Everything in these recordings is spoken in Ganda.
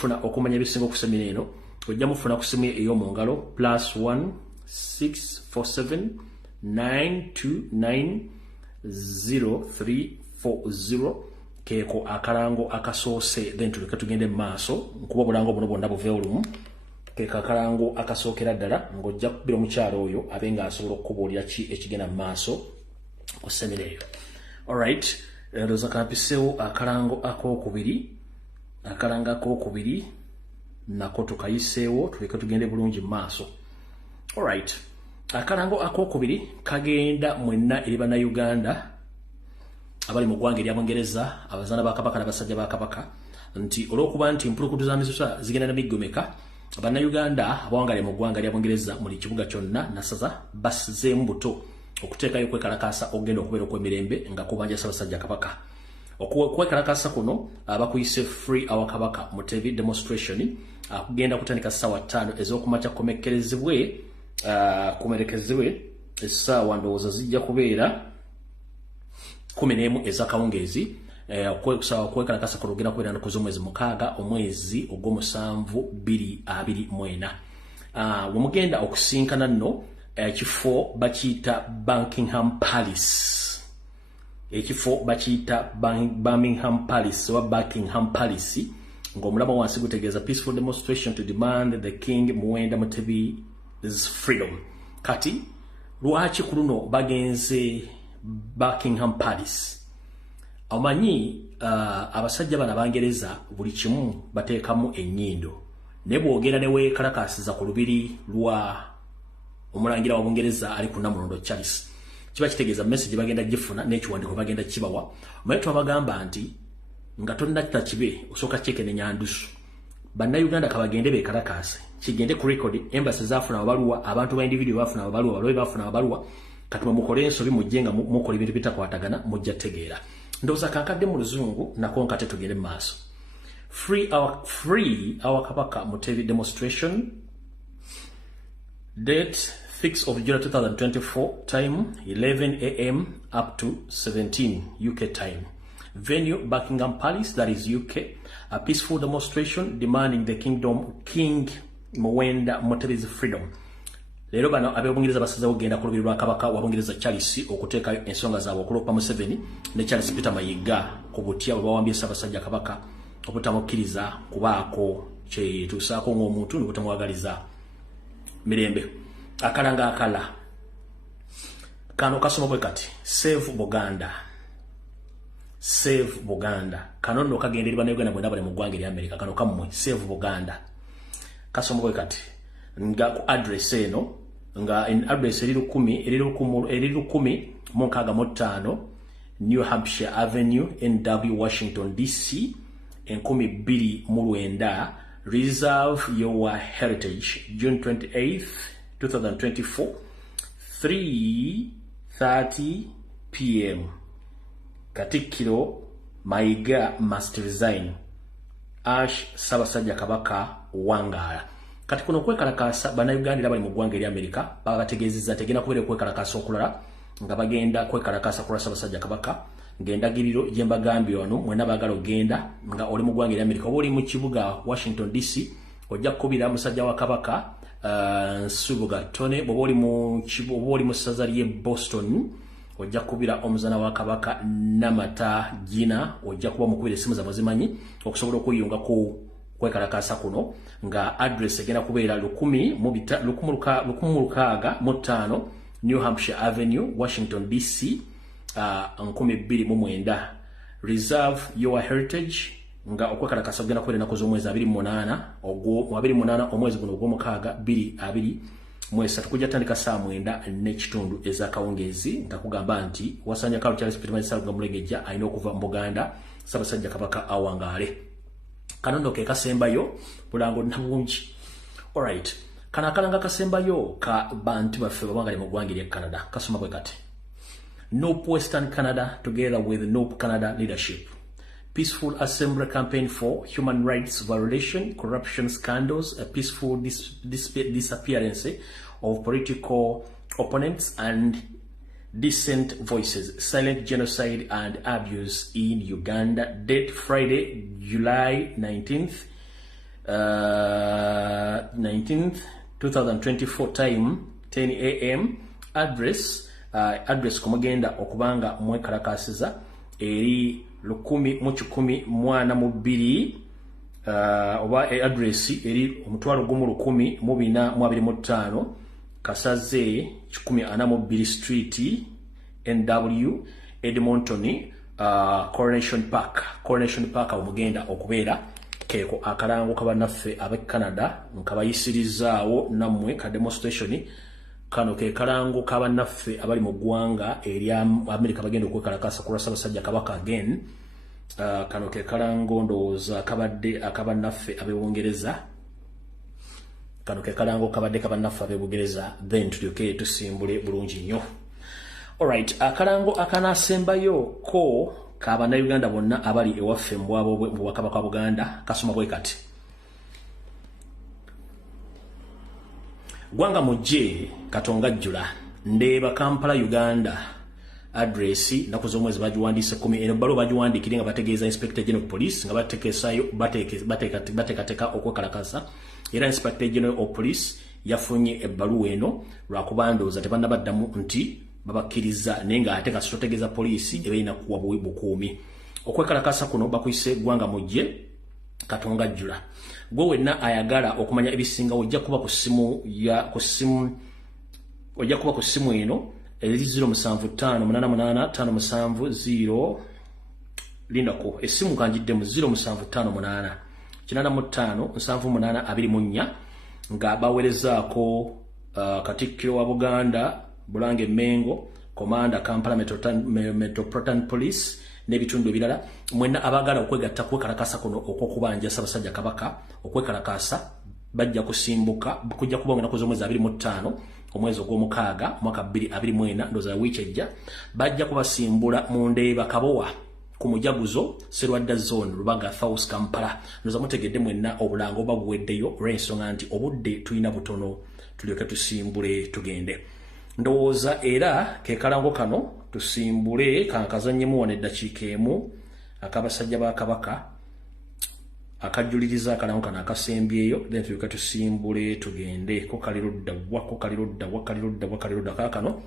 funa okumanya ebisinga ku semina eno ojja mufuna ku simu ey'omu ngalo +1 647 929 0340 keeko akalango akasoose then tuleke tugende mu maaso nkuba obulango buno bwonna buve olumu keeko akalango akasookera ddala ng'ojja kubira omukyalo oyo abe ng'asobola okukubuulira ki ekigenda mu maaso ku semina eyo. Alright, ndowooza kampiseewo akalango akokubiri nako tukayiseewo tuleke tugende bulungi mu maaso. Alright, akalango akokubiri kagenda mwenna eri bannayuganda abali mu ggwanga erya Bungereza, abazaana ba Kabaka n'abasajja ba Kabaka, nti olw'okuba nti mpulukutu za misusa zigenda na miggomeka, bannayuganda abawangaale mu ggwanga erya Bungereza muli kibuga kyonna nasaza basizeemu buto okuteekayo okwekalakaasa okugenda okubeera okw'emirembe nga kubanja Ssaabasajja Kabaka. Okwekalakaasa kuno bakuyise Free Our Kabaka Mutebi demonstration kugenda kutandika ssaawa 5 ez'okumakya kumerekezebwe essaawa ndowooza zijja kubeera 11 ez'akawungeezi. Okwekalakaasa kuno kugenda kubeera ennaku z'omwezi 6 omwezi ogw'omusanvu 2024. Wemugenda okusinkana nno ekifo bakiyita Buckingham Palace. Ekifo bakiyita Birmingham Palace oba Buckingham Palace ng'omulama wansi gutegeeza peaceful demonstration to demand the King Muwenda Mutebi's freedom. Kati lwaki ku luno bagenze Buckingham Palace? Omanyi abasajja bano Abangereza buli kimu bateekamu ennyindo, ne bwogera ne weekalakaasiza ku lubiri lwa omulangira wa Bungereza ali ku Namulondo Charles, kiba kitegeeza message bagenda gifuna n'ekiwandiiko bagenda kibawa. Omanyi twabagamba nti nga tonnakita kibe osooka kyeke ne nyandusu. Bannayuganda kabagende beekalakaase, kigende ku record embassy zaafuna ababaluwa, abantu ba individual baafuna ababaluwa, abalowe baafuna ababaluwa, kati mukole ensobi mujje nga mukola ebintu bitakwatagana mujja tegeera. Ndowooza kankadde mu Luzungu nako nkate tugende mu maaso. Free our Kabaka Mutebi demonstration, date 6th of July 2024, time 11 a.m. up to 17 UK time. Venue Buckingham Palace, that is UK. A peaceful demonstration demanding the King Muwenda Mutebi's freedom. Leero bano ab'Obungereza basazeewo kugenda ku lubiri lwa Kabaka wa Bungereza Charles okuteekayo ensonga zaabwe okulopa Museveni ne Charles Peter Mayiga ku butya bwe bawambye Ssaabasajja Kabaka obutamukkiriza kubaako kyetuusaako ng'omuntu ne butamwagaliza mirembe. Akalanga akala kano kasoma bwe kati Save Buganda. Save Buganda. Kano nno kagenda eri bannayuganda bwena bali mu ggwanga erya America. Kano kammwe Save Buganda. Kasoma bwe kati nga ku address eno nga in address eri 1065 New Hampshire Avenue, NW, Washington DC 2029. Reserve your heritage. June 28th 2024 3:30 p.m. Katikkiro Mayiga must resign. Ash Ssaabasajja Kabaka wangaala. Kati kuno kwekalakaasa bannayuganda bali mu ggwanga erya America babategeezezza tegenda kubeera kwekalakaasa okulala nga bagenda kwekalakaasa kulwa Ssaabasajja Kabaka ng'endagiriro gye mbagambye wano mwenna baagala ogenda nga oli mu ggwanga erya America oba oli mu kibuga Washington DC ojja kukubira musajja wa Kabaka Nsubuga Tone, bw'oba oli mu ssaza ly'e Boston ojja kukubira omuzaana wa Kabaka Namata Gina, ojja kuba mukubira essimu zammwe zimanyi okusobola okuyunga ku kwekalakaasa kuno nga address egenda kubeera 1605 New Hampshire Avenue, Washington DC 2029. Reserve your heritage nga okwekalakaasa kugenda kubeera ennaku z'omwezi 28 omwezi guno ogw'omukaaga 2023 kujja tandika saa 9:30 ez'akawungeezi nga kugamba nti wasanya Kalu Charles Peter Mayiga Mulegejja alina okuva mu Buganda Ssaabasajja Kabaka awangaale. Kanono ke kasembayo bulango nabungi. Alright, kana akalanga kasembayo ka bantu baffe babangali mu ggwanga erya Canada kasoma bwe kati. Nope Western Canada together with Nope Canada leadership. Peaceful Assembly campaign for human rights violation, corruption scandals, a peaceful disappearance of political opponents and decent voices, silent genocide and abuse in Uganda. Date Friday, July 19th, 19th 2024 time 10 am address kumugenda okubanga mwekalakasiza eri 10,112 oba address eri omutwalo gumu 10,425 Kasaze 142 Street NW Edmonton Coronation Park omugenda okubeera keko akalango kabanaffe abe Canada nkabayisirizaawo nammwe ka demonstration kano ke kalango kabanaffe abali mu ggwanga eri America bagenda okwekalakasa ku Ssaabasajja Kabaka again. Kano ke kalango ndowooza kabadde akabanaffe abe Bungereza. Kano ke kalango kabadde kabanaffe abe Bungereza, then tulyoke tusimbule bulungi nnyo. Alright, akalango akanasembayo ko Kabannayuganda bonna abali ewaffe mu Bwakabaka bwa Buganda kasoma bwe kati. Gwanga mujje Katonga jjula ndeeba Kampala Uganda address nakuzo omwezi bagiwandiise 10 eno balo bagiwandikire nga bategeeza Inspector General of Police nga batekesayo batekateka okwekalakasa era Inspector General of Police yafunye ebbaluwa eno lwakubandoza tebannabaddamu nti babakiriza nenga ate kasitotegeeza police ebeina kuwa bukuumi okwekalakasa kuno bakuyise Gwanga mujje Katonga jjula gwe wenna ayagala okumanya ebisinga ojja kuba ku simu eno eri 07588570 lindako esimu kanjidde mu 0758 857824 nga bawerezaako Katikkiro wa Buganda Bulange Mengo Komanda Kampala Metropolitan Police n'ebitundu ebirala mwenna abagala okwegatta kwekalakasa kuno okwokubanja Ssaabasajja Kabaka okwekalakasa bajja kusimbuka kujja kubanga nakuzo omwezi 25 omwezi ogw'omukaaga mwaka 2024 ndoza wiiki ejja bajja kubasimbula mu Ndeeba Kabowa ku Mujaguzo Serwadda Zone Lubaga South Kampala ndoza mutegedde mwenna obulango babuweddeyo olw'ensonga nti obudde tulina butono tulyoke tusimbule tugende ndowooza era ke kalango kano tusimbule kankazanyemu wane eddakiika emu akabasajja ba Kabaka akajuliriza akalango kano akasembyeyo then tulyoke tusimbule tugende ko kalirudda kakano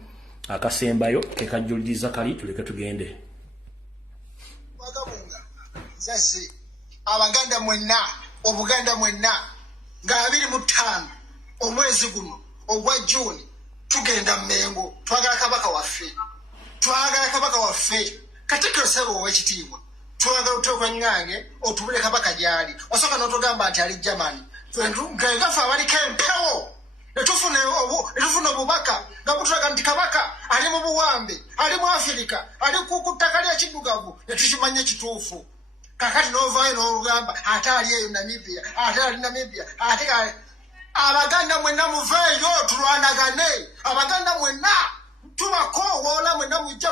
akasembayo ke kajuliriza kali tulyoke tugende. Sasi Abaganda mwenna Obuganda mwenna nga 25 omwezi guno ogwa June tugenda Mengo twagala Kabaka waffe Katikkiro Ssebo ow'ekitiibwa twagala otuuka Ngange otubule Kabaka gyali osooka n'otugamba nti ali Germany ngaffe abaliko empewo netufuna obubaka nga butulaga nti Kabaka ali mu buwambe ali mu Afirika ali ku ttaka lya kiddugavu netukimanya ekituufu kakati n'ovaayo n'olugamba ate ali eyo Namibia ate Abaganda mwenna muveeyo tulwanagane Abaganda mwenna tubakoowoola mwenna mujje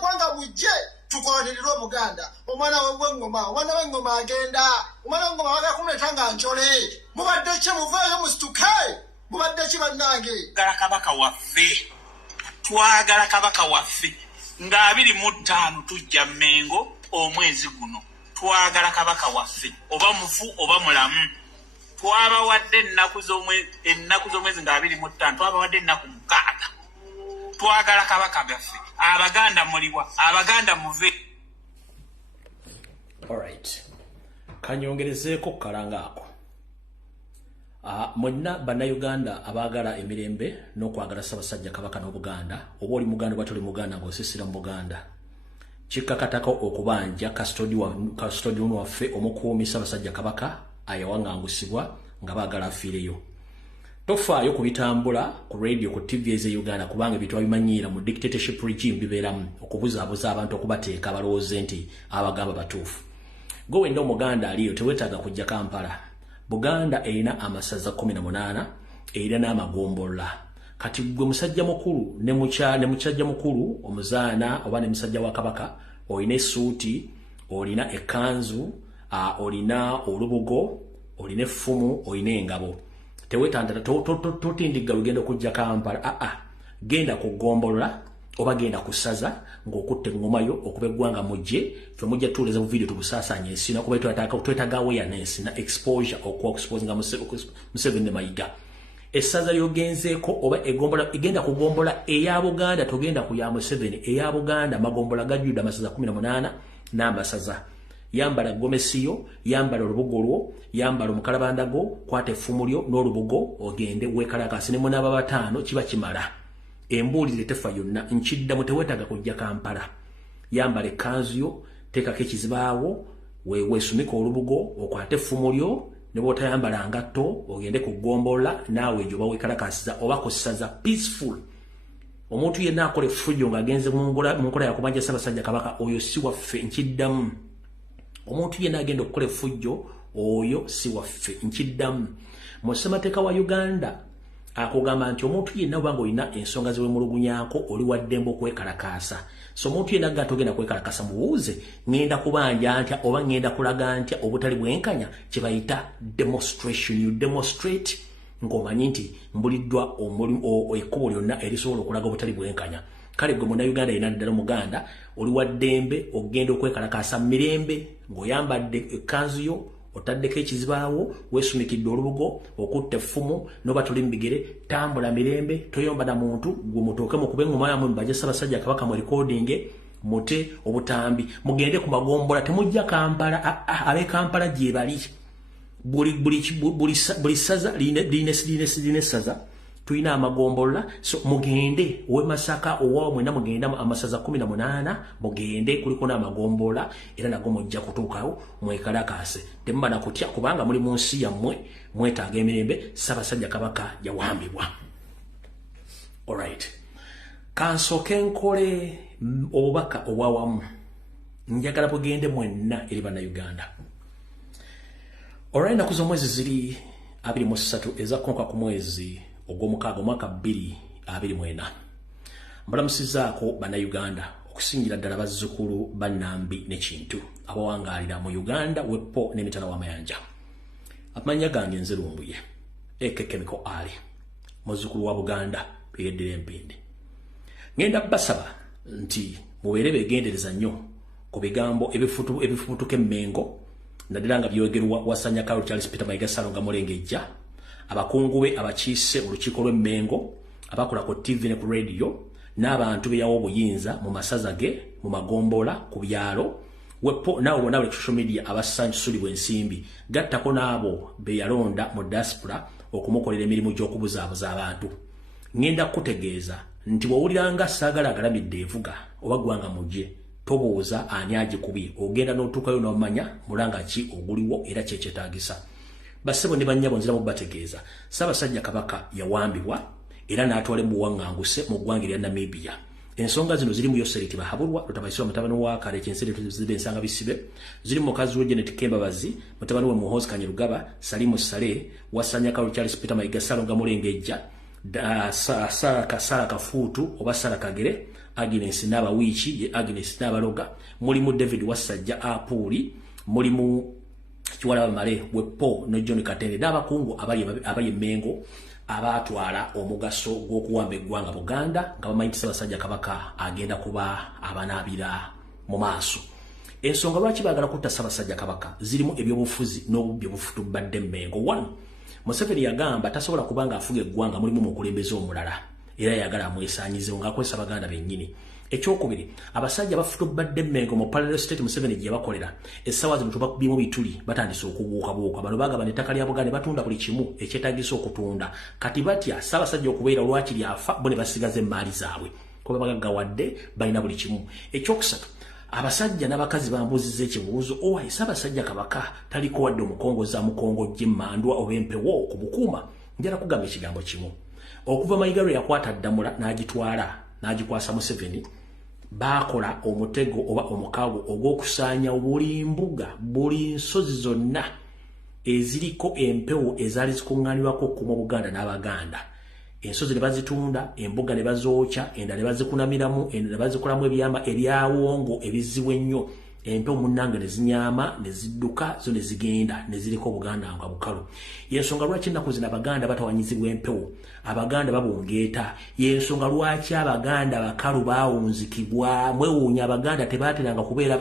Gwanga mujje tukolanirire Omuganda omwana w'engoma agenda omwana w'engoma wagakumuleta nga njole mubadde ki muveeyo musituke mubadde ki bannange twagala Kabaka waffe nga 25 tujja Mengo omwezi guno twagala Kabaka waffe oba mufu oba mulamu twabawadde ennaku z'omwezi nga 25 twabawadde ennaku 6 twagala Kabaka gaffe Abaganda muliwa Abaganda muve. Alright, kanyongerezeeko kalanga ako mwenna bannayuganda abagala emirembe n'okwagala Ssaabasajja Kabaka n'Obuganda oba oli Muganda batoli Muganda ng'osisira mu Buganda kikkakatako okubanja custodian waffe omukuumi Ssaabasajja Kabaka ayawangangusibwa nga baagala afiireyo. Tofaayo kubitambula ku radio ku TV eze Uganda kubanga bitwa bimanyiira mu dictatorship regime bibeeramu okubuzaabuza abantu okubateeka balowooze nti abagamba batuufu. Gwe wenda Omuganda aliyo teweetaaga kujja Kampala. Buganda erina amasaza 18 erina n'amagombola. Kati gwe musajja mukulu ne mukyajja mukulu omuzaana oba ne musajja wa Kabaka olina essuuti olina ekkanzu olina olubugo olina effumu olina engabo. Tewetandala totindiga lugendo kujja Kampala genda kugombolola oba genda kusaza ng'okutte ngomayo okuba eggwanga mujje fe mujja tuuleza mu video tubusaasanya ensi nakuba twetaaga awareness na exposure okuexposinga Museveni ne Mayiga essaza lyogenzeeko oba egenda kugombola eya Buganda togenda ku ya Museveni eya Buganda magombola gajjudde amasaza 18 n'amasaza yambala gomesiyo yambala olubugo lwo yambala omukalabandago kwata effumu lyo n'olubugo ogende weekalakasi ne munaba bataano kiba kimala embuulire tefa yonna nkiddamu teweetaga kujja Kampala yambala ekkanzu yo teekako ekizibaawo weesumika olubugo okwate effumu lyo ne bw'otayambala ngatto ogende kugombola naawe ejo baweekalakasiza oba kusaza peaceful omuntu yenna akola effujjo ng'agenze mu nkola yakubanja Ssaabasajja Kabaka oyo si waffe nkiddamu omuntu yenna agenda okukola effujjo oyo si waffe nkiddamu mu ssemateeka wa Uganda akugamba nti omuntu yenna obanga olina ensonga zewemulugunyaako oli wa ddembe okwekalakaasa so omuntu yenna agenda togenda kwekalakasa mubuuze ngenda kubanja ntya oba ngenda kulaga ntya obutali bwenkanya kye bayita demonstration you demonstrate ng'omanyi nti mbuliddwa ekkubo lyonna erisobola okulaga obutali bwenkanya kale gwe munnayuganda yenna ddala Omuganda oli wa ddembe ogenda okwekalakaasa mirembe ng'oyambadde ekkanzu yo otaddeko ekizibaawo weesumikidde olubugo okutta effumu noba tuli mu bigere tambula mirembe toyomba na muntu gwe mutooke mukube engoma yammwe mubajje Ssaabasajja Kabaka mu recording mute obutambi mugende ku magombola temujja Kampala ab'e Kampala gye bali buli saza line saza tulina amagombola so mugende owe Masaka owa mwena mugenda amasaza 18 mugende kuliko n'amagombola era nago mujja kutuukawo mwekalakase temba na kutya kubanga muri mu nsi yammwe mwetaaga emirembe Ssaabasajja Kabaka yawambibwa. Alright, kansooke nkole obubaka obwawamu njagala bugende mwenna eri bannayuganda. Alright, ennaku z'omwezi ziri 23 ezakonka ku mwezi ogw'omukaaga omwaka 2024 mbalamusizaako bannayuganda okusingira ddala bazzukulu bannambi ne Kintu abawangaalira mu Uganda weppo n'emitala w'amayanja. Amanya gange nze Lumbuye Chemical Ali muzzukulu wa Buganda eyeddira empindi. Ngenda basaba nti mubeere beegendereza nnyo ku bigambo ebifubutuka emmengo naddala nga byogerwa Wasanya Carol Charles Peter Mayiga Ssalonga Mulengejja abakungu be abakiise olukiiko lw'emmengo abakola ku TV ne ku radio n'abantu be yawo obuyinza mu masaza ge mu magombola ku byalo wepo naawe bonna buli social media abasansulibwa ensimbi gattako n'abo be yalonda mu diaspora okumukolera emirimu gy'okubuzaabuza abantu. Ngenda kutegeeza nti bw'owuliranga saagala agalamidde evuga oba gwanga mujje tobuuza ani agikubye ogenda n'otuukayo n'omanya mulanga ki oguliwo era kyekyetaagisa. Bassebo ne bannyabo nziramu bategeeza Ssaabasajja Kabaka yawambibwa era n'atwala mu buwaŋŋanguse mu ggwanga lya Namibia. Ensonga zino ziri mu Yoseriti Bahabulwa Lutabaisirwa mutabani wa Kale Kyensere tuzibe ensanga bisibe ziri mu mukazi we Janet Kembabazi mutabani we Muhoozi Kanyerugaba Salimu Sale Wasanya Carol Charles Peter Mayiga Ssalonga Mulengejja Sara Kafuutu oba Sara Kagere Agnes Nabawiiki ye Agnes Nabaloga mulimu David Wasajja Apuuli mulimu Kiwala Male wepo no John Katende n'abakungu abali emmengo abatwala omugaso gw'okuwamba eggwanga Buganda nga bamanyi nti Ssaabasajja Kabaka agenda kuba abanaabira mu maaso. Ensonga lwaki baagala kutta Ssaabasajja Kabaka zirimu ebyobufuzi n'obubbi obufutubadde emmengo. 1 Museveni yagamba tasobola kubanga afuga eggwanga mulimu mukulembeze omulala era yagala amwesaanyizewo ng'akozesa Baganda bennyini. Ekyokubiri abasajja bafutubadde emmengo mu Parallel State Museveni gye bakolera essaawa zino tubakubyemu bituli batandise okubuukabuuka bano bagaba n'ettaka lya Buganda batunda buli kimu ekyetaagisa okutunda kati batya Ssaabasajja okubeera lwaki lyafa bo ne basigaza emmaali zaabwe kuba bagaggawadde balina buli kimu. Ekyokusatu abasajja n'abakazi bambuuzizza ekibuuzo owaye Ssaabasajja Kabaka taliko wadde omukongozza mukongojje mmandwa oba empewo ku bukuuma. Njala kugamba ekigambo kimu okuva Mayiga lwe yakwata Ddamula n'agitwala n'agikwasa Museveni baakola omutego oba omukaago ogw'okusaanya buli mbuga buli nsozi zonna eziriko empewo ezaali zikuŋŋaanirwako ku Buganda n'Abaganda. Ensozi ne bazitunda, embuga ne bazookya, endala ne bazikunamiramu, endala ne bazikolamu ebyama ebyawongo ebizibu ennyo empewo munnange ne zinyama ne zidduka zo ne zigenda ne ziriko Buganda nga bukalu. Yensonga lwaki ennaku zino Abaganda batawanyizibwa empewo, Abaganda babongeeta, yensonga lwaki Abaganda bakalu baawunzikibwa. Mwewuunya Abaganda tebateranga kubeera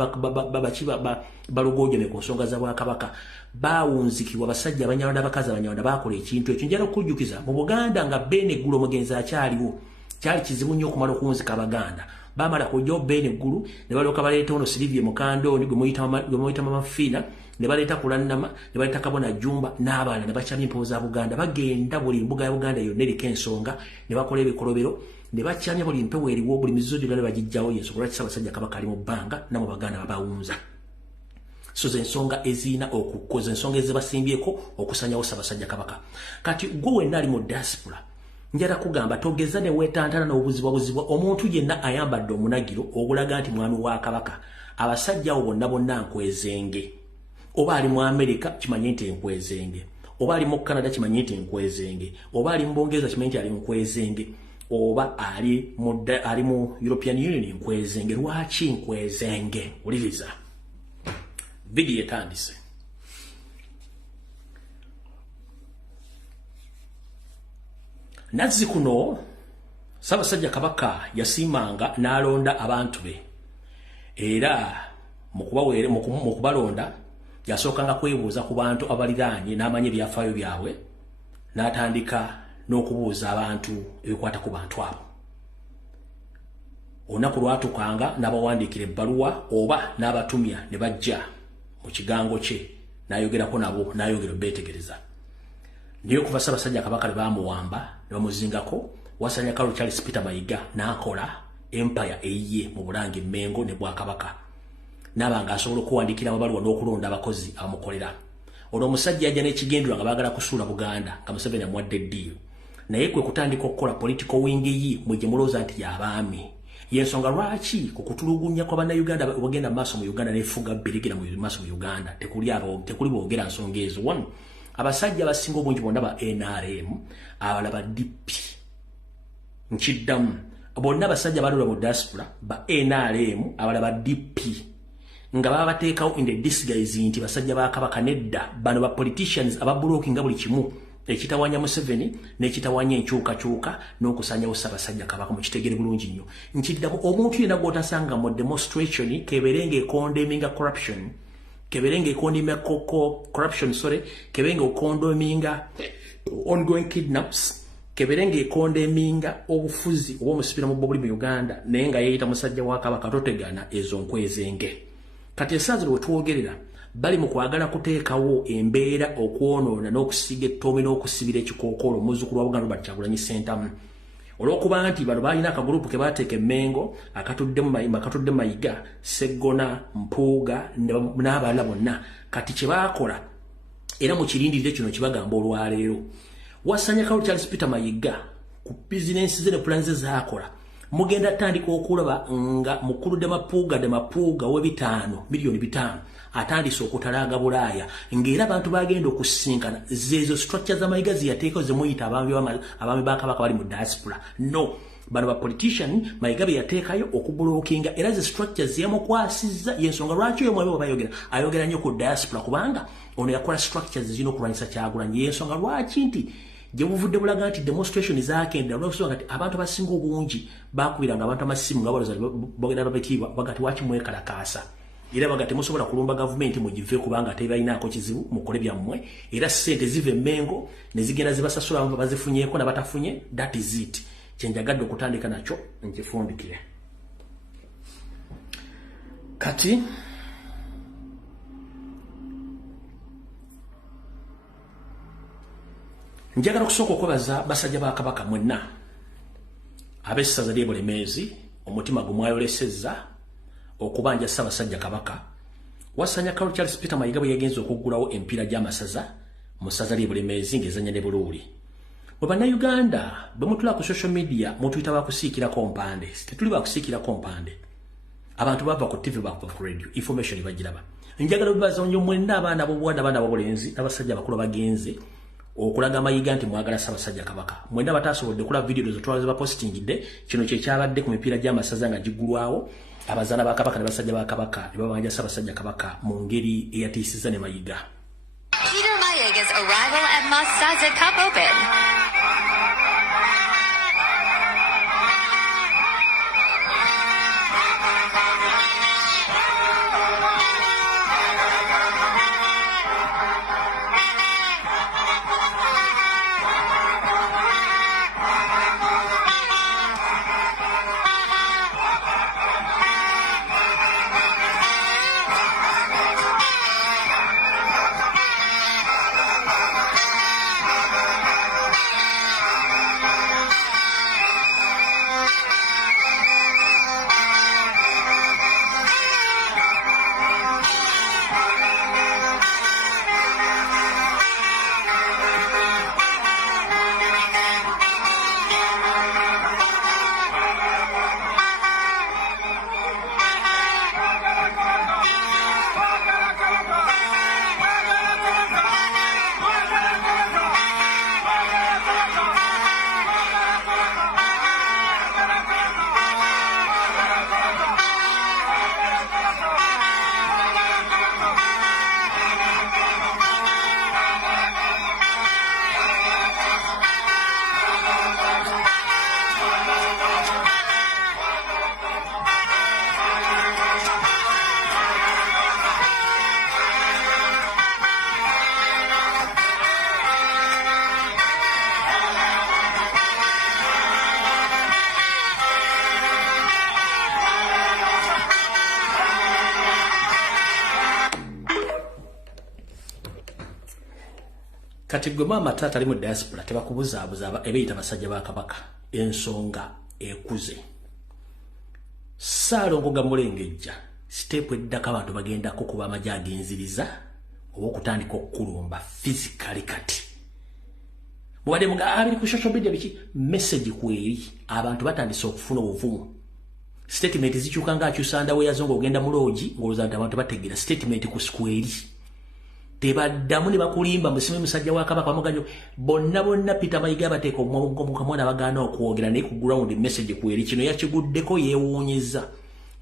balogojjeme ku nsonga za Bwakabaka, baawunzikibwa basajja Abanyarwanda bakazi Abanyarwanda bakola ekintu ekyo. Njala okujjukiza mu Buganda nga Beene Eggulu omugenzi akyaliwo, kyali kizibu nnyo okumala okuwunzika Abaganda. Bamala kujja Beene Eggulu ne balyoka baleeta ono Silivie Mukandoni gwe muyita Mama Fiina, ne baleeta Kulannama, ne baleeta Kabona Jumba n'abalala ne bakyamya empewo za Buganda. Bagenda buli mbuga ya Buganda yonna eriko ensonga ne bakola ebikolobero, ne bakyamya buli mpewo eriwo, buli mizizo gyonna ne bagijjawo. Yensonga lwaki Ssaabasajja Kabaka ali mu bbanga namwe Baganda babawunza. So ze ensonga ezina okukoza ensonga ezibasimbyeko okusanyawo Ssaabasajja Kabaka. Kati gwe wenna ali mu diaspora, njala kugamba togeza ne wetantana n'obuzibwabuzibwa omuntu yenna ayambadde omunagiro ogulaga nti mwami wa Kabaka. Abasajja abo bonna nkwezenge. Oba ali mu Amerika kimanye nti nkwezenge, oba ali mu Canada kimanye nti nkwezenge, oba ali mu Bongereza kimanye nti ali nkwezenge, oba ali mu European Union nkwezenge. Lwaki nkwezenge? Uliriza video etandise. Nazzi kuno Ssaabasajja Kabaka yasimanga n'alonda abantu be, era mu kubalonda yasookanga kwebuuza ku bantu abaliraanye n'amanya ebyafaayo byabwe, n'atandika n'okubuuza abantu ebikwata ku bantu abo. Olunaku lwatukanga n'abawandiikira ebbaluwa oba n'abatumya ne bajja mu kigango kye n'ayogerako nabo, n'ayogera beetegereza. Niyo kuva Ssaabasajja Kabaka ne bamuwamba ne bamuzingako, Wasanya Kalu Charles Peter Mayiga n'akola empire eyiye mu Bulange, Mengo ne Bwakabaka, n'abanga asobola okuwandiikira amabaluwa n'okulonda abakozi amukolera. Olwo omusajja yajja n'ekigendera nga baagala kusuula Buganda nga Museveni amuwadde eddiiro, naye kwe kutandika okukola political wing yi mwe gye mulowooza nti y'abaami. Yensonga lwaki ku kutulugunya kwa Bannayuganda bagenda maaso mu Uganda n'efuga birigera mu maaso mu Uganda tekuli boogera nsonga ezo. Wano abasajja abasinga obungi bonna ba NRM, abalala ba DP, nkiddamu bonna abasajja balula mu diaspora ba NRM, abalala ba DP, nga baba bateekawo in the disguise nti basajja ba Kabaka. Nedda bano ba politicians ababulookinga buli kimu ekitawanya Museveni n'ekitawanya enkyukakyuka n'okusanyawo Ssaabasajja Kabaka. Mu kitegere bulungi nnyo nkiddamu omuntu yenna gw'otasanga mu demonstration keberenga ekondeminga corruption, keberenga ekondeminga corruption, keberenga okondominga ongoing kidnaps, keberenga ekondeminga obufuzi obw'omusibira mu buli mu Uganda, naye nga yeeyita musajja wa Kabaka. Totegana ezo nkwezenge. Kati esaazi lwe twogerera bali mu kwagala kuteekawo embeera okwonoona n'okusiga ettoomi n'okusibira ekikookolo muzzukulu wa Buganda Robert Kyagulanyi Ssentamu, olw'okuba nti bano balina akagurupu ke baateeka Mengo akatudde Mayiga, Sseggona, Mpuuga n'abalala bonna. Kati kye baakola era mu kirindirire kino kibagamba olwaleero, Wasanya Kalu Charles Peter Mayiga ku bizinensi ze ne pulani ze zaakola, mugenda tandika okulaba nga mukulu de Mapuuga we milioni 5 atandise okutalanga Bulaaya, ng'era abantu bagenda okusinkana zezo structure za Mayiga ziyateeko ze muyita abaami ba Kabaka bali mu diaspora. No, bano ba politician Mayiga be yateekayo okubulookinga, era ze structures yamukwasizza. Yensonga lwaki oyo mwebe bayogera ayogera nnyo ku diaspora, kubanga ono yakola structures zino okulwanyisa Kyagulanyi. Yensonga lwaki nti gye buvudde bulaga nti demonstration zaakendera olw'okusonga nti abantu abasinga obungi baakubiranga abantu amasimu nga baloza bogenda babetiibwa bagati waki mwekalakaasa, era bagati musobola kulumba gavumenti mugive kubanga tebalinaako kizibu mukole byammwe, era ssente ziva Mengo ne zigenda zibasasula abantu bazifunyeeko n'abatafunye. That is it. Kyenjagadde okutandika nakyo nkifundikire. Kati njagala kusooka okwebaza basajja ba Kabaka mwenna ab'essaza ly'e Bulemeezi, omutima gumwayolesezza okubanja Ssaabasajja Kabaka. Wasanya Kalu Charles Peter Mayiga bwe yagenza okuggulawo empiira gy'amasaza mu ssaza ly'e Bulemeezi ng'ezannya ne Buluuli. Bwe Bannayuganda bwe mutula ku social media mutuyita bakusiikirako mpande, tetuli bakusiikirako mpande. Abantu bava ku TV, bava ku radio, information bagiraba. Njagala bibaza nnyo mwenna abaana b'obuwanda, abaana b'obulenzi n'abasajja abakulu bagenze okulaga Mayiga nti mwagala Ssaabasajja Kabaka. Mwenna batasobodde okulaba video zo twalaze ba postingidde, kino kye kyabadde ku mipiira gy'amasaza nga giggulwawo. abazaana ba kabaka ne basajja ba kabaka ne babanja Ssaabasajja Kabaka mu ngeri eyatiisiza ne Mayiga. Peter Mayiga's arrival at Masaza Cup Open. Kati gwe maama taata ali mu diaspora tebakubuzaabuza ebeeyita basajja ba Kabaka ensonga ekuze. Ssaalongo Gamulengejja siteepu eddako abantu bagenda kukuba amagye agenziriza oba okutandika okukulumba physically kati. Bwadde muga abiri ku social media biki message kweri abantu batandise okufuna obuvumu. Statement zikyuka ng'akyusa ndaweya zo ng'ogenda mu loogi ng'olowooza nti abantu bategeera statement ku square. Tebaddamu ne bakulimba musime musajja wa Kabaka bamuganyo bonna Peter Mayiga bateeka omugongo kamwana bagaana okwogera naye ku ground message kweri kino yakiguddeko yeewuunyizza.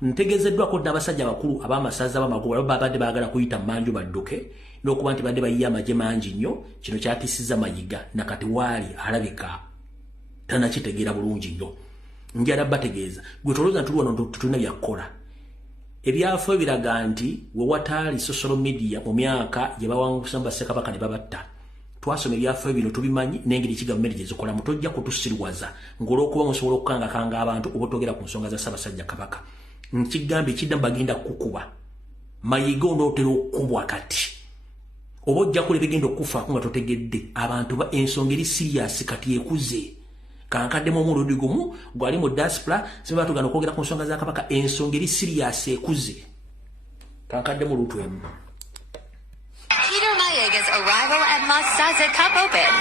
Ntegezeddwako n'abasajja bakulu ab'amasaza b'amagoba babadde baagala kuyita manju badduke n'okuba nti badde bayiye amagye mangi nnyo kino kyatiisizza Mayiga nakati waali alabika tanakitegeera bulungi nnyo. Njala bategeeza gwe tolooza ntuli wano tutulina byakkola. Ebyafa biraga nti we wataali social media mu myaka gye bawangusa Ssekabaka ne babatta. Twasoma ebyafa bino tubimanyi n'engeri gavumenti gye zikola mutojja kutusirwaza ng'olw'okuba musobola okukangakanga abantu obutogera ku nsonga za Ssaabasajja Kabaka. Nkigamba ekidda bagenda kukuba Mayiga onootera okukubwa kati. Oba ojja kula ebigenda okufa nga totegedde abantu ba ensonga eri serious kati ekuze. Kankaddemu omulundi gumu gwali mu diaspora siba tugana okwogera ku nsonga za Kabaka ensonga eri serious ekuze. Kankaddemu lutu emu. Peter Mayiga's arrival at Masaza Cup Open.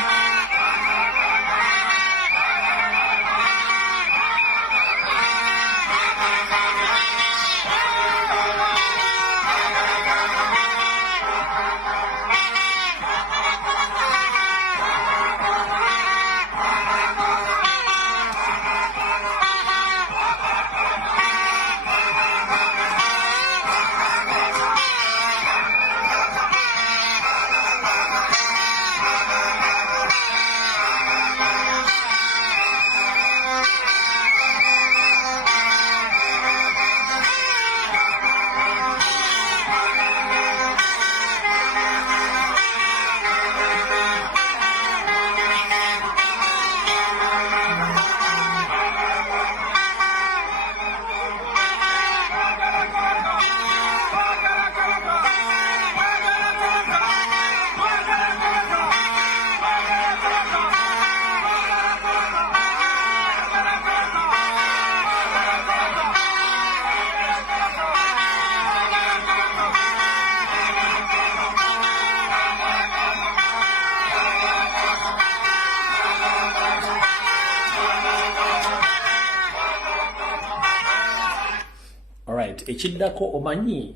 Ekiddako omanyi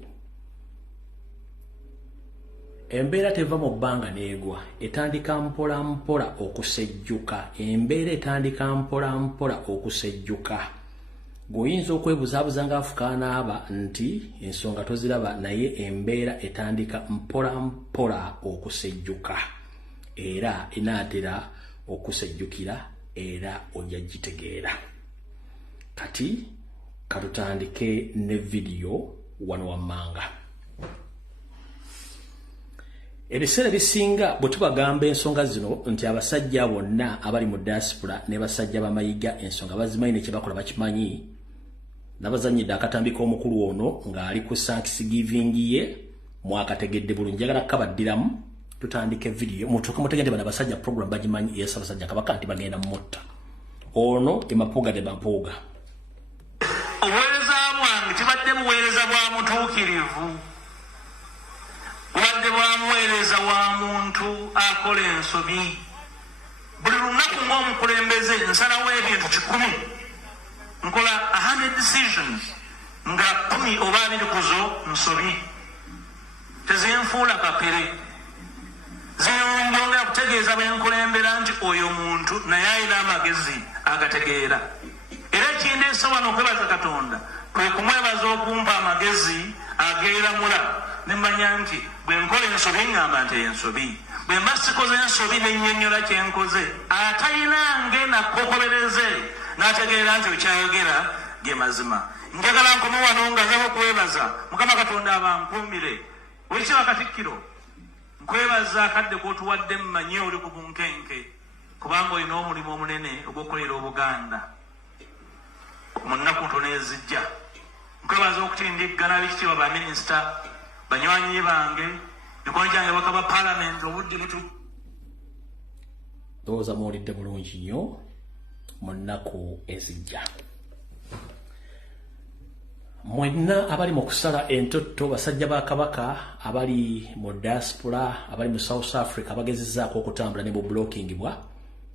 embeera teva mu bbanga neegwa etandika mpola mpola okusejjuka. Embeera etandika mpola mpola okusejjuka. goyinza okwebuzaabuza ng'afukaana aba nti ensonga toziraba naye embeera etandika mpola mpola okusejjuka era inaatera okusejjukira era ojja gitegeera. Kati katutandike ne video wano wammanga. Ebiseera bisinga bwe tubagamba ensonga zino nti abasajja bonna abali mu diaspora ne basajja bamayiga ensonga bazimanyi ne kye bakola bakimanyi. Nabazanyidde akatambi k'omukulu ono ng'ali ku Thanksgiving ye mwakategedde bulungi. Njagala kukabaddiramu tutandike video mutuuke mutegedde bano abasajja program bagimanyi yes abasajja Kabaka nti bagenda mutta. Ono emapuga de bampuga. Obuweereza bwange tibadde buweereza bwa mutuukirivu. Bubadde bwamuweereza wa muntu akola ensobi. Buli lunaku ng'omukulembeze nsalawo ebintu 100. Nkola 100 decisions nga 10 oba 20 kuzo nsobi. Tezinfuula kapere. Zinongera kutegeeza bwenkulembera nti oyo muntu naye ayina amagezi agategeera. Era ekindeese wano okwebaza Katonda kwe kumwebaza okumpa amagezi ageeramula ne mmanya nti bwe nkola ensobi ngamba nti ensobi. Bwe mba sikoze ensobi ne nnyonnyola kye nkoze atayinange nakkokobereze n'ategeera nti okyayogera ge mazima. Njagala nkome wano nga nzaba okwebaza Mukama Katonda abankuumire. Weekitiibwa Katikkiro nkwebaza akadde k'otuwadde mmanyi oli ku bunkenke kubanga olina omulimu omunene ogw'okukolera Obuganda mu nnaku ntono ezijja. Nkwebaza okutindiggana ab'ekitiibwa baminisita banywanyi bange mikono gyange baka ba Parliament obudde butu. Ndowooza muwulidde bulungi nnyo mu nnaku ezijja. Mwenna abali mu kusala entotto basajja ba Kabaka abali mu diaspora abali mu South Africa bagezezzaako okutambula ne mu blocking bwa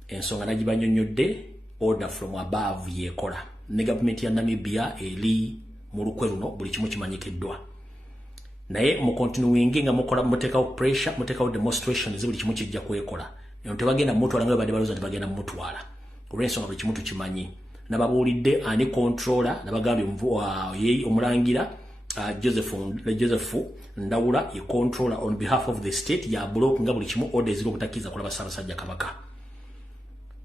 ensonga nagibanyonnyodde order from above yekola ne gavumenti ya Namibia eri mu lukwe luno buli kimu kimanyikiddwa. Naye mu continuing nga mukola mutekawo pressure mutekawo demonstrations buli kimu kijja kwekola. Eno tebagenda mutwala nga badde balooza tebagenda mutwala. Olw'ensonga buli kimu tukimanyi. Nababuulidde ani controller nabagambye yeyi omulangira Joseph Ndawula ye controller on behalf of the state ya block nga buli kimu orders ziri okutakiza kulaba Ssaabasajja Kabaka.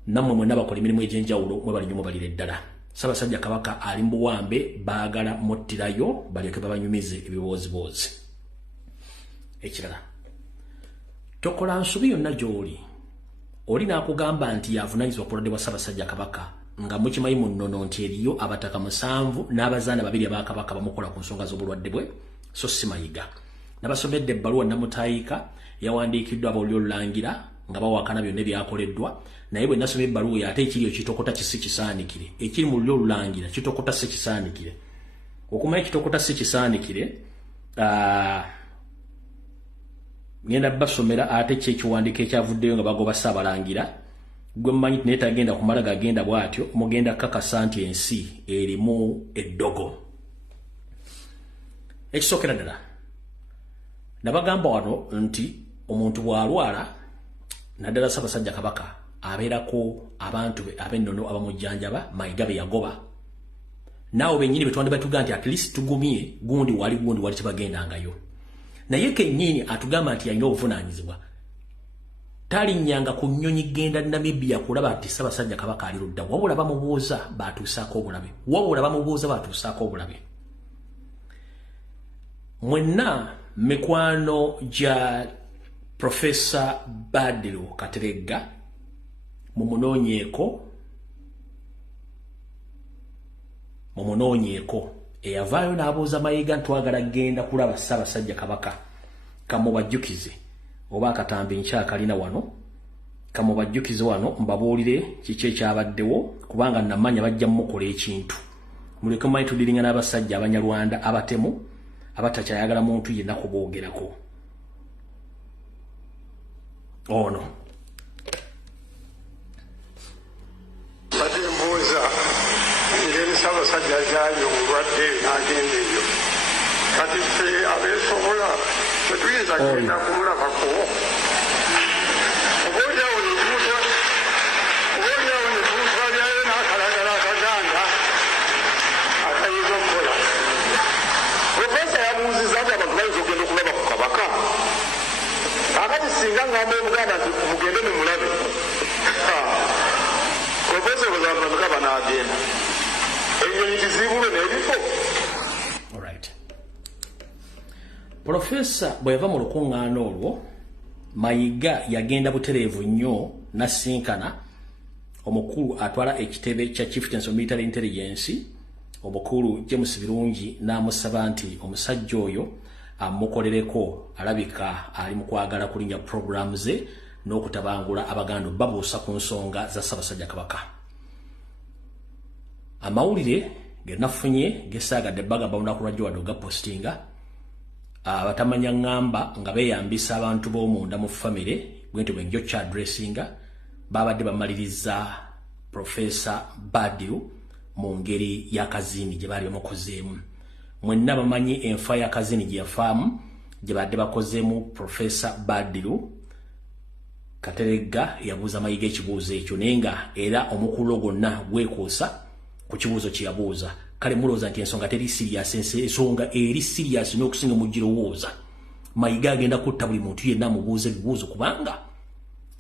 Nammwe mwenna bakola emirimu egy'enjawulo mwe bali nnyo balire ddala. Ssaabasajja Kabaka ali mu buwambe baagala muttirayo balyoke babanyumize ebibooziboozi. Ekirala tokola nsobi yonna gy'oli oli n'akugamba nti yavunaanyizibwa ku bulwadde bwa Ssaabasajja Kabaka nga mukimanyi mu nnono nti eriyo abataka 7 n'abazaana 2 aba Kabaka bamukola ku nsonga z'obulwadde bwe so si mayiga. Nabasomedde ebbaluwa Namutayiika yawandiikiddwa abawulira olulangira nga bawakana byonna ebyakoleddwa naye bwe nasoma ebbaluwa ate ekiri ekitokota kisi kisaanikire ekiri mu lulyo olulangira kitokota si kisaanikire. Okumanya ekitokota si kisaanikire ngenda basomera ate kyekiwandiiko ekyavuddeyo nga bagoba Ssaabalangira gwe mmanyi naye tagenda kumala gagenda bw'atyo mugenda kakasa nti ensi erimu eddogo. Ekisookera ddala nabagamba wano nti omuntu bw'alwala naddala Ssaabasajja Kabaka abeerako abantu be ab'ennono abamujjanjaba mayiga be yagoba. Naawe bennyini be twandibadde tugaa nti at least tugumye gundi wali tebagendangayo. Naye kennyini atugamba nti alina obuvunaanyizibwa talinnyanga ku nnyonyi genda Namibia kulaba nti Ssaabasajja Kabaka ali ludda wabula bamubuuza batuusaako obulabe. Mwenna mikwano gya Professor Badru Kateregga mumunoonyeeko eyavaayo n'abuuza Mayiga ntwagala genda kulaba Ssaabasajja Kabaka kamubajjukize oba akatambi nkyakalina wano kamubajjukize wano mbabuulire kiki ekyabaddewo kubanga namanya bajja mukola ekintu. Muleke manyi tudiringa n'abasajja Abanyarwanda abatemu abatakyayagala muntu yenna kuboogerako. Ono batembuuza ngeri Ssaabasajja zaayo obulwadde n'agenda eyo kati ffe abeesobola tetuyinza genda kumulabako obaolyawo netutwalyayo n'akalagala akaganda singa ngamba omuganda nti mugende mumulabe profesa bwezavanuka banaagenda ennyonyi tizibulwe n'ebifo. Profesa bwe yava mu lukuŋŋaana olwo Mayiga yagenda butereevu nnyo nasinkana omukulu atwala ekitebe kya Chieftains of Military Intelligence omukulu James Birungi n'amusaba nti omusajja oyo amukolereko, alabika ali mu kwagala kulinnya programu ze n'okutabangula Abaganda babuusa ku nsonga za Ssaabasajja Kabaka. Amawulire ge nafunye gesaagadde Bagamba olunaku lwajjo wadde ogapostinga abatamanya ngamba nga beeyambisa abantu b'omunda mu famire bwenti bwenjo kya addressinga babadde bamaliriza Profesa Badiu mu ngeri y'akazini gye baali bamukozeemu. Mwenna bamanyi enfa y'akazini gye yafaamu gye badde bakozeemu Profesa Badiu. Kateregga yabuuza Mayiga ekibuuzo ekyo naye nga era omukulu gonna gwekuusa ku kibuuzo kye yabuuza. Kale mulowooza nti ensonga teri serious, ensonga eri serious n'okusinga mugirowooza. Mayiga agenda kutta buli muntu yenna amubuuza ebibuuzo kubanga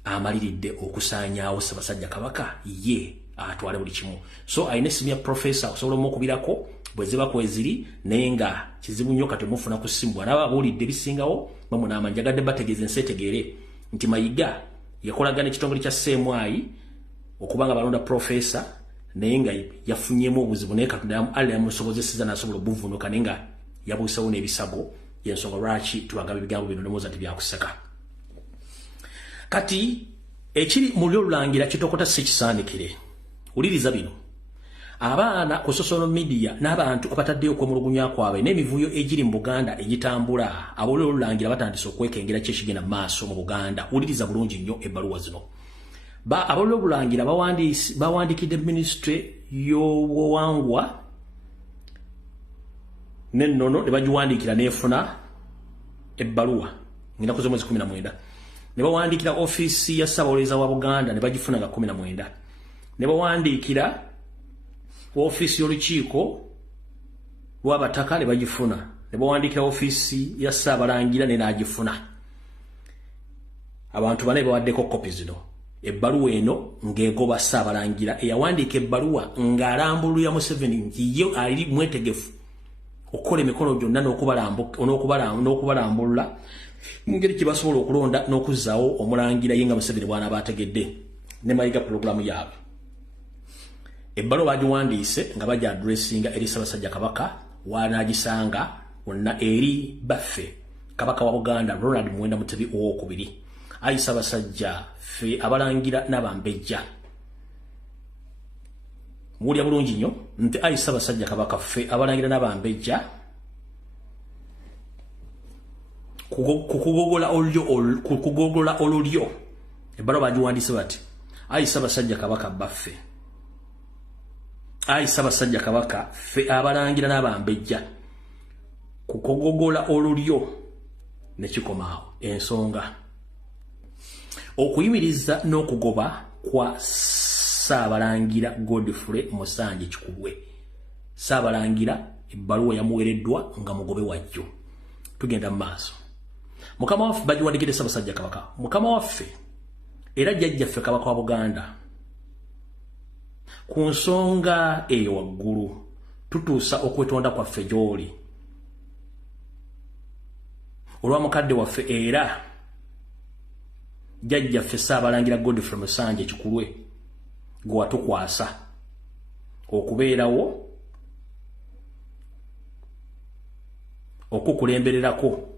amaliridde okusaanyaawo Ssaabasajja Kabaka ye atwale buli kimu. So ayina essimu ya Profesa osobola omukubirako bwe ziba kweziri naye nga kizibu nnyo kati mufuna ku ssimu bw'anaaba abuulidde bisingawo bamunaama. Njagadde bategeeze ensi etegeere nti Mayiga yakolagana ekitongole kya CMI okubanga balonda Profesa naye nga yafunyemu obuzibu naye Katonda ali yamusobozeseza n'asobola obuvunuka naye nga yabuusawo n'ebisago y'ensonga lwaki tubagamba ebigambo bino nemwoza nti byakuseka. Kati ekiri mu ly'olulangira kitokota si kisaanikire. Wuliriza bino. Abaana ku social media n'abantu abataddeyo okwemulugunya kwabwe n'emivuyo egiri mu Buganda egitambula aboololulangira batandise okwekengera ki ekigenda mu maaso mu Buganda. Wuliriza bulungi nnyo ebbaluwa zino. Aboololulangira bawandiikidde Ministry y'obuwangwa n'ennono ne bagiwandiikira n'efuna ebbaluwa ng'ennaku z'omwezi 19. Ne bawandiikira ofiisi ya Ssaabawolereza wa Buganda ne bagifuna nga 19. Ne bawandiikira ofiisi y'olukiiko lw'abataka ne bagifuna. Ne bawandiikira ofiisi ya Ssaabalangira ne n'agifuna. Abantu bana bawaddeko kopi zino. Ebbaluwa eno ng'egoba Ssaabalangira eyawandiika ebbaluwa ng'alambulira Museveni nti ye ali mwetegefu okukola emikono gyonna n'okubalambulula ngeri kye basobola okulonda n'okuzzaawo omulangira ye nga Museveni bw'anaaba ategedde ne Mayiga pulogulaamu yaabwe. Ebbaluwa bagiwandiise nga bajja addressinga eri Ssaabasajja Kabaka wanaagisanga wonna eri baffe Kabaka wa Buganda Ronald Muwenda Mutebi II. Ayi Ssaabasajja ffe abalangira n'abambejja. Muwulya bulungi nnyo nti ayi Ssaabasajja Kabaka ffe abalangira n'abambejja kukugogola olulyo. Ebbaluwa bagiwandiise bati ayi Ssaabasajja Kabaka baffe. Ayi Ssaabasajja Kabaka ffe abalangira n'abambejja kukogogola olulyo ne kikomaawo. Ensonga okuyimiriza n'okugoba kwa Ssaabalangira Godfrey Musanje Kikubwe. Ssaabalangira ebbaluwa yamuweereddwa nga mugobe wajjo. Tugenda mu maaso. Mukama waffe bagiwandiikidde Ssaabasajja Kabaka. Mukama waffe era jjajjaffe Kabaka wa Buganda ku nsonga eyo waggulu tutuusa okwetonda kwaffe gy'oli olwa mukadde waffe era jjajjaffe Ssaabalangira Godfrey Musanje Kikubwe gwe watukwasa okubeerawo okukulembererako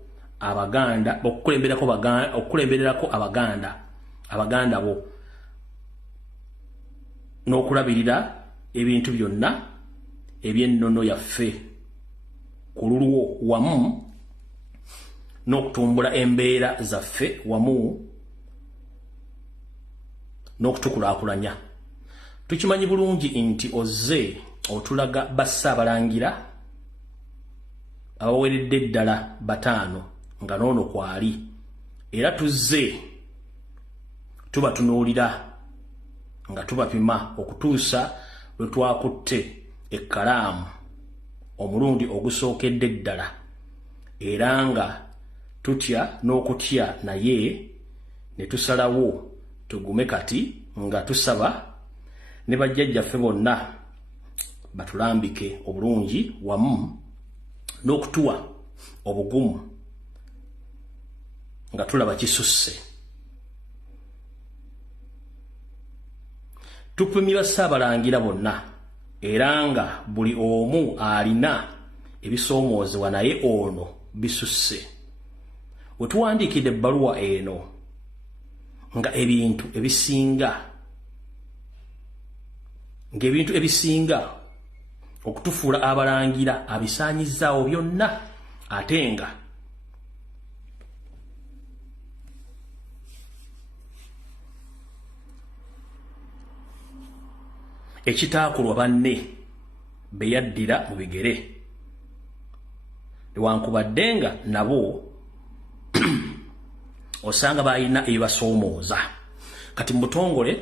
Abaganda okukulembererako Abaganda bo n'okulabirira ebintu byonna eby'ennono yaffe ku lulwo wamu n'okutumbula embeera zaffe wamu n'okutukulaakulanya. Tukimanyi bulungi nti ozze otulaga Bassaabalangira abaweredde eddala 5 nga noono kwali era tuzze tubatunuulira nga tubapima okutuusa lwe twakutte ekkalaamu omulundi ogusookedde ddala era nga tutya n'okutya naye ne tusalawo tugume kati nga tusaba ne bajjajjaffe bonna batulambike obulungi wamu n'okutuwa obugumu nga tulaba kisusse. Tupimira Ssaabalangira bonna era nga buli omu alina ebisoomoozewa naye ono bisusse. We tuwandiikidde ebbaluwa eno nga ebintu ebisinga okutufuula abalangira abisaanyizaawo byonna ate nga ekitaakulwa banne be yaddira mu bigere newankubadde nga nabo osanga balina ebibasoomooza. Kati mu butongole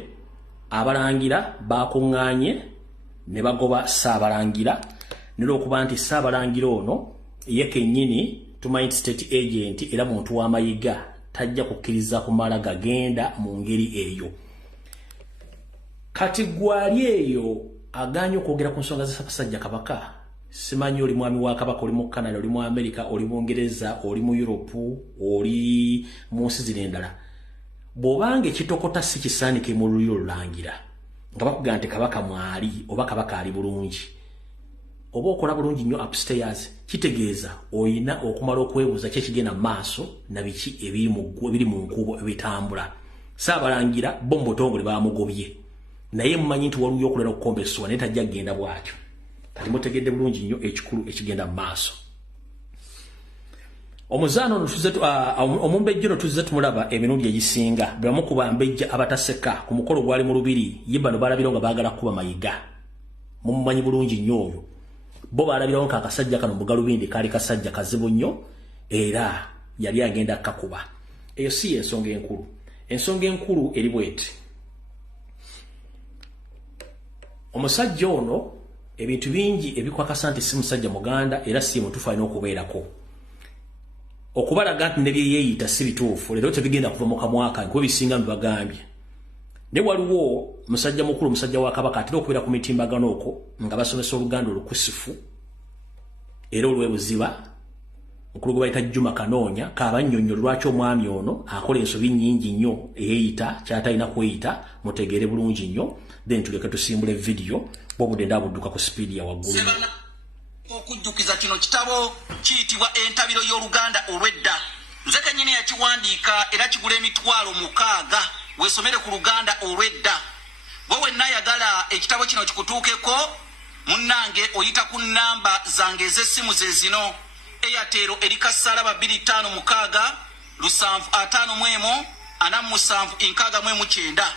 abalangira bakuŋŋaanye ne bagoba Ssaabalangira n'olwokuba nti Ssaabalangira ono ye kennyini tumanyi state agent era muntu w'amayiga tajja kukkiriza kumala gagenda mu ngeri eyo. Kati gwali eyo aganya okwogera ku nsonga za Ssaabasajja Kabaka, simanyi oli mwami wa Kabaka, oli mu Canada, oli mu America, oli mu Ngereza, oli mu Europe, oli mu nsi zino endala. Bw'obanga ekitokota si kisaanike mu lulyo Lulangira nga bakugamba nti Kabaka mwali oba Kabaka ali bulungi oba okola bulungi nnyo upstairs, kitegeeza oyina okumala okwebuuza ki ekigenda mu maaso na biki ebiri mu nkubo ebitambula. Ssaabalangira bo mu butongole baamugobye naye mumanyi nti waliwo okulera okukombesebwa naye tajja kgenda bw'atyo. Kati mutegedde bulungi nnyo ekikulu ekigenda mu maaso. Omuzaano omumbejja ono tuzze tumulaba emirundi egisinga be bamu ku bambejja abataseka ku mukolo gwali mu Lubiri ye bano balabirawo nga baagala kuba mayiga. Mumumanyi bulungi nnyo oyo. Bo balabirawo nka akasajja kano Mugalubindi kaali kasajja kazibu nnyo era yali agenda kakuba. Eyo si ensonga enkulu. Ensonga enkulu eri bweti. Omusajja ono ebintu bingi ebikwakasa nti si musajja muganda era si mutuufu alina okubeerako. Okubalaga nti ne bye yeeyita si bituufu leero tebigenda kuva mu kamwa kange kuba bisinga mbibagambye. Ne waliwo musajja mukulu, musajja wa Kabaka atera okubeera ku mitimbagano okwo nga basomesa Oluganda olukusifu era olw'ebuziba. Mukulu gwe bayita Juma Kanoonya kaabannyonnyola lwaki omwami ono akola ensobi nnyingi nnyo eyeeyita kyatalina kweyita, mutegeere bulungi nnyo. Then tuleke tusimbule video bw'obudde ndabudduka ku speed ya waggulu. Okujjukiza kino kitabo kiyitibwa Entabiro y'Oluganda olw'edda. Nze kennyini yakiwandiika era kigula $600 weesomere ku Luganda olw'edda. Bwe wennayagala ekitabo kino kikutuukeko munnange oyita ku nnamba zange ez'essimu ze zino. Airtel erika Salaba 256 751 47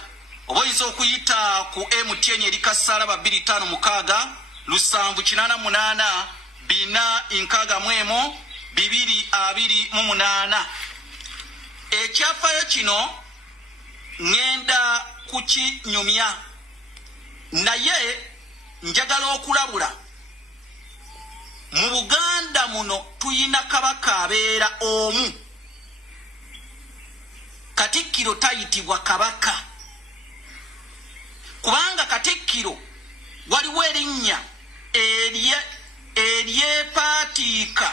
oba oyinza okuyita ku MTN erika Salaba 256 788 461 228. Ekyafaayo kino ngenda kukinyumya naye njagala okulabula. Mu Buganda muno tuyina Kabaka abeera omu. Katikkiro tayitibwa Kabaka kubanga Katikkiro waliwo erinnya eryepaatiika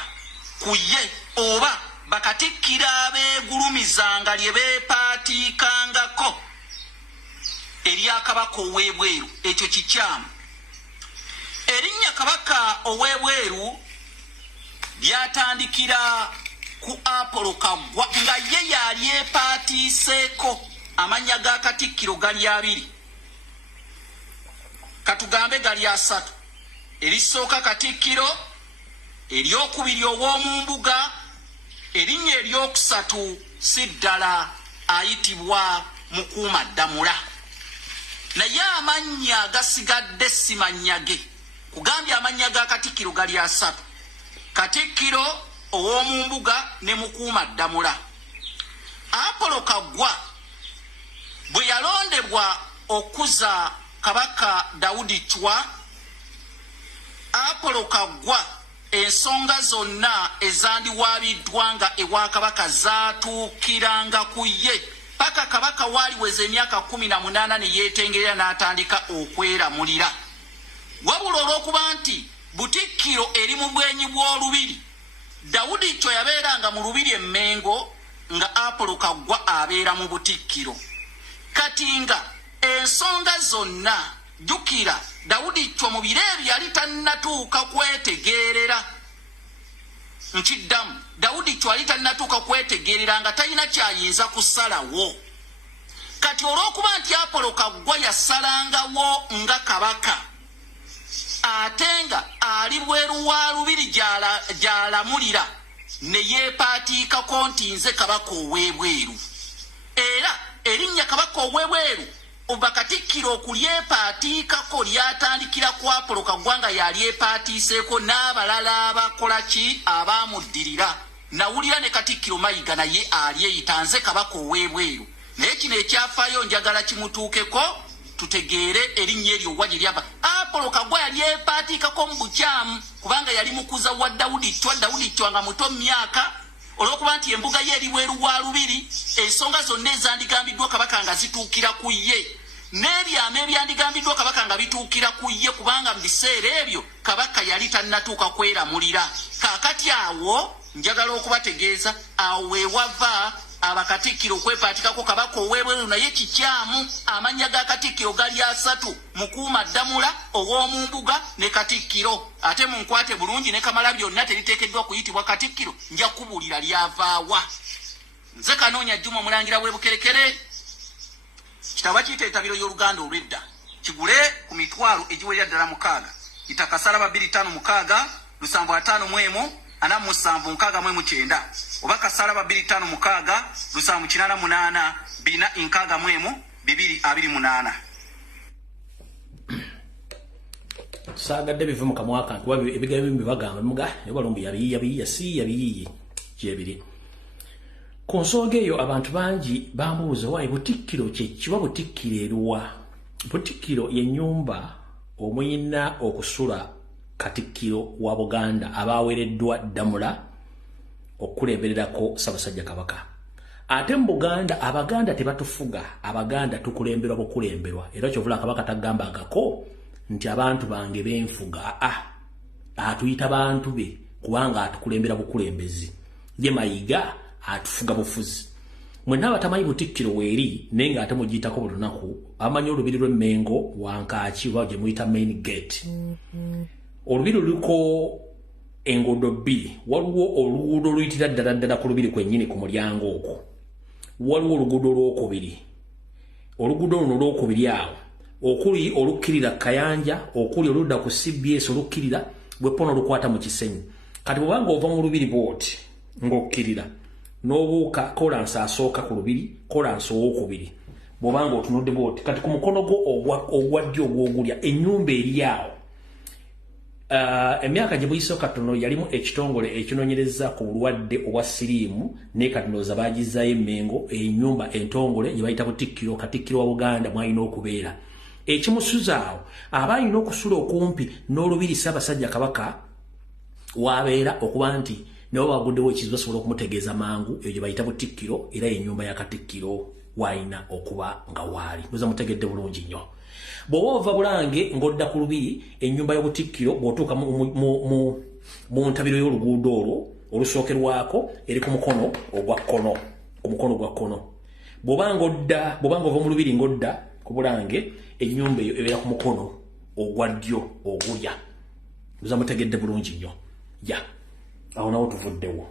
ku ye oba bakatikkiro abeegulumizanga lye beepaatiikangako erya Kabaka ow'ebweru. Ekyo kikyamu. Erinnya Kabaka ow'ebweru lyatandikira ku Apollo Kaggwa nga ye yali epaatiiseeko. Amannya ga Katikkiro gali 2. Katugambe gali 3. Erisooka Katikkiro, eryokubiri ow'omu mbuga, erinnya eryokusatu si ddala ayitibwa Mukuumaddamula. Naye amannya agasigadde si mannya ge. Kugambye amannya ga Katikkiro gali 3. Katikkiro, ow'omu mbuga ne Mukuumaddamula. Apollo Kaggwa bwe yalondebwa okuza Kabaka Daudi Chwa, Apollo Kaggwa ensonga zonna ezandiwaabiddwa nga ewa Kabaka zaatuukiranga ku ye paka kabaka wali weze emyaka 18 ne yeetengerera n'atandika okweramulira. Wabula olw'okuba nti Butikkiro eri mu bwenyi bw'olubiri, Daudi kyo yabeeranga mu lubiri e Mmengo nga Apolo Kaggwa abeera mu Butikkiro. Kati nga ensonga zonna jjukira Daudi kyo mu biro ebyo yali tannatuuka kwetegeerera. Nkiddamu, Daudi kyo yali tannatuuka kwetegeerera nga talina kyayinza kusalawo. Kati olw'okuba nti Apolo Kaggwa yasalangawo nga kabaka, ate nga ali bweru wa lubiri gy'alamulira ne yeepaatiikako nti nze kabaka ow'ebweru. Era erinnya kabaka ow'ebweru Katikkiro okulyepaatiikako lyatandikira ku Apolo Kaggwa nga yalyepaatiiseeko n'abalala abakola ki abaamuddirira. Nawulira ne Katikkiro Mayiga naye alyeyita nze kabaka ow'ebweru. Naye kino ekyafaayo njagala kimutuukeko tutegeere erinnya eryo wa gye lyava. Apolo Kaggwa yalyepaatiikako mu bukyamu kubanga yali mukuza wa Daudi Chwa nga muto myaka, olw'okuba nti embuga ye eri bweru wa lubiri, ensonga zonna ezandigambiddwa kabaka nga zituukira ku ye, n'ebyama ebyandigambiddwa kabaka nga bituukira ku ye, kubanga mu biseera ebyo kabaka yali tannatuuka kweramulira. Kaakati awo njagala okubategeeza awo wewava abakatikkiro okwepaatikako kabaka ow'ebweru, naye kikyamu. Amannya ga Katikkiro gali 3: Mukuuma Ddamula, ow'omu mbuga ne Katikkiro. Ate munkwate bulungi ne Kamala byonna teriteekeddwa kuyitibwa Katikkiro, nja kubuulira lyavaawa. Nze Kanoonya Juma Omulangira w'e Bukerekere. Kitabo kiyita Entabiro y'Oluganda olw'edda, kigule ku mitwalo egiwerera ddala 6. Itaka Salaba 256 751 4769 oba Kasalaba 256 788 461 228. Saagadde bivumu kamwaka kuba ebigambo bibagamba muga ne balumbi yabiyi gyebiri. Ku nsonga eyo abantu bangi bambuuza waayi Butikkiro kiba Butikkiro eruwa? Butikkiro ye nnyumba omuyina okusula Katikkiro wa Buganda abaweereddwa Ddamula okulembererako Ssaabasajja Kabaka. Ate mu Buganda Abaganda tebatufuga, Abaganda tukulemberwa bukulemberwa. Era kyovula Kabaka tagambangako nti abantu bange benfuga, atuyita bantu be kubanga atukulembera bukulembezi. Ye Mayiga atufuga bufuzi. Mwenna abatamanyi Butikkiro weeri naye nga ate mugiyitako buli lunaku, amanyi olubiri lw'e Mmengo Wankaaki oba gye muyita main gate. Olubiri luliko enguudo bbiri. Waliwo oluguudo oluyitira ddala ku lubiri kwennyini ku mulyango okwo. Waliwo oluguudo olwokubiri. Oluguudo luno olwokubiri awo okuli olukkirira Kayanja, okuli oludda ku CBS olukkirira bweppono olukwata mu Kisenyi. Kati bwobanga ova mu lubiri bwoti ng'okkirira n'obuuka kolansi asooka ku lubiri, kolansi owokubiri, bwobanga otunudde bwoti, kati ku mukono gwo ogwa ddyo ogw'ogulya ennyumba eri awo. Emyaka gye buyise katono yalimu ekitongole ekinoonyereza ku bulwadde obwa siriimu, naye kati ndowooza baagizaayo e Mmengo ennyumba entongole gye bayita Butikkiro, Katikkiro wa Buganda mwalina okubeera. Ekimusuza awo aba alina okusula okumpi n'olubiri Ssaabasajja Kabaka wabeera, okuba nti nabo baguddewo ekizibu basobola okumutegeeza mangu eyo gye bayita Butikkiro, era ennyumba ya Katikkiro waalina okuba nga waali. Muza mutegedde bulungi nnyo. Bw'oba ova Bulange ng'odda ku lubiri, ennyumba ya Butikkiro bw'otuuka mu ntabiro y'oluguudo olwo olusookerwako eri ku mukono ogwa kkono, ku mukono gwa kkono. Bw'obanga ova mu lubiri ng'odda ku Bulange, ennyumba eyo ebeera ku mukono ogwa ddyo ogulya. Muza mutegedde bulungi nnyo. Ya awo nawo tuvuddewo.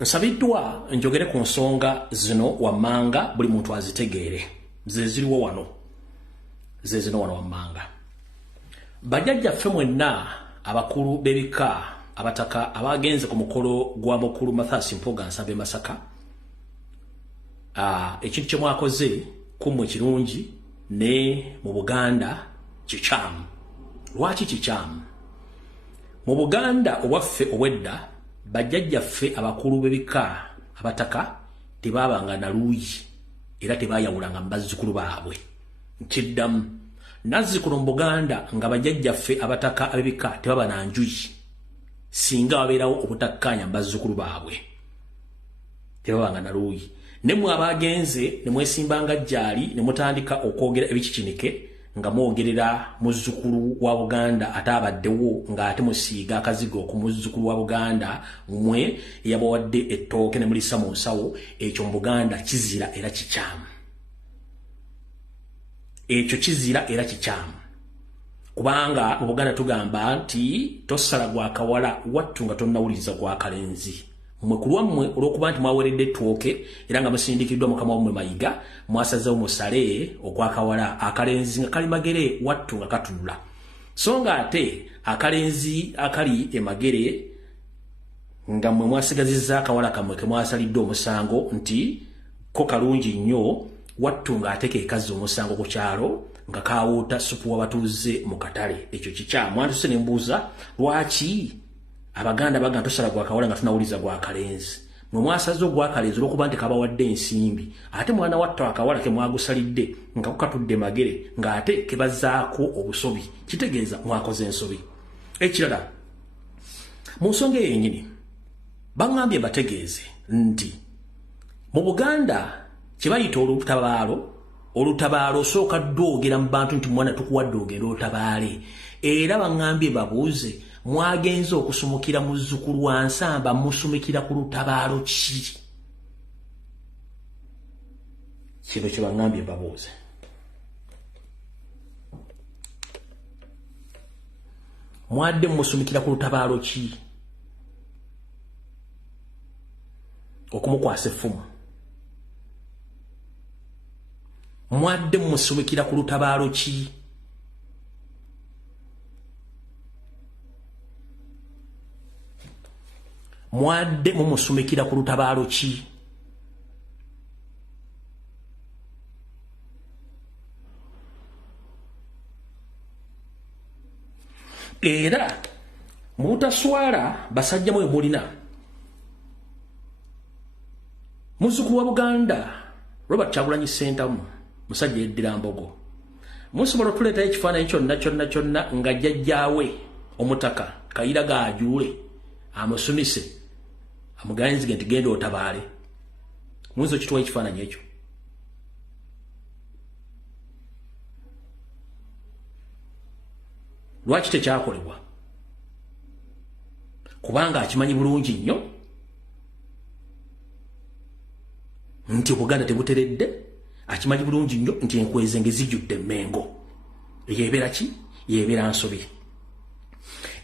Nsabiddwa njogere ku nsonga zino wammanga buli muntu azitegeere. Ze ziriwo wano. Ze zino wano wammanga. Bajjajjaffe mwenna abakulu b'ebika abataka abagenze ku mukolo gwa mukulu Mathias Mpuuga Nsabye Masaka. Ekintu kye mwakoze kummwe kirungi ne mu Buganda kikyamu. Lwaki kikyamu? Mu Buganda owaffe obwedda bajjajjaffe abakulu b'ebika abataka tebaabanga na luuyi era tebaayawulanga mu bazzukulu baabwe. Kiddamu nazzikuno mu Buganda nga bajjajjaffe abataka ab'ebika tebaba na njuyi singa wabeerawo obutakkaanya mu bazzukulu baabwe tebabanga na luuyi. Ne mmwe abaagenze ne mwesimbanga jjaali ne mutandika okwogera ebikikinike nga mwogerera muzzukulu wa Buganda ataabaddewo ng'ate musiiga akazigo ku muzzukulu wa Buganda mmwe yabawadde ettooke ne mulisa mu nsawo, ekyo mu Buganda kizira era kikyamu. Ekyo kizira era kikyamu. Kubanga mu Buganda tugamba nti tosala gwa kawala wattu nga tonnawuliriza gwa kalenzi. Mmwe ku lwammwe olw'okuba nti mwaweredde ettooke era nga musindikiddwa mukama wammwe Mayiga mwasazeewo musale ogwakawala akalenzi nga kali magere wattu nga katunula. So nga ate akalenzi akali emagere nga mmwe mwasigazizza akawala kammwe ke mwasalidde omusango nti ko kalungi nnyo wattu nga ate ke kazza omusango ku kyalo nga kaawuuta supu wabatuuze mu katale. Ekyo kikyamu. Mwantuse ne mbuuza lwaki Abaganda baga tosala gwa kawala nga tunawuliza gwa kalenzi. Mwe mwasazo gwa kalenzi olw'okuba nti kabawadde ensimbi. Ate mwana watta akawala ke mwagusalidde nga kukatudde magere ng'ate kebazaako obusobi. Kitegeeza mwakoze ensobi. Ekirala mu nsonga yennyini baŋŋambye bategeeze nti mu Buganda kye bayita olutabaalo osooka ddwogera mu bantu nti mwana tukuwadde ogenda olutabaale. Era baŋŋambye babuuze mwagenze okusumukira muzzukulu wa Nsamba musumikira ku lutabaalo ki? Kino kye baŋŋambye babuuze. Mwadde musumikira ku lutabaalo ki? Okumukwasa effumu. Mwadde musumikira ku lutabaalo ki? Mwadde mumusumikira ku lutabaalo ki? Era mutaswala basajja mwe mulina muzzukulu wa Buganda Robert Kyagulanyi Ssentamu musajja yeddira Mbogo musobola okuleetayo ekifaananyi kyonna nga jjajjaawe omutaka Kayiira Gaajuule amusumise amuganzige nti genda otabaale. Muyinza okituwa ekifaananyi ekyo? Lwaki tekyakolebwa? Kubanga akimanyi bulungi nnyo nti Obuganda tebuteredde. Akimanyi bulungi nnyo nti enkweze ngezijjudde Mmengo. Yeebeera ki? Yeebeera nsobi.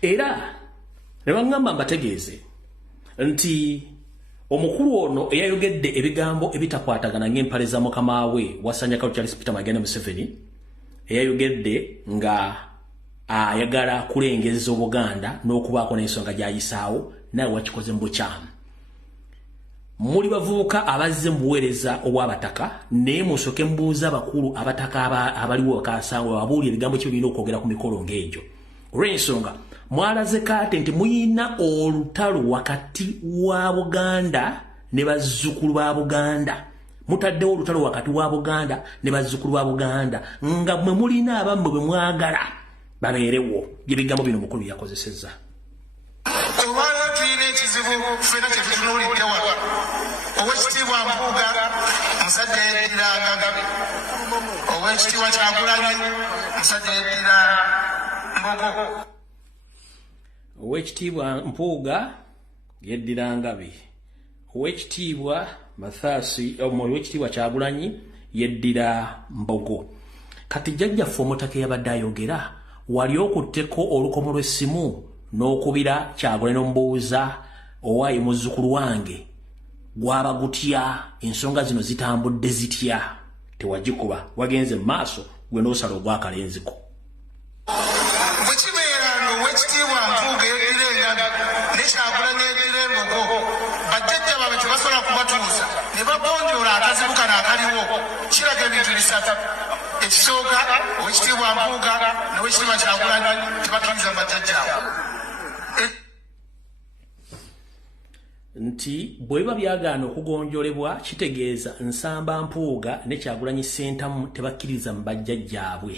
Era ne baŋŋamba mbategeeze nti omukulu ono eyayogedde ebigambo ebitakwatagana ng'empale za mukama we Wasanyakalu Charles Peter Magenda Museveni eyayogedde nga ayagala kulengeza Obuganda n'okubaako n'ensonga gy'ayisaawo naye wakikoze mu bukyamu. Muli bavubuka abazze mu buweereza obw'abataka naye musooke mbuuza abakulu abataka abaliwo bakasangwa babuulira ebigambo ki birina okwogera ku mikolo ng'egyo. Olw'ensonga mwalaze kate nti muyina olutalo wakati wa Buganda ne bazzukulu ba Buganda. Mutaddewo olutalo wakati wa Buganda ne bazzukulu ba Buganda nga mwe mulina abammwe bwe mwagala babeerewo. Ebigambo bino mukulu byakozesezza. Olwala tulina ekizibu ffena kye tutunuulidde wano. Oweekitiibwa Mpuuga musajja yeddiranga Oweekitiibwa Kyagulanyi musajja yeddira Mbogo. Oweekitiibwa Mpuuga yeddira Ngabi. Oweekitiibwa Mathaasi Oweekitiibwa Kyagulanyi yeddira Mbogo. Kati jjajjaffe omutaka eyabadde ayogera wali okutteko olukomo lw'essimu n'okubira Kyagulanyi n'omubuuza owaayi muzzukulu wange gwaba gutya, ensonga zino zitambudde zitya? Tewagikuba, wagenze mu maaso gwe n'osala ogw'akalenziko. Bwe kibeera Oweekitiibwa Mpuuga yeddira Engabi ne Kyagulanyi yeddira Embogo bajjajja baabwe tebasobola kubatuuza ne bagonjoola akazibu kano akaliwo. Kiraga ebintu bisatu. ekisooka owekitiibwa Mpuuga n'owekitiibwa Kyagulanyi tebakkiriza bajjajjaabwe nti bweba byagaana okugonjolebwa kitegeeza Nsamba Mpuuga ne Kyagulanyi Ssentamu tebakkiriza mu bajjajjaabwe.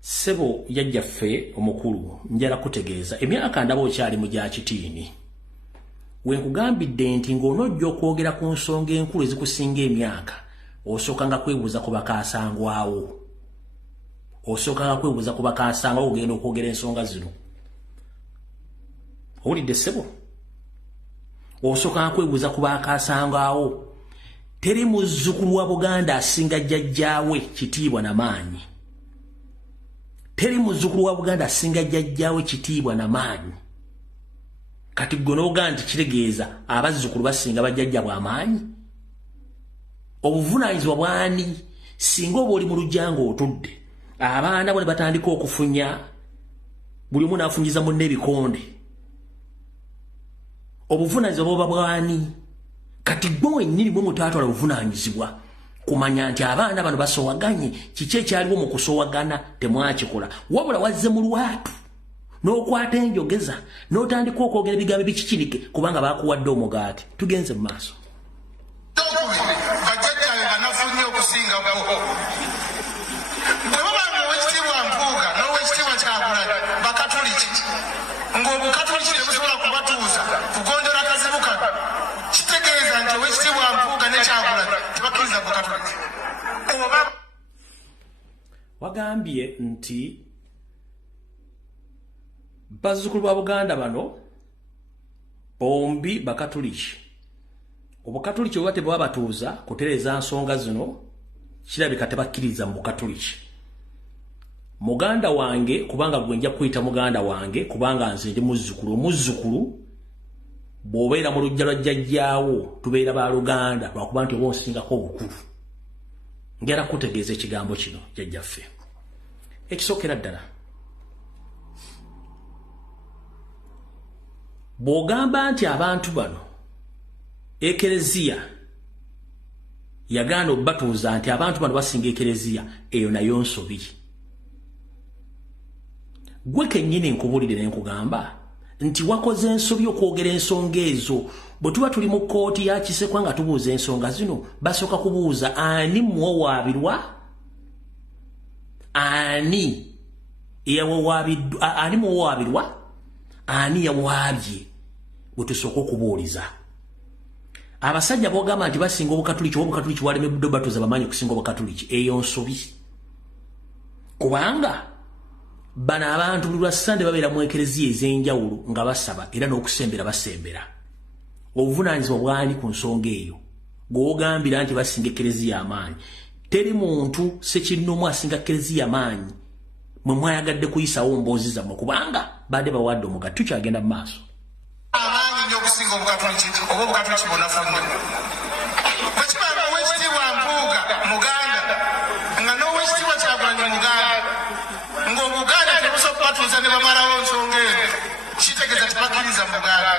Sebo yajjaffe omukulu njala kutegeeza emyaka ndaba okyali mu gya kitiini. Wenkugambidde nti ng'onojja okwogera ku nsonga enkulu ezikusinga emyaka osookanga kwebuuza ku bakaasangwawo. Osookanga kwebuuza ku bakaasangwawo ogenda okwogera ensonga zino. Owulidde Sebo? Osookanga kwebuuza ku bakaasangwawo. Teri muzzukulu wa Buganda asinga jjajjaawe kitiibwa na maanyi. Teri muzzukulu wa Buganda asinga jjajjaawe kitiibwa na maanyi. Kati gwe n'ogamba nti kitegeeza abazzukulu basinga bajjajjaabwe amaanyi. Obuvunaanyizibwa bwani singa oba oli mu lujja ng'otudde abaana bo ne batandika okufunya buli omu n'afunyiza munne ebikonde. Obuvunaanyizibwa bwoba bwani? Kati gwe wennyini bwe mutaatwala obuvunaanyizibwa kumanya nti abaana bano basoowaganye, kiki ekyaliwo mu kusoowagana temwakikola, wabula wazze mu lwatu n'okwata enjogeza n'otandika okwogera ebigambo ebikikinike kubanga baakuwadde omugaati. Tugenze mu maaso. bajjajjaabe banafunye okusinga bo bwe babanga owekitiibwa Mpuuga n'owekitiibwa Kyagulanyi bakatoliki ng'obukatoliki ne busobola kubatuuza kugonjola akazibu kano kitegeeza nti owekitiibwa Mpuuga ne Kyagulanyi tebakkiriza bukatoliki oba Wagambye nti bazzukulu ba Buganda bano bombi bakatoliki. Obukatoliki bwe bwaba batuuza kutereeza nsonga zino kirabika tebakkiriza mu bukatoliki. Muganda wange kubanga gwe nja kuyita muganda wange kubanga nze ndi muzzukulu. Omuzzukulu bw'obeera mu lujja lwa jjajjaawo tubeera ba Luganda lwakuba nti oba onsingako obukulu. Njala kutegeeza ekigambo kino jjajjaffe. Ekisookera ddala bw'ogamba nti abantu bano Ekereziya yagaana obbatuuza nti abantu bano basinga Ekereziya, eyo nayo nsobi. Gwe kennyini nkubulire ne nkugamba nti wakoze ensobi okwogera ensonga ezo. Bwe tuba tuli mu kkooti ya Kisekwa nga tubuuza ensonga zino basooka kubuuza ani muwawaabirwa, ani muwawaabirwa, ani yawaabye, bwe tusooka okubuuliza. Abasajja bogamba nti basinga obukatoliki oba obukatoliki walemedde batuuza bamanyi okusinga obukatoliki, eyo nsobi. Kubanga bano abantu buli lwa Sande babeera mu Ekereziya ez'enjawulo nga basaba era n'okusembera basembera. Obuvunaanyizibwa bwani ku nsonga eyo gw'ogambira nti basinga Ekereziya amaanyi? Teri muntu sekinnomu asinga Ekereziya amaanyi mwe mwayagadde kuyisawo mboozi zammwe kubanga badde bawadde omugaati. Tukyagenda mu maaso. amaanyi nnyo okusinga obukatoliki oba obukatoliki bwonafunne bwekibanga owekitiibwa Mpuuga Muganda nga n'owekitiibwa Kyagulanyi Muganda ng'Obuganda tebusobola kubatuuza ne bamalawo nsonga eno kitegeeza tebakkiriza Muganda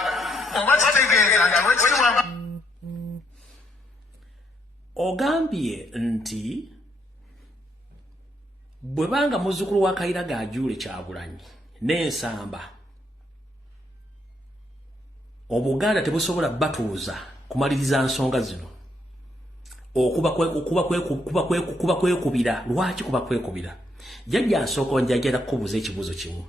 oba kitegeeza nti owekitiibwa Ogambye nti bwe banga muzzukulu wa Kayiira Ajuule Kyagulanyi n'Ensamba Obuganda tebusobola batuuza kumaliriza nsonga zino okuba kwekubira. Lwaki kuba kwekubira? Jjajja nsooka njagala kukubuuza ekibuuzo kimu.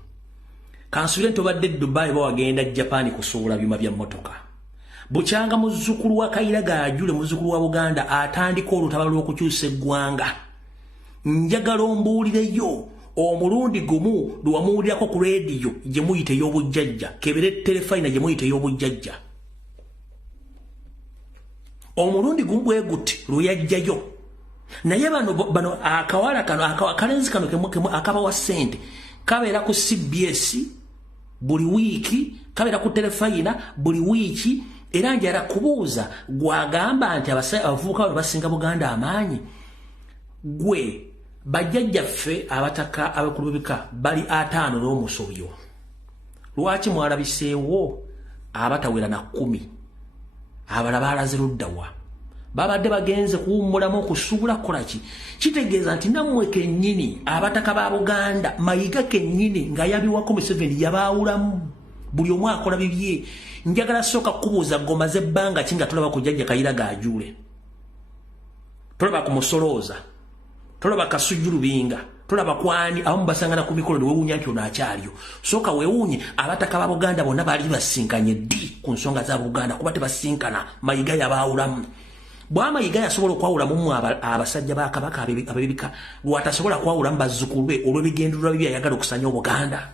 Kansubire nti obadde Dubai bawagenda Japan kusuubula byuma bya mmotoka. Bukyanga muzzukulu wa Kayiira Ajuule muzzukulu wa Buganda atandika olutalo lw'okukyusa eggwanga. Njagala ombuulireyo omulundi gumu lwamuwulirako ku leediyo gye muyita ey'obujjajja, kebere telefayina gye muyita ey'obujjajja. Omulundi gumu bwe guti lwe naye bano akawala kano akalenzi kano akabawa ssente kabeera ku CBS buli wiiki, kabeera ku telefayina buli wiiki. Era njala kubuuza gwagamba nti abavubuka bano basinga Buganda amaanyi. Gwe bajjajjaffe abataka abakulu b'ebika bali 5 n'omusobyo. Lwaki mwalabiseewo abatawera na 10? Abala baalaze luddawa. babadde bagenze kuwummulamu okusuubula kukola ki kitegeeza nti nammwe kennyini abataka ba Buganda Mayiga kennyini nga yabiwako Museveni yabaawulamu buli omu akola bibye njagala sooka kubuuza gomaze ebbanga ki nga tolaba ku Jjajja Kayiira Gaajule tolaba ku Musolooza tolaba Kasujju Lubinga tolaba kwani abamu basangana ku mikolo ne weewuunya nti ono akyaliyo sooka weewuunye abataka ba Buganda bonna baali basinkanye ddi ku nsonga za Buganda kuba tebasinkana Mayiga yabaawulamu Bwamayiga yasobola okwawulamu abasajja ba Kabaka abebika lwatasobola kwawulamu bazzukulu be olw'ebigendererwa bibi ayagala okusanya Obuganda.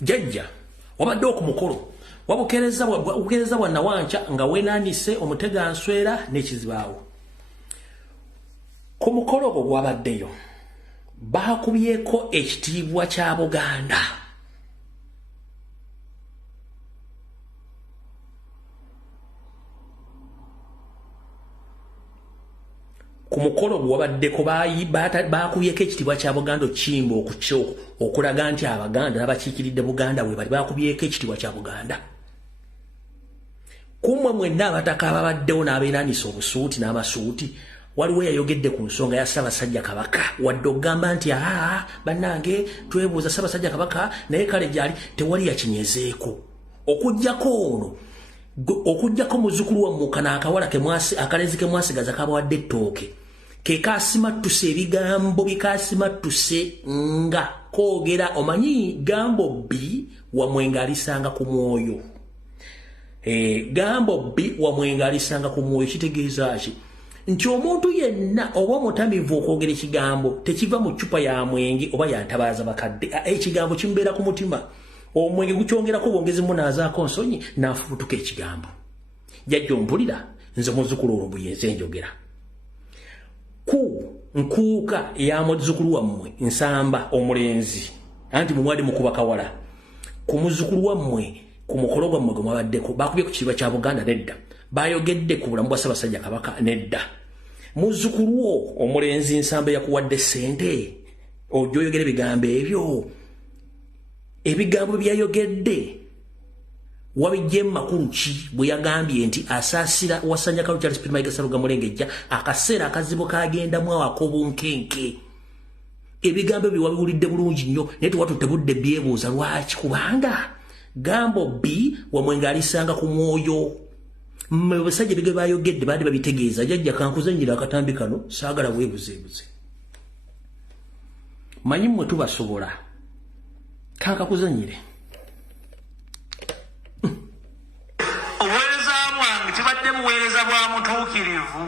Jjajja wabadde okumukolo wabukeereza bwa Nawanca nga weenaanise Omuteganswera n'Ekizibaawo. Ku mukolo ogwo gwabaddeyo baakubyeko ekitiibwa kya Buganda. Ku mukolo gwabaddeko baakubyeko ekitiibwa kya Buganda okimba okulaga nti Abaganda n'abakiikiridde Buganda bwe bali baakubyeko ekitiibwa kya Buganda. Kummwe mwenna abataka ababaddewo n'abeenaanisa obusuuti n'amasuuti waliwo yayogedde ku nsonga ya Ssaabasajja Kabaka wadde okugamba nti bannange twebuuza Ssaabasajja Kabaka naye kale gyali tewali yakinyezeeko okugjako muzzukulu wammwe kano akawala akalezi ke mwasigaza kabawadde ettooke ke kaasimattuse ebigambo bikaasimattuse nga koogera omanyi gambo bbi wamwenga alisanga ku mwoyo gambo bbi wamwenga alisanga ku mwoyo kitegeeza ki nti omuntu yenna oba omutamivu okwogera ekigambo tekiva mu ccupa ya mwenge oba yantabaaza bakadde ekigambo kimubeera ku mutima omwenge gukyongerako bwongezi munaazaako nsonyi n'afubutuka ekigambo. Jjajja ompulira nze muzzukulu olwo buyenze njogera ku nkuuka ya muzzukulu wammwe Nsamba omulenzi anti mumwadde mukuba kawala ku muzzukulu wammwe ku mukolo gwammwe gwe mwabaddeko baakubye ku kitiibwa kya Buganda nedda bayogedde ku bulamu bwa Ssaabasajja Kabaka nedda muzzukulu wo omulenzi Nsamba yakuwadde ssente ojja oyogera ebigambo ebyo ebigambo byayogedde wabijje makulu ki bwe yagambye nti asaasira Wasanya Kalu Charles Peter Mayiga Ssaluga Mulengejja akaseera akazibu kagendamu akobunkenke ebigambo bye wabiwulidde bulungi nnyo naye tewatutte budde byebuuza lwaki kubanga gambo bbi wamwenga alisanga ku mwoyo basajja bige bayogedde baali babitegeeza. Jjajja kankuzannyira akatambi kano saagala weebuzeebuze manyi mmwe tubasobola kankakuzannyire obuweereza bwange tibadde buweereza bwa mutuukirivu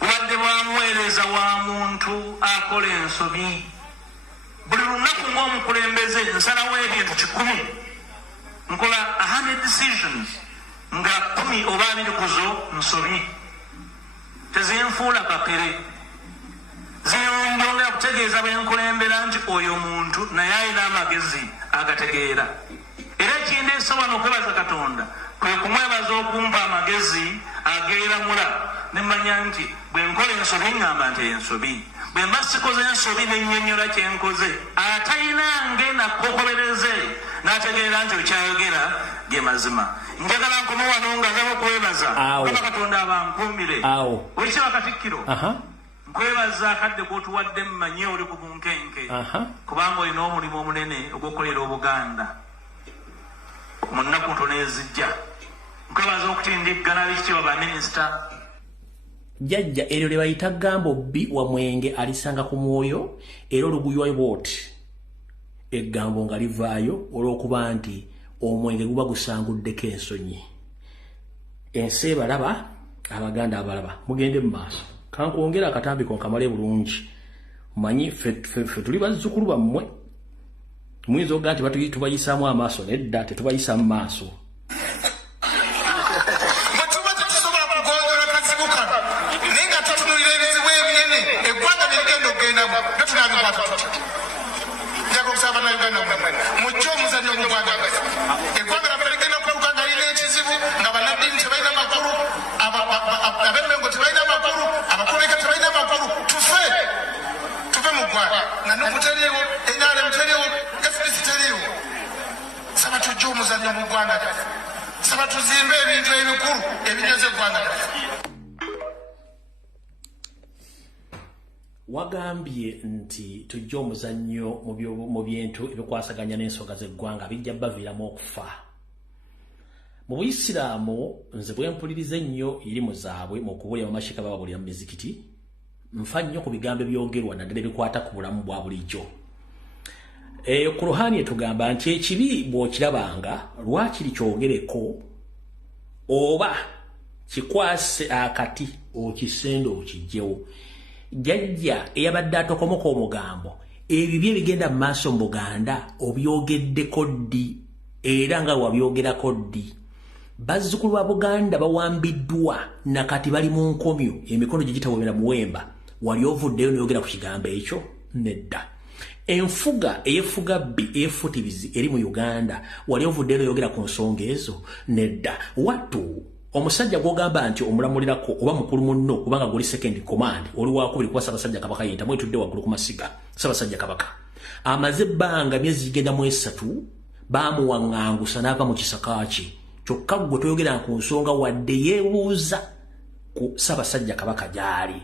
bubadde bwamuweereza wa muntu akola ensobi. Buli lunaku ng'omukulembeze nsalawo ebintu 100 nkola 100 decisions nga 10 oba 20 kuzo nsobi tezinfuula kapere zinjongera kutegeeza bwenkulembera nti oyo muntu naye alina amagezi agategeera era ekindeese wano okwebaza Katonda kwe kumwebaza okumpa amagezi ageeramula ne mmanya nti bwe nkola ensobi ngamba nti ensobi bwe mba sikoze ensobi n'ennyonnyola kye nkoze atayinange nakokobereze n'ategeera nti okyayogera ge mazima. Njagala nkome wano nga nzaba okwebaza Mukama Katonda abankuumire Oweekitiibwa Katikkiro nkwebaza akadde k'otuwadde mmanyi oli ku bunkenke kubanga olina omulimu omunene ogw'okukolera Obuganda mu nnaku ntono ezijja. Nkwebaza okutindiggana Abeekitiibwa baminisita. Jjajja eryo lye bayita gambo bbi wamwenge alisanga ku mwoyo era oluguywa bwoti eggambo nga livaayo olw'okuba nti omwenge guba gusanguddeko ensonyi. Ensi ebalaba Abaganda abalaba mugende mu maaso kankwongera akatambi konkamale bulungi manyi ffe tuli bazzukulu bammwe muyinza okugaa nti tubayisaamu amaaso nedda tetubayisaamu maaso. tujja omuzannyo mu ggwanga lyaffe saba tuzimbe ebintu ebikulu ebinyoza eggwanga lyaffe. Wagambye nti tujja omuzannyo mu bintu ebikwasaganya n'ensonga z'eggwanga bijja baviiramu okufa. Mu Buyisiraamu nze bwe mpuliriza ennyo eri mu zaabwe mu kubulya bamashika babulira mu mizikiti nfa nnyo ku bigambo ebyogerwa naddala ebikwata ku bulamu bwa bulijjo. Ku Ruhani etugamba nti ekibi bw'okirabanga lwakiri kyogereko oba kikwase akati okisende okijjewo. Jjajja eyabadde atokomoka omugambo ebibi ebigenda mu maaso mu Buganda obyogeddeko ddi era nga wabyogerako ddi. Bazzukulu ba Buganda bawambiddwa nakati bali mu nkomyo emikono gye gitawomera muwemba. Wali ovuddeyo n'oyogera ku kigambo ekyo? Nedda. Enfuga eyefuga bbi efutibizi eri mu Uganda wali ovuddeyo n'oyogera ku nsonga ezo? Nedda. Wattu omusajja gw'ogamba nti omulamulirako oba mukulu munno kubanga guli second command oli wakubiri kuba Ssaabasajja Kabaka yinta mwetudde waggulu ku masiga Ssaabasajja Kabaka amaze ebbanga myezi gigenda mu 3 baamuwaŋŋangusa n'ava mu kisaka kye. Kyokka gwe toyogera ku nsonga wadde yeebuuza ku Ssaabasajja Kabaka gy'ali.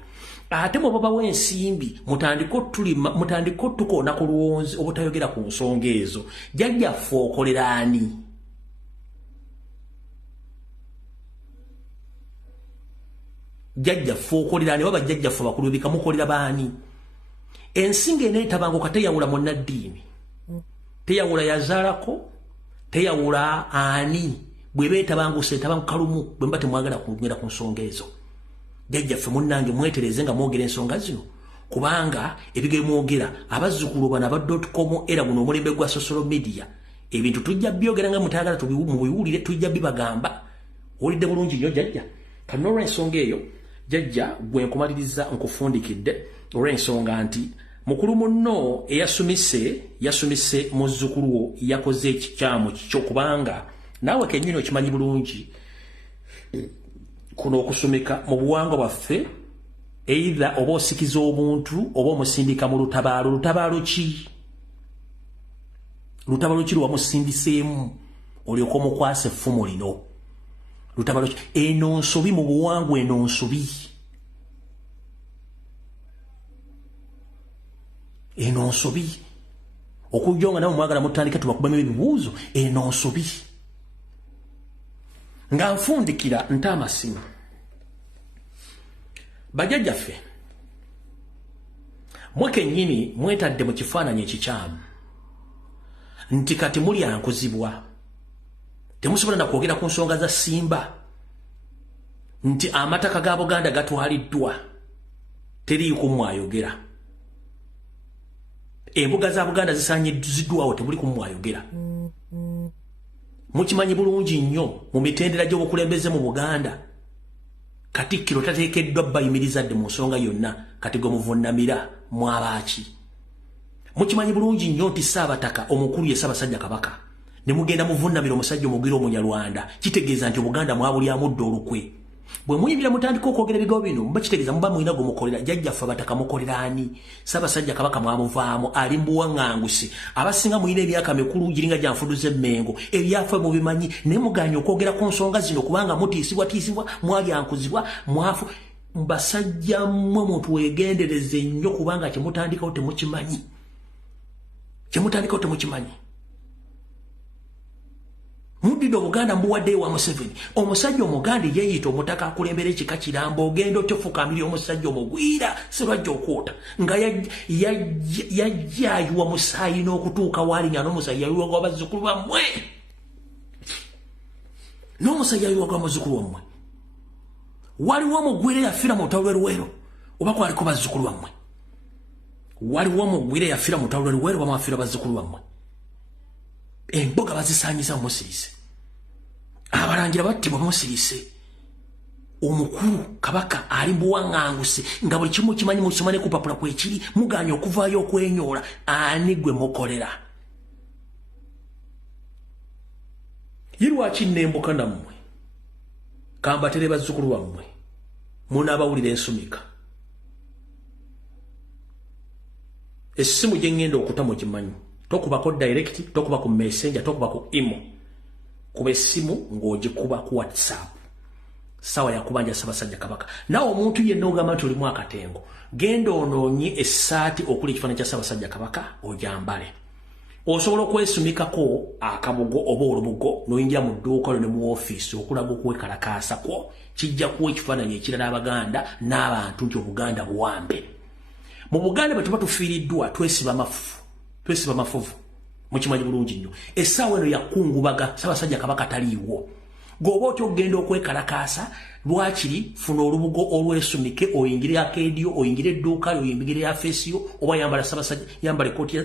Ate mu baba w'ensimbi mutandiko tukoona ku luwonzi obutayogera ku nsonga ezo. Jjajjaffe okolera ani? Jjajjaffe okolera ani? Oba bajjajjaffe bakulu bika mukolera baani? Ensinga eneetabanguka teyawula munnaddiini, teyawula yazaalako, teyawula ani. Bwe beetabangusa etabanguka lumu bwe mba temwagala kugenda ku nsonga ezo. Jjajjaffe munnange mwetereze nga mwogera ensonga zino kubanga ebigere mwogera abazzukulu bano aba.com era guno omulembe gwa social media ebintu tujja byogera nga mutagala mubiwulire tujja bibagamba. Olidde bulungi nnyo jjajja. Kano olw'ensonga eyo jjajja gwe nkumaliriza nkufundikidde olw'ensonga nti mukulu munno yasumise muzzukulu wo yakoze ekikyamu kikyo kubanga naawe kennyini okimanyi bulungi kuno okusomeka mu buwangwa bwaffe either oba osikiza omuntu oba omusindika mu lutabaalo. Lutabaalo ki? Lutabaalo ki lwamusindiseemu olyoka omukwasa effumu lino? Lutabaalo ki? Eno nsobi mu buwangwa, eno nsobi. Eno nsobi. Okujja nga nawe mwagala mutandika tubakubamu ebibuuzo, eno nsobi. Nga nfundikira ntaamasimu. Bajjajjaffe mwe kennyini mwetadde mu kifaananyi ekikyamu nti kati mulyankuzibwa temusobola na kwogera ku nsonga za Simba nti amataka ga Buganda gatwaliddwa teriiko mwayogera. Embuga za Buganda zisaanyiziddwawo tebuli ku mwayogera. Mukimanyi bulungi nnyo mu mitendera gy'obukulembeze mu Buganda Katikkiro tateekeddwa bayimiriza dde mu nsonga yonna kati gwe muvunnamira mwabaaki. Mukimanyi bulungi nnyo nti Ssaabataka omukulu ye Ssaabasajja Kabaka ne mugenda muvunnamira omusajja omugwira Omunyarwanda kitegeeza nti Obuganda mwabulyamu dda olukwe. Bwe muyimbira mutandika okwogera ebigambo bino muba kitegeeza muba mulina gwe mukolera. Jjajjaffe Abataka mukolera ani? Ssaabasajja Kabaka mwamuvaamu ali mu buwaŋŋangusi abasinga mulina emyaka mikulu giringa gya nfuduze Mmengo ebyaffe mubimanyi naye muganya okwogera ku nsonga zino kubanga mutiisibwa mwalyankuzibwa mwafu. Mbasajja mmwe mutwegendereze nnyo kubanga kyemutandikawo temukimanyi. Muddido Buganda mbuwaddeyo wa Museveni. Omusajja Omuganda yeeyita omutaka akulembera ekika Kiramba ogenda otyofukamiri omusajja omugwira sirwajja okwota nga yajjayuwa musaayi n'okutuuka waali nga n'omusaayi yayuwa gwa bazzukulu bammwe. N'omusaayi yayuwa gwa muzzukulu wammwe. Waliwo omugwira yafiira mu lutalo lw'Eruwero oba kwaliko bazzukulu bammwe? Waliwo omugwira yafiira mu lutalo lw'Eruwero oba mwafiira bazzukulu bammwe? Emboga bazisaanyiza musiriise. Abalangira battibwa musiriise. Omukulu Kabaka ali mu buwaŋŋanguse nga buli kimu kimanyi musomane ku papula kwekiri muganya okuvaayo okwenyoola. Ani gwe mukolera? Ye lwaki nnembuka nammwe kambatere bazzukulu bammwe munaabawulira ensumika. Essimu gye ŋŋenda okuta mugimanyi. Tokubako direct, tokuba ku messenger, tokuba ku imo. kuba essimu ng'ogikuba ku WhatsApp sawa ya kubanja Ssaabasajja Kabaka nawo omuntu yenna ogamba nti olimu akatengo genda onoonye essaati okuli ekifaananyi kya Ssaabasajja Kabaka ojambale osobola okwesumikako akabugo oba olubugo n'oyingira mu dduuka ne mu ofiisi okulaga okwekalakaasa kwo kijja kuwa ekifaananyi ekirala Abaganda n'abantu nti Obuganda buwambe mu Buganda bwe tuba tufiiriddwa twesiba mafuvu mukimanyi bulungi nnyo essaawa eno yakungubaga Ssaabasajja Kabaka taliiwo goba otyo ogenda okwekalakaasa lwakiri funa olubugo olwesumike oyingire akedio oyingire edduuka oyingire afeesiyo oba yambala Ssaabasajja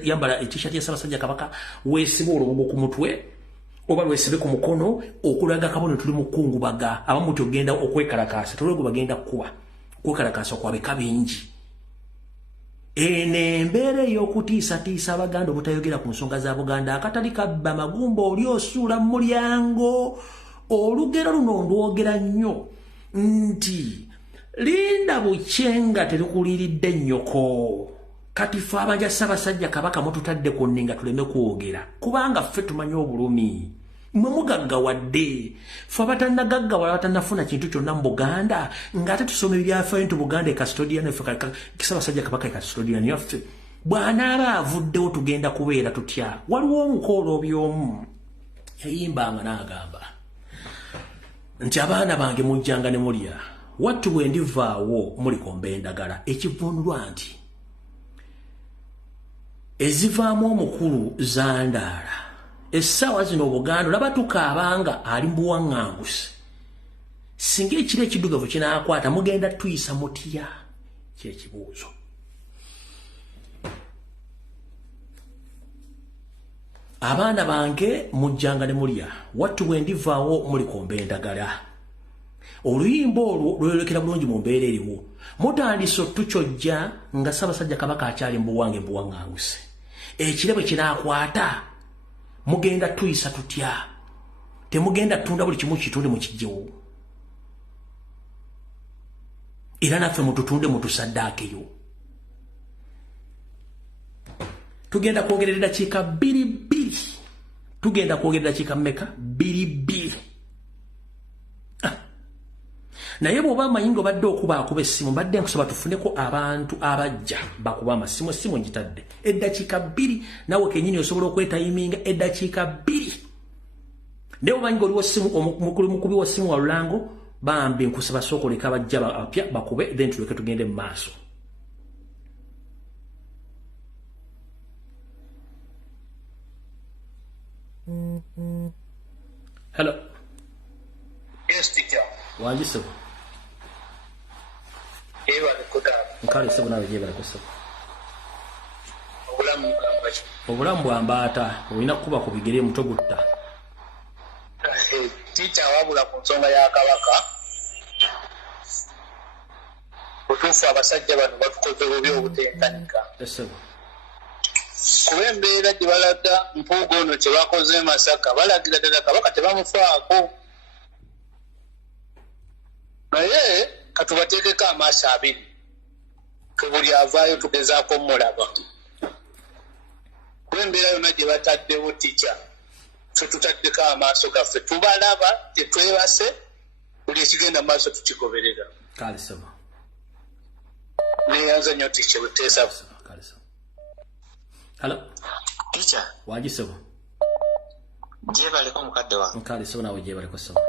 yambala t-shirt ya Ssaabasajja Kabaka weesibe olubugo ku mutwe oba lwesibe ku mukono okulaga kabone tuli mu kungubaga abamu tyo ogenda okwekalakaasa tolwego bagenda kuba okwekalakaasa kwabeka bingi embeera ey'okutiisatiisa Abaganda obutayogera ku nsonga za Buganda akatali kabba magumba oli osuula mu mulyango olugero luno ndwogera nnyo nti linda bucyenga terikuliridde nnyoko kati ffe abanja Ssaabasajja Kabaka mututadde ku nninga tuleme kwogera kubanga ffe tumanyi obulumi mwe mugaggawadde ffe abatannagaggawala batannafuna kintu kyonna mu Buganda ng'ate tusoma ebyafaayo nti Buganda ekasitodiyani ffe Ssaabasajja Kabaka ekasitodiyani yaffe bw'anaaba avuddewo tugenda kubeera tutya waliwo omukoolo by'omu yayimbanga n'agamba nti abaana bange mujjanga ne mulya wattu bwe ndivaawo mulikomba endagala ekivunulwa nti ezivaamu omukulu zandaala essaawa zino Obuganda olaba tukaabanga ali mu buwaŋŋanguse singa ekiro ekiddugavu kinaakwata mugenda tuyisa mutya kyekibuuzo abaana bange mujjanga ne mulya wattu bwe ndivaawo mulikomba endagala oluyimba olwo lweyolekera bulungi mu mbeera eriwo mutandise otukyojja nga Ssaabasajja Kabaka akyali mu buwange mu buwaŋŋanguse ekire bwe kinaakwata mugenda tuyisa tutya temugenda tunda buli kimu kitunde mu kijjewo era naffe mututunde mutusaddaakeyo tugenda kwogera eddakiika bbiri tugenda kwogera eddakiika mmeka bbiri naye bw'oba amanyi ng'obadde okuba essimu mbadde nkusaba tufuneko abantu abajja bakuba amasimu essimu ngitadde eddakiika bbiri nawe kennyini osobola okwetayiminga eddakiika bbiri naye omanyi ng'oliwo ssimu mukubi wa ssimu wa Lulango bambi nkusaba sooka oleka abajja bapya bakube then tuleke tugende mu maaso hello yes teacher wangi sebo ewa nikuta nkale sebo nawe jebala ko sebo obulamu bwambaata olina kuba ku bigere muto gutta teacher wabula ku nsonga ya Kabaka otuufu abasajja bano batukoze bubi obutenkanika sebo kuba embeera gye balaga mpuuga ono kye bakoze Masaka balagira ddala Kabaka tebamufaako naye katubateekeko amaaso abiri buli avaayo tugezaako mulaba kuba embeera yonna gye bataddewo tica fe tutaddeko amaaso gaffe tubalaba tetwebase buli ekigenda maaso tukigoberera kale sebo neyanza nnyo tice buteesabu kale sebo hello teacher wangi sebo jebaleko mukadde wa nkale sebo nawe jebaleko sebo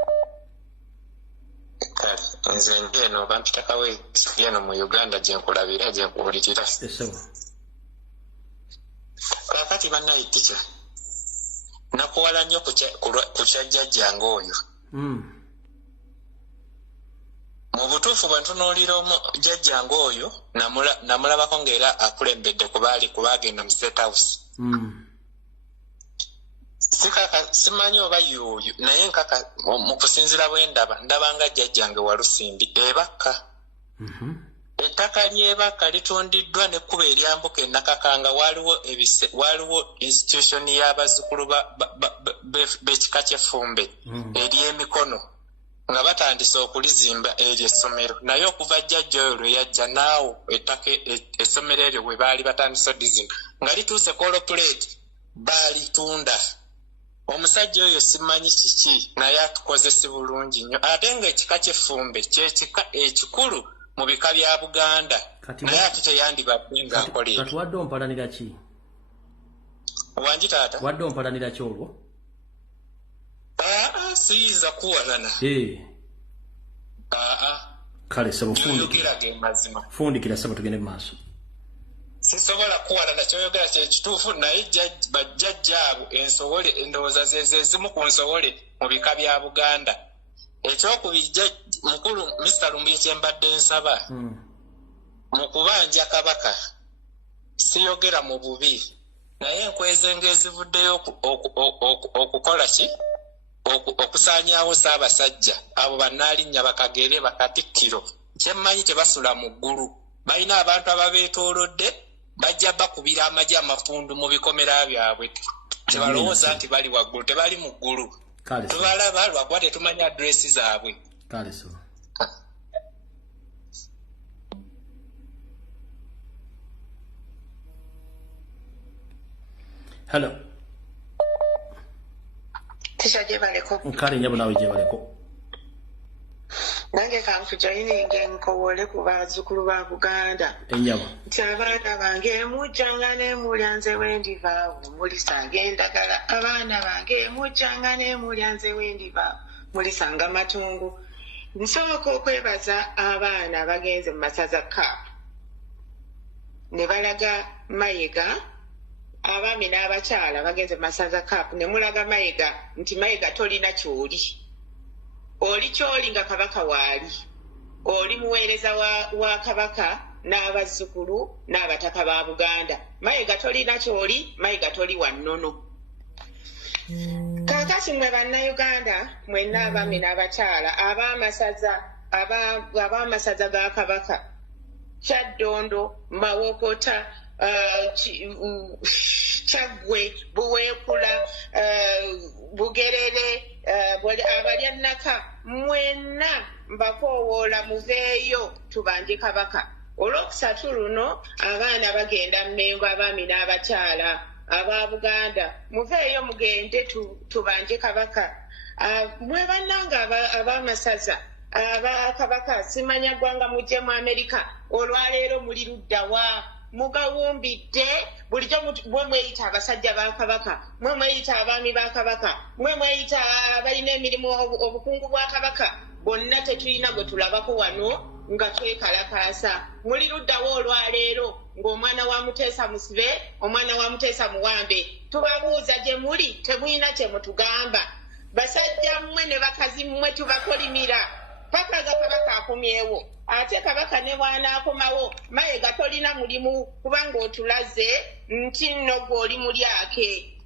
kale nze njeno bampitakawo eno mu Uganda gyenkulabira gyenkuwulirira sebo kakati bannaye teacher nakuwala nnyo ku kyajjajjange oyo mu butuufu bwe ntunuulira jjajjange oyo namulabako ng'era akulembedde kubaagenda mu State House simanyi oba yoyo naye nkaka mu kusinziira bwe ndabanga jjajjange Walusimbi ebakka ettaka ly'ebakka litundiddwa n'ekkuba eryambuka e Nakakanga waliwo institution y'abazzukulu b'ekika ky'Effumbe ery'emikono nga batandise okulizimba eryo essomero naye okuva jjajja oyo lwe yajja naawo ettaka essomero eryo bwe baali batandise odizimba nga lituuse kolopuleeti baalitunda omusajja oyo simanyi kiki naye atukozesi bulungi nnyo ate ng'ekika ky'effumbe kyekika ekikulu mu bika bya Buganda naye ate teyandibadde ng'akola kati wadde ompalanira ki wangi taata wadde ompalanira ki olwo siyinza kuwalana kale sebo kyoyogera ge mazima fundikira sebo tugende mu maaso sisobola kuwalana kyoyogera kyekituufu naye bajjajjaabo ensowole endowooza zezimu ku nsowole mu bika bya Buganda ekyokubijja mukulu Mr. Lumbuye kyembadde nsaba mu kubanja Kabaka siyogera mu bubi naye enkweze ng'ezivuddeyo okukola ki okusaanyaawo Ssaabasajja abo bannaalinnya bakagere bakatikkiro kyemmanyi tebasula mu ggulu balina abantu ababeetoolodde bajja bakubira amagye amafundu mu bikomera byabwe tebalowooza nti bali waggulu tebali mu ggulu tubalaba lwakuba tetumanya adresi zaabwe hello tisha jebaleko nkale nyabo nawe jebaleko nange kankujoyininge nkowole ku bazzukulu ba Buganda enyabo nti abaana bange mujjanga ne mulya nze wendivaawo mulisanga endagala abaana bange mujjanga ne mulya nze wendivaawo mulisanga matungu nsooka okwebaza abaana bagenze mu masaza Kaapu ne balaga Mayiga abaami n'abakyala bagenze mu masaza Kaapu ne mulaga Mayiga nti Mayiga tolina kyoli oli kyoli nga Kabaka waali oli muweereza wa Kabaka n'abazzukulu n'abataka ba Buganda Mayiga tolina kyoli Mayiga toli wa nnono kakati mwe bannayuganda mwenna abaami n'abakyala ab'amasaza ga Kabaka Kyaddondo Mawokota Kyaggwe Buweekula Bugerere Abalyannaka mwenna mbakoowoola muveeyo tubanje Kabaka olwokusatu luno abaana bagenda Mmengo abaami n'abakyala aba Buganda muveeyo mugende tubanje Kabaka mwe bannanga ab'amasaza aba Kabaka simanya ggwanga mujje mu Amerika olwaleero muli luddawa mugawumbidde bulijjo mwe mweyita abasajja ba Kabaka mwe mweyita abaami ba Kabaka mwe mweyita abalina emirimu obukungu bwa Kabaka bonna tetulina gwe tulabako wano nga twekalakaasa muli luddawo olwaleero ng'omwana wa Muteesa Musibe omwana wa Muteesa Muwambe tubabuuza gye muli temulina kye mutugamba basajja mmwe ne bakazi mmwe tubakolimira paka ga Kabaka akomyewo ate Kabaka ne bw'anaakomawo Mayiga tolina mulimu kubanga otulaze nti nno gwe oli mulyake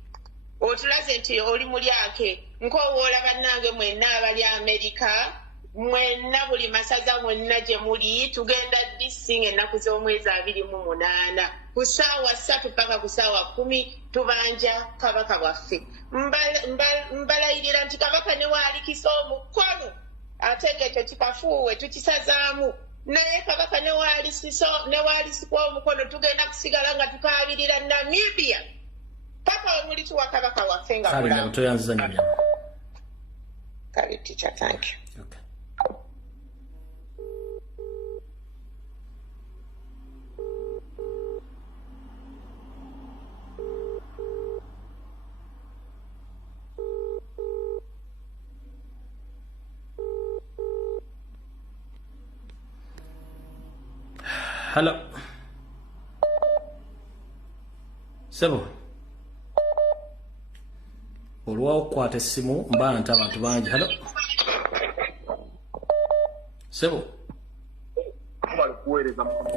otulaze nti oli mulyake nkoowoola bannange mwenna abali Amerika mwenna buli masaza mwenna gye muli tugenda DC ennaku z'omwezi 28 ku ssaawa 3 paka ku ssaawa 10 tubanja Kabaka bwaffe mbalayirira nti Kabaka ne waalikisa omukono ate ekyo kikafuuwe tukisazaamu naye Kabaka ne waalisikwa omukono tugenda kusigala nga tukaabirira Namibia paka omuli tuwa Kabaka waffe nga mulamu toyanziza nnyo kale teacher thank you okay. Hello. Sebo. Olwa okukwata essimu mba nti abantu bangi. Hello. Sebo.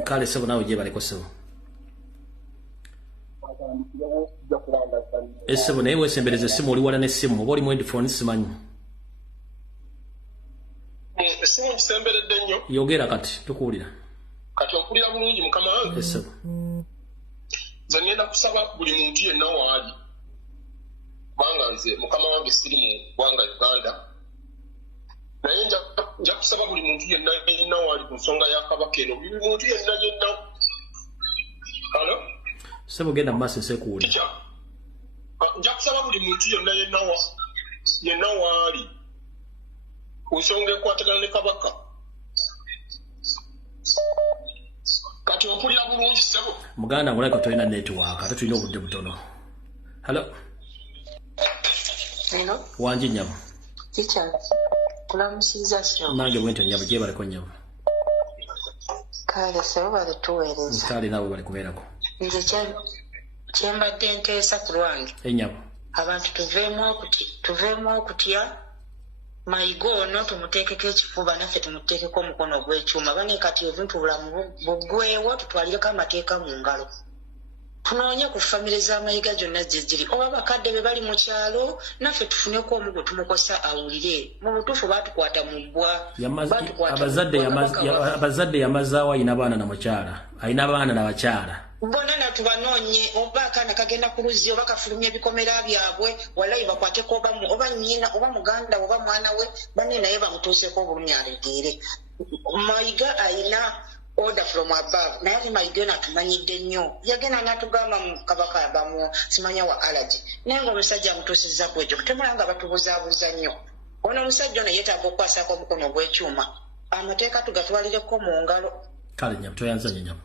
Kale Sebo nawe gye baliko Sebo. Sebo naye weesembereza essimu oli wala n'essimu oba oli mu headphone simanyi. Essimu nkisemberedde nnyo. Yogera kati tukuwulira. Kati okulira bulungi mukama wange. Yes, sir. Nze ngenda kusaba buli muntu yenna waali. Kubanga nze mukama wange siri mu ggwanga Uganda. Naye nja kusaba buli muntu yenna waali ku nsonga ya Kabaka eno. Buli muntu yenna. Halo? Sebo genda mu maaso nseekuwulira. nja kusaba buli muntu yenna waali ku nsonga ekwatagana ne kabaka kati ompulira bulungi sebo muganda ngulabika tolina network ate tulina obudde butono. Hello. Hello. Wanji nyamu. Teacher. Kulamusiza sio. Nange bwente nyamu gye baliko nyamu. Kale sebo bali tuweereza. Kale nawe bali kubeerako. Nze kyembadde nteesa ku lwange. Enyamu. Abantu tuveemu okutya mayiga ono tumuteekeko ekifuba naffe tumuteekeko omukono ogw'ekyuma bane kati ebintu bulamu buggweewo tutwalireko amateeka mu ngalo tunoonye ku famire z'amayiga gyonna gye ziri oba bakadde be bali mu kyalo naffe tufuneko omu gwe tumukosa awulire mu butuufu baatukwata mu bbwa abazadde yamazaawo ayina baana na mukyala ayina baana na bakyala bonna natubanoonye oba akaana kagenda ku luzzi oba kafulumya ebikomera byabwe walayi bakwateko oba nnyina oba muganda oba mwana we banne naye bamutuuseko obulumi alegeere mayiga ayina order from above naye ate mayiga yo natumanyidde nnyo yagenda natugamba mu kabaka bamu simanya wa allergy naye ngaomusajja amutuusizza ku ekyo temula nga batubuzaabuza nnyo ono omusajja ono yeetaaga okukwasako omukono ogw'ekyuma amateeka tugatwalireko mu ngalo kale nyamu toyanzanye nyamu.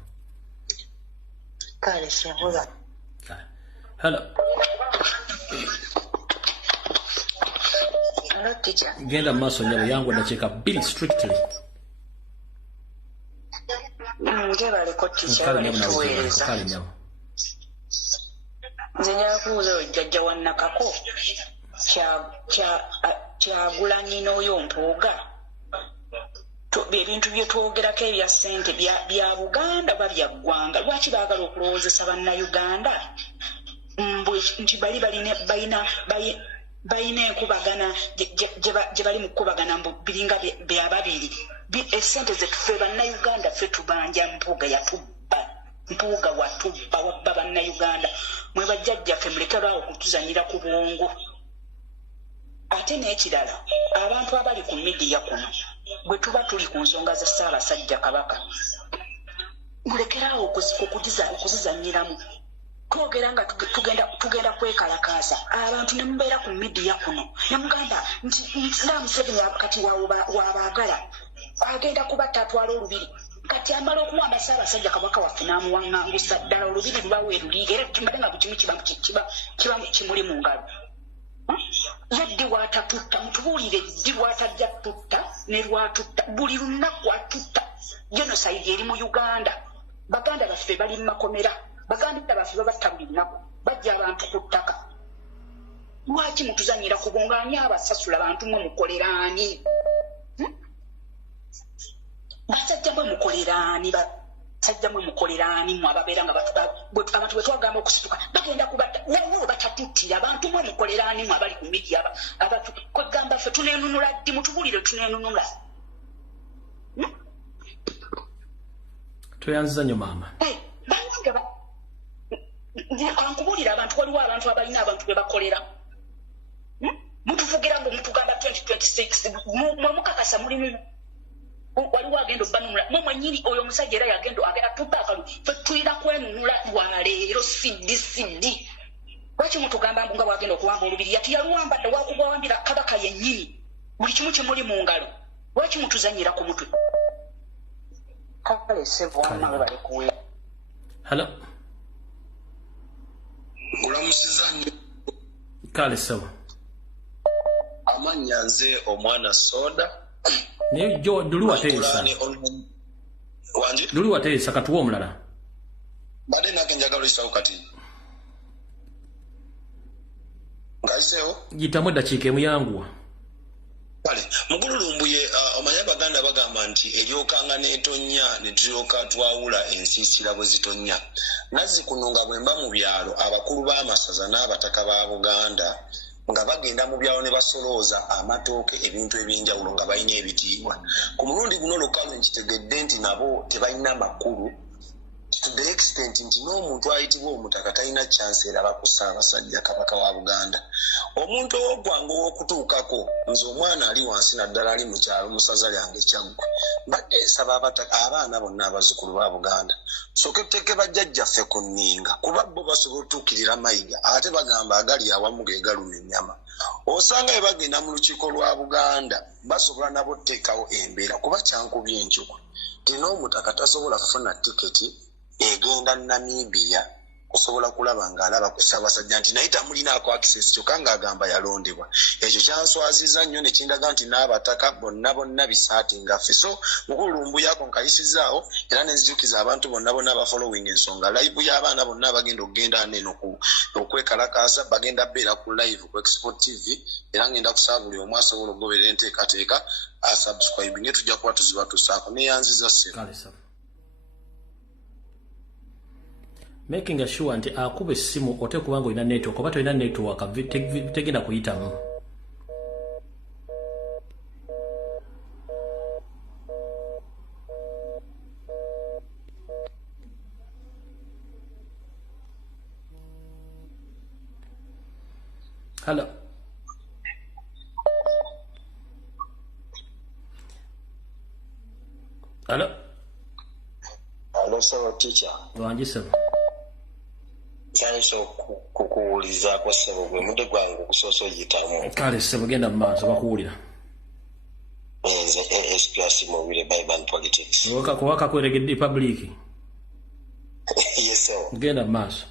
Kale sembula. Hello. Hello teacher. Genda maaso nyamu yangu ndakiika bbiri strictly. Nje baliko teacher balituweereza. Kale nyamu. Nze njala kubuuza jjajja wa Nakako Kyagulanyi n'oyo Mpuuga ebintu bye twogerako ebya ssente bya Buganda oba bya ggwanga lwaki baagala okulowoozesa bannayuganda nti balina enkubagana gye bali mu kkubagana biringa bya babiri essente zetufe bannayuganda ffe tubanja Mpuuga watubba wabba bannayuganda mwe bajjajjaffe mulekerwawo okutuzanyira ku bwongo ate n'ekirala abantu abali ku midiya kuno bwe tuba tuli ku nsonga za Ssaabasajja Kabaka mulekerawo okuzizanyiramu twogera nga tugenda kwekalakaasa abantu ne mubeera ku midiya kuno ne mugamba nti Museveni kati wabaagala agenda kubatta atwala olubiri kati amala okuwamba Ssaabasajja Kabaka waffe n'amuwaŋŋangusa ddala olubiri luba weeruli era kimbale nga buli kimu kiba kimuli mu ngalo yaddi watatutta mutubuulire ddi lwatajja tutta ne lwatutta buli lunaku atutta genocide eri mu Uganda baganda baffe bali mu makomera baganda baffe babatta buli lunaku bajja abantu ku ttaka lwaki mutuzanyira ku bwongo ani abasasula abantu mwe mukoleraani basajja mwe mukoleraani basajja mwe mukoleraani mwe ababeera nga abantu bwe twagamba okusituka bagenda kubatta nawo batatuttira abantu mwe mukoleraani mwe abali ku midiya kwegamba ffe tuneenunula ddi mutubulire tuneenunula toyanziza nnyo maama kankubuulira abantu waliwo abantu abalina abantu be bakolera mutuvugira ngo mutugamba 2026 mwe mukakasa mulimu waliwo agenda obbanunula mwe mwennyini oyo omusajja era agenda tubakalu fe tulina kwenunula lwaleero siddi lwaki mutugamba nga bwagenda okuwamba olubiri yati yaluwambadde wakugwawambira kabaka yennyini buli kimu kimuli mu ngalo lwaki mutuzanyira ku mutwe kale sebwamawe balikuwe Hello. Olamusiza nnyo kale sebo amannya nze omwana soda naye jo duli wateesa wanje duli wateesa katuwa omulala badde nake njagala oyisawo kati ngayiseewo gitamu eddakiika emuyanguwa kale mugululumbuye omanye abaganda bagamba nti eryokanga n'etonnya ne tulyoka twawula ensiisira bwe zitonnya nazzi kuno nga bwe mba mu byalo abakulu b'amasaza n'abataka ba Buganda nga bagenda mu byalo ne basolooza amatooke ebintu ebyenjawulo nga balina ebitiibwa ku mulundi guno lukalu nkitegedde nti nabo tebalina makulu to the extent nti n'omuntu ayitibwa omutaka talina chance eraba ku Ssaabasajja Kabaka wa Buganda omuntu ow'oggwanga ow'okutuukako nze omwana ali wansi naddala ali mu kyalo mu ssaza lyange Kyaggwe mbadde nsaba abaana bonna abazzukulu ba Buganda soke teke bajjajjaffe ku nninga kuba bo basobola otuukirira Mayiga ate bagamba agali awamu ge galuma ennyama osanga bwe bagenda mu lukiiko lwa Buganda basobola nabo oteekawo embeera kuba kyankubye enjuku tina omutaka tasobola kufuna tiketi egenda Namibia osobola kulaba ng'alaba ku Ssaabasajja nti naye tamulinaako access kyokka ng'agamba yalondebwa ekyo kyanswaziza nnyo ne kindaga nti n'abataka bonna bisaati ngaffe so mukulumbu yako nkayisizaawo era nenzijukiza abantu bonna abafollowing ensonga live y'abaana bonna abagenda okugenda neno okwekalakaasa bagenda beera ku live ku Export TV era ngenda kusaba buli omu asobola okugoberera enteekateeka asubscribe ne tujja kuba tuziba tusaako neyanziza ssebo making sure nti akuba essimu ote kubanga olina network oba tolina network tegenda kuyitamu. Hello. Hello. Hello, sir, teacher. Wanji sir. Sanso kukuulizaako ssebo gwe mudde gwange okusoose oyitamu. Kale ssebo genda mu maaso bakuwulira. Nze ASPRC Mobile Bible and Politics. Waka kweregedde public. Yes sir. Genda mu maaso.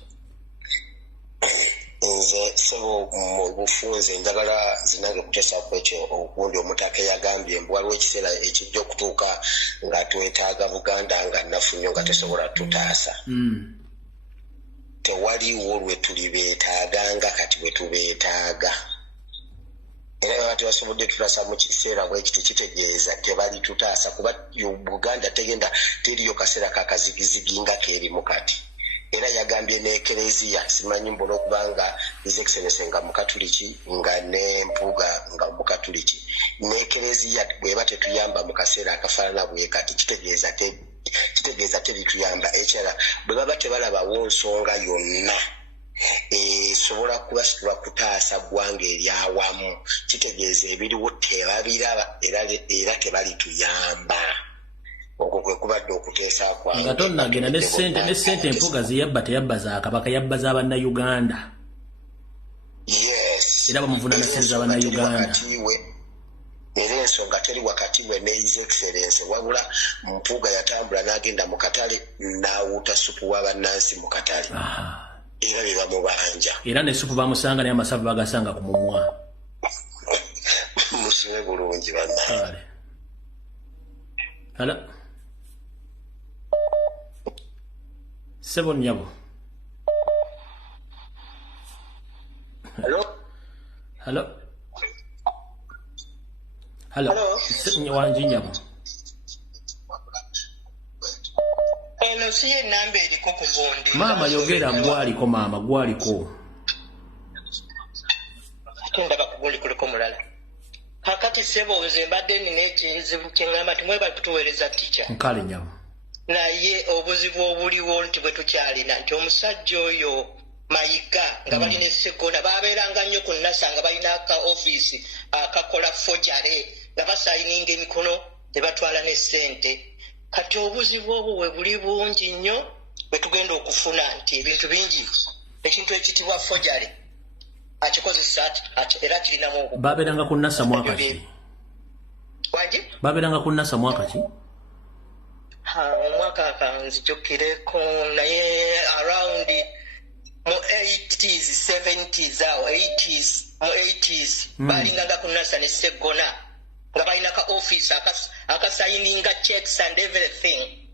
Nze ssebo mu bufunze njagala zinange kuteesaako ekyo ogundi omutaka yagambye mbu waliwo ekiseera ekijja okutuuka nga twetaaga Buganda nga nnafu nnyo nga tesobola tutaasa. Tewaliwo lwe tulibeetaaganga kati bwe tubeetaaga era baba tebasobodde tutaasa mu kiseera bwe ekyo kitegeeza tebali tutaasa kuba Buganda tegenda teriyo kaseera kakazigizigi nga keerimu kati era yagambye n'ekereziya simanyi mbona okubanga His Excellency nga mukatuliki nga n'empuga nga mukatuliki n'ekereziya bweba tetuyamba mu kaseera akafaanana bwe kati kitegeeza terituyamba ekirala bwe baba tebalabawo nsonga yonna esobola kubasitula kutaasa ggwanga eryawamu kitegeeza ebiriwo tebabiraba era tebalituyamba okwo kwe kubadde okuteesa kwange nga tonnagenda ne ssente empuga zeyabba teyabba za Kabaka yabba za bannayuganda. Yes era bamuvunaana ssente za bannayuganda era ensonga teri wakati we ne His Excellency wabula mpuga yatambula n'agenda mu katale n'awuuta supu w'abannansi mu katale era be bamubanja era ne supu bamusanga naye amasavu bagasanga ku mumwa. Musime bulungi bannaye. Hello. Ssebo Nnyabo. Hello. Wanji Nnyabo. Eno siye namba eriko ku Bondi. Maama yogera gwaliko maama gwaliko. Tundaba ku Bondi kuliko mulala. Kakati ssebo nze mbadde nina ekizibu kyengamba timweba kutuweereza tica. Nkale Nnyabo. Naye obuzibu obuliwo nti bwe tukyalina nti omusajja oyo Mayiga nga balina Sseggona babeeranga nnyo ku NASA nga balina aka ofiisi akakola fojare nga basayininga emikono ne batwala ne ssente. Kati obuzibu obwo bwe buli bungi nnyo bwe tugenda okufuna nti ebintu bingi ekintu ekitibwa fojare akikozesa era kirinamu babeeranga ku NASA mwaka ki? Wangi? Babeeranga ku NASA mwaka ki? Omwaka kanzijukireko naye around mu 80s 70s awo 80s balinganga ku NASA ne Sseggona nga balina ka office akasayininga checks and everything.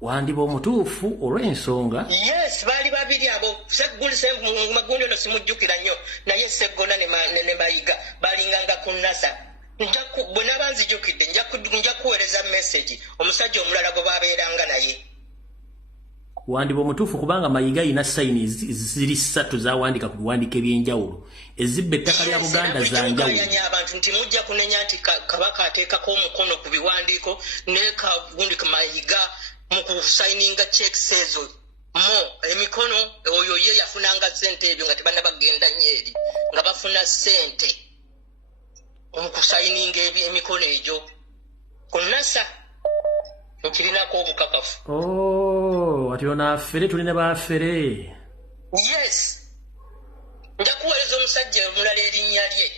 Wandiba omutuufu olw'ensonga. Yes, bali babiri abo Sseggulise magundi ono simujjukira nnyo naye Sseggona ne Mayiga balinganga ku NASA. Bwe naba nzijukidde nja kuweereza message omusajja omulala gwe babeeranga naye. Wandiba omutuufu kubanga Mayiga alina sayini ziri 3 zawandika ku biwandiiko eby'enjawulo ezibba ettaka lya Buganda za njawulo. Abantu nti mujja kunenya nti Kabaka ateekako omukono ku biwandiiko ne kagundi Mayiga mu kusayininga checks ezo mo emikono oyo ye yafunanga ssente ebyo nga tebannabagenda nyeeri nga bafuna ssente omukusayininga emikono egyo ku NASA nkirinako obukakafu. Ati ono afere tulina baafere. Yes. Njakuweereza omusajja omulala erinnya lye.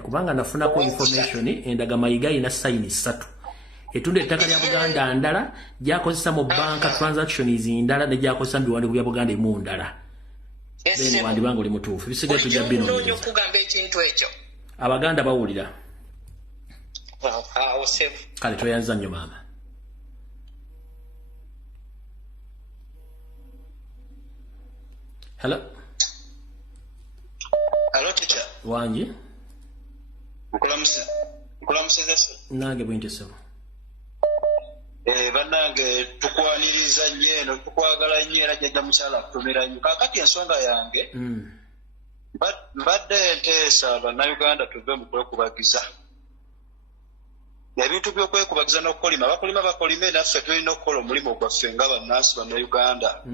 Kubanga nafunako information endaga Mayiga ina sayini 3. Etunda ettaka lya Buganda ndala gyakozesa mu banka transactions ndala ne gyakozesa mu biwandiiko bya Buganda emu ndala. Then wandibanga oli mutuufu. Bisigaye tujja bino. Okugamba ekintu ekyo. Abaganda bawulira. Osefu. Kale toyanza nnyo maama. Hello. Hello teacher. Wanji. Nkulamusiza se. Nange bwinti so. Bannange tukwaniriza nnyo eno tukwagala nnyo era jjajja mukyala kutumira nnyo. Kaakati ensonga yange. Mbadde nteesa bannayuganda tuve mu kwekubagiza. Ebintu by'okwekubagiza n'okukolima bakolime naffe tulina okukola omulimu gwaffe nga bannansi bannayuganda.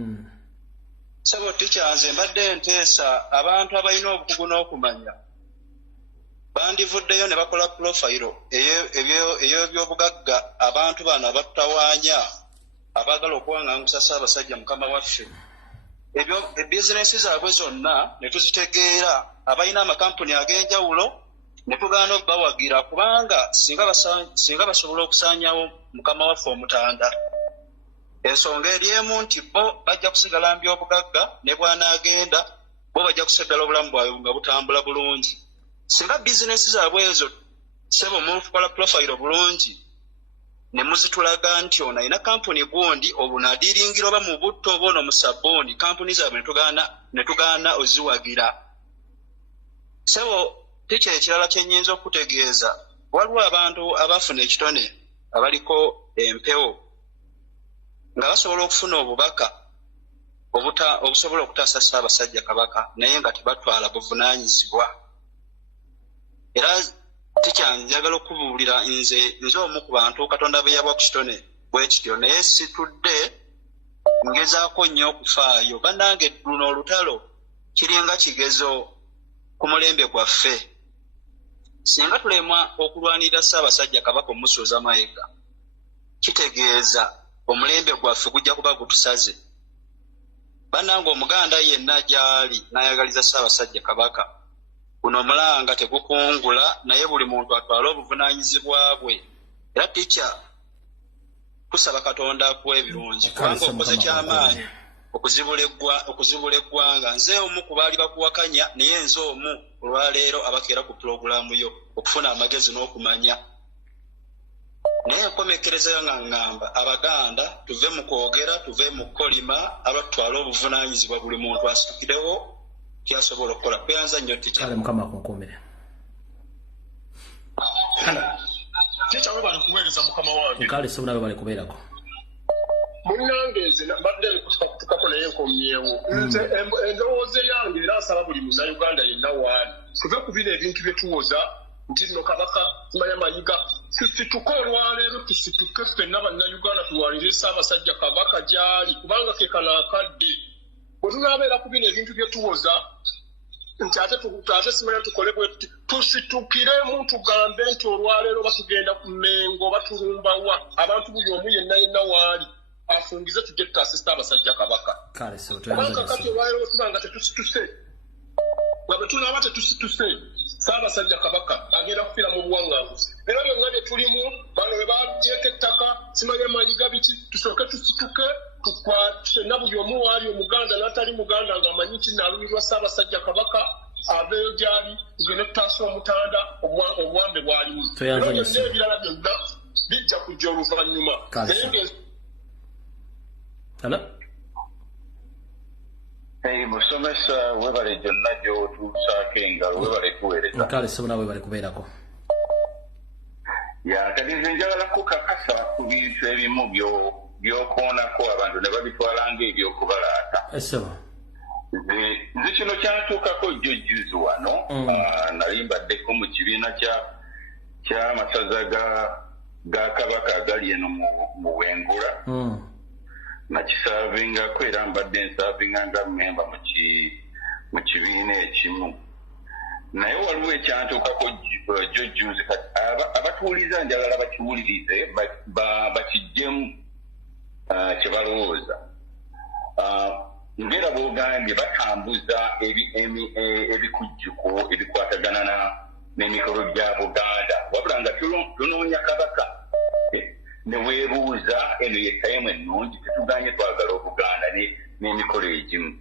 Sebo teacher nze mbadde nteesa abantu abalina obukugu n'okumanya bandivuddeyo ne bakola profile ey'ebyobugagga abantu bano abatutawaanya abaagala okuwaŋŋangusa Ssaabasajja Mukama waffe. Ebizinesi zaabwe zonna ne tuzitegeera abalina amakampuni ag'enjawulo ne tugaana okubawagira kubanga singa basobola okusaanyawo Mukama waffe Omutanda. Ensonga eri emu nti bo bajja kusigala mu byobugagga ne bw'anaagenda bo bajja kuseddala obulamu bwabwe nga butambula bulungi. Singa bizinesi zaabwe ezo sebo mukola profile bulungi ne muzitulaga nti ono alina kampuni gundi obunaadiringira oba mu butto oba ono mu sabbuuni kampuni zaabwe ne tugaana oziwagira. Sebo teacher ekirala kye nnyinza okutegeeza waliwo abantu abafuna ekitone abaliko empewo nga basobola okufuna obubaka obusobola okutaasa Ssaabasajja Kabaka naye nga tebatwala buvunaanyizibwa. Era teacher njagala okubuulira nze omu ku bantu Katonda be yabwa ku kitone bwe kityo naye situdde ngezaako nnyo okufaayo. Bannange luno olutalo kiringa kigezo ku mulembe gwaffe. Singa tulemwa okulwanirira Ssaabasajja Kabaka omusuuza Mayiga kitegeeza omulembe gwaffe gujja kuba gutusaze. Bannange Omuganda yenna gy'ali n'ayagaliza Ssaabasajja Kabaka guno omulanga tegukungula naye buli muntu atwale obuvunaanyizibwa bwe. Era teacher tusaba Katonda akuwa ebirungi kubanga okoze ky'amaanyi okuzibula eggwanga. Nze omu ku baali bakuwakanya naye nze omu olwaleero abakeera ku pulogulaamu yo okufuna amagezi n'okumanya. Naye enkomekereza nga ngamba Abaganda tuve mu kwogera tuve mu kukolima abatwala obuvunaanyizibwa buli muntu asitukirewo kyasobola okukola. Kweyanza nnyo teacher. Kale Mukama akunkuumire. Teacher we bali kuweereza Mukama wange. Kale so nawe bali kubeerako. Munnange nze mbadde nkutukako naye nkomyewo. Nze endowooza yange era nsaba buli munnayuganda yenna waali tuve ku bino ebintu bye tuwoza nti nno Kabaka Maya Mayiga tusituke olwaleero tusituke ffenna bannayuganda tulwanire Ssaabasajja Kabaka gy'ali kubanga ke kano akadde. Bwe tunaabeera ku bino ebintu bye tuwoza nti ate simanya tukole bwe tusitukiremu tugambe nti olwaleero batugenda ku Mmengo batulumbawa abantu buli omu yenna waali afungize tujje tutaase Ssaabasajja Kabaka. Kale so kubanga kati olwaleero tubanga tetusituse nga bwe tunaaba tetusituse Ssaabasajja Kabaka agenda kufiira mu buwaŋŋanguzi. Era byonna bye tulimu bano bwe bagyeko ettaka simanya Mayiga biki tusooke tusituke ffenna buli omu waali Omuganda n'atali Muganda ng'amanyi kinaalumirwa Ssaabasajja Kabaka aveeyo gy'ali tugende tutaasa Omutanda obuwambe bwalimu. Era byonna ebirala byonna bijja kujja oluvannyuma. Musomesa webale gyonna gy'otuusaako engalo webale tuweereza. Kale so nawe bali kubeerako. Kati nze njagala kukakasa ku bintu ebimu by'okoonako abantu ne babitwala ng'ebyokubalaata. Nze kino kyantuukako jjojjuzi wano nali mbaddeko mu kibiina ky'amasaza ga Kabaka agali eno mu Bwengula. Nakisaavingako era mbadde nsaavinga nga mmemba mu kibiina ekimu naye waliwo ekyantuukako jojjuzi kati abatuwuliza njagala bakiwulirize bakijjemu kye balowooza. Ngera bwogambye batambuza ebikujjuko ebikwatagana n'emikolo gya Buganda, wabula nga tunoonya Kabaka ne weebuuza eno ye tayimu ennungi tetuganye twagala Obuganda n'emikolo egimu.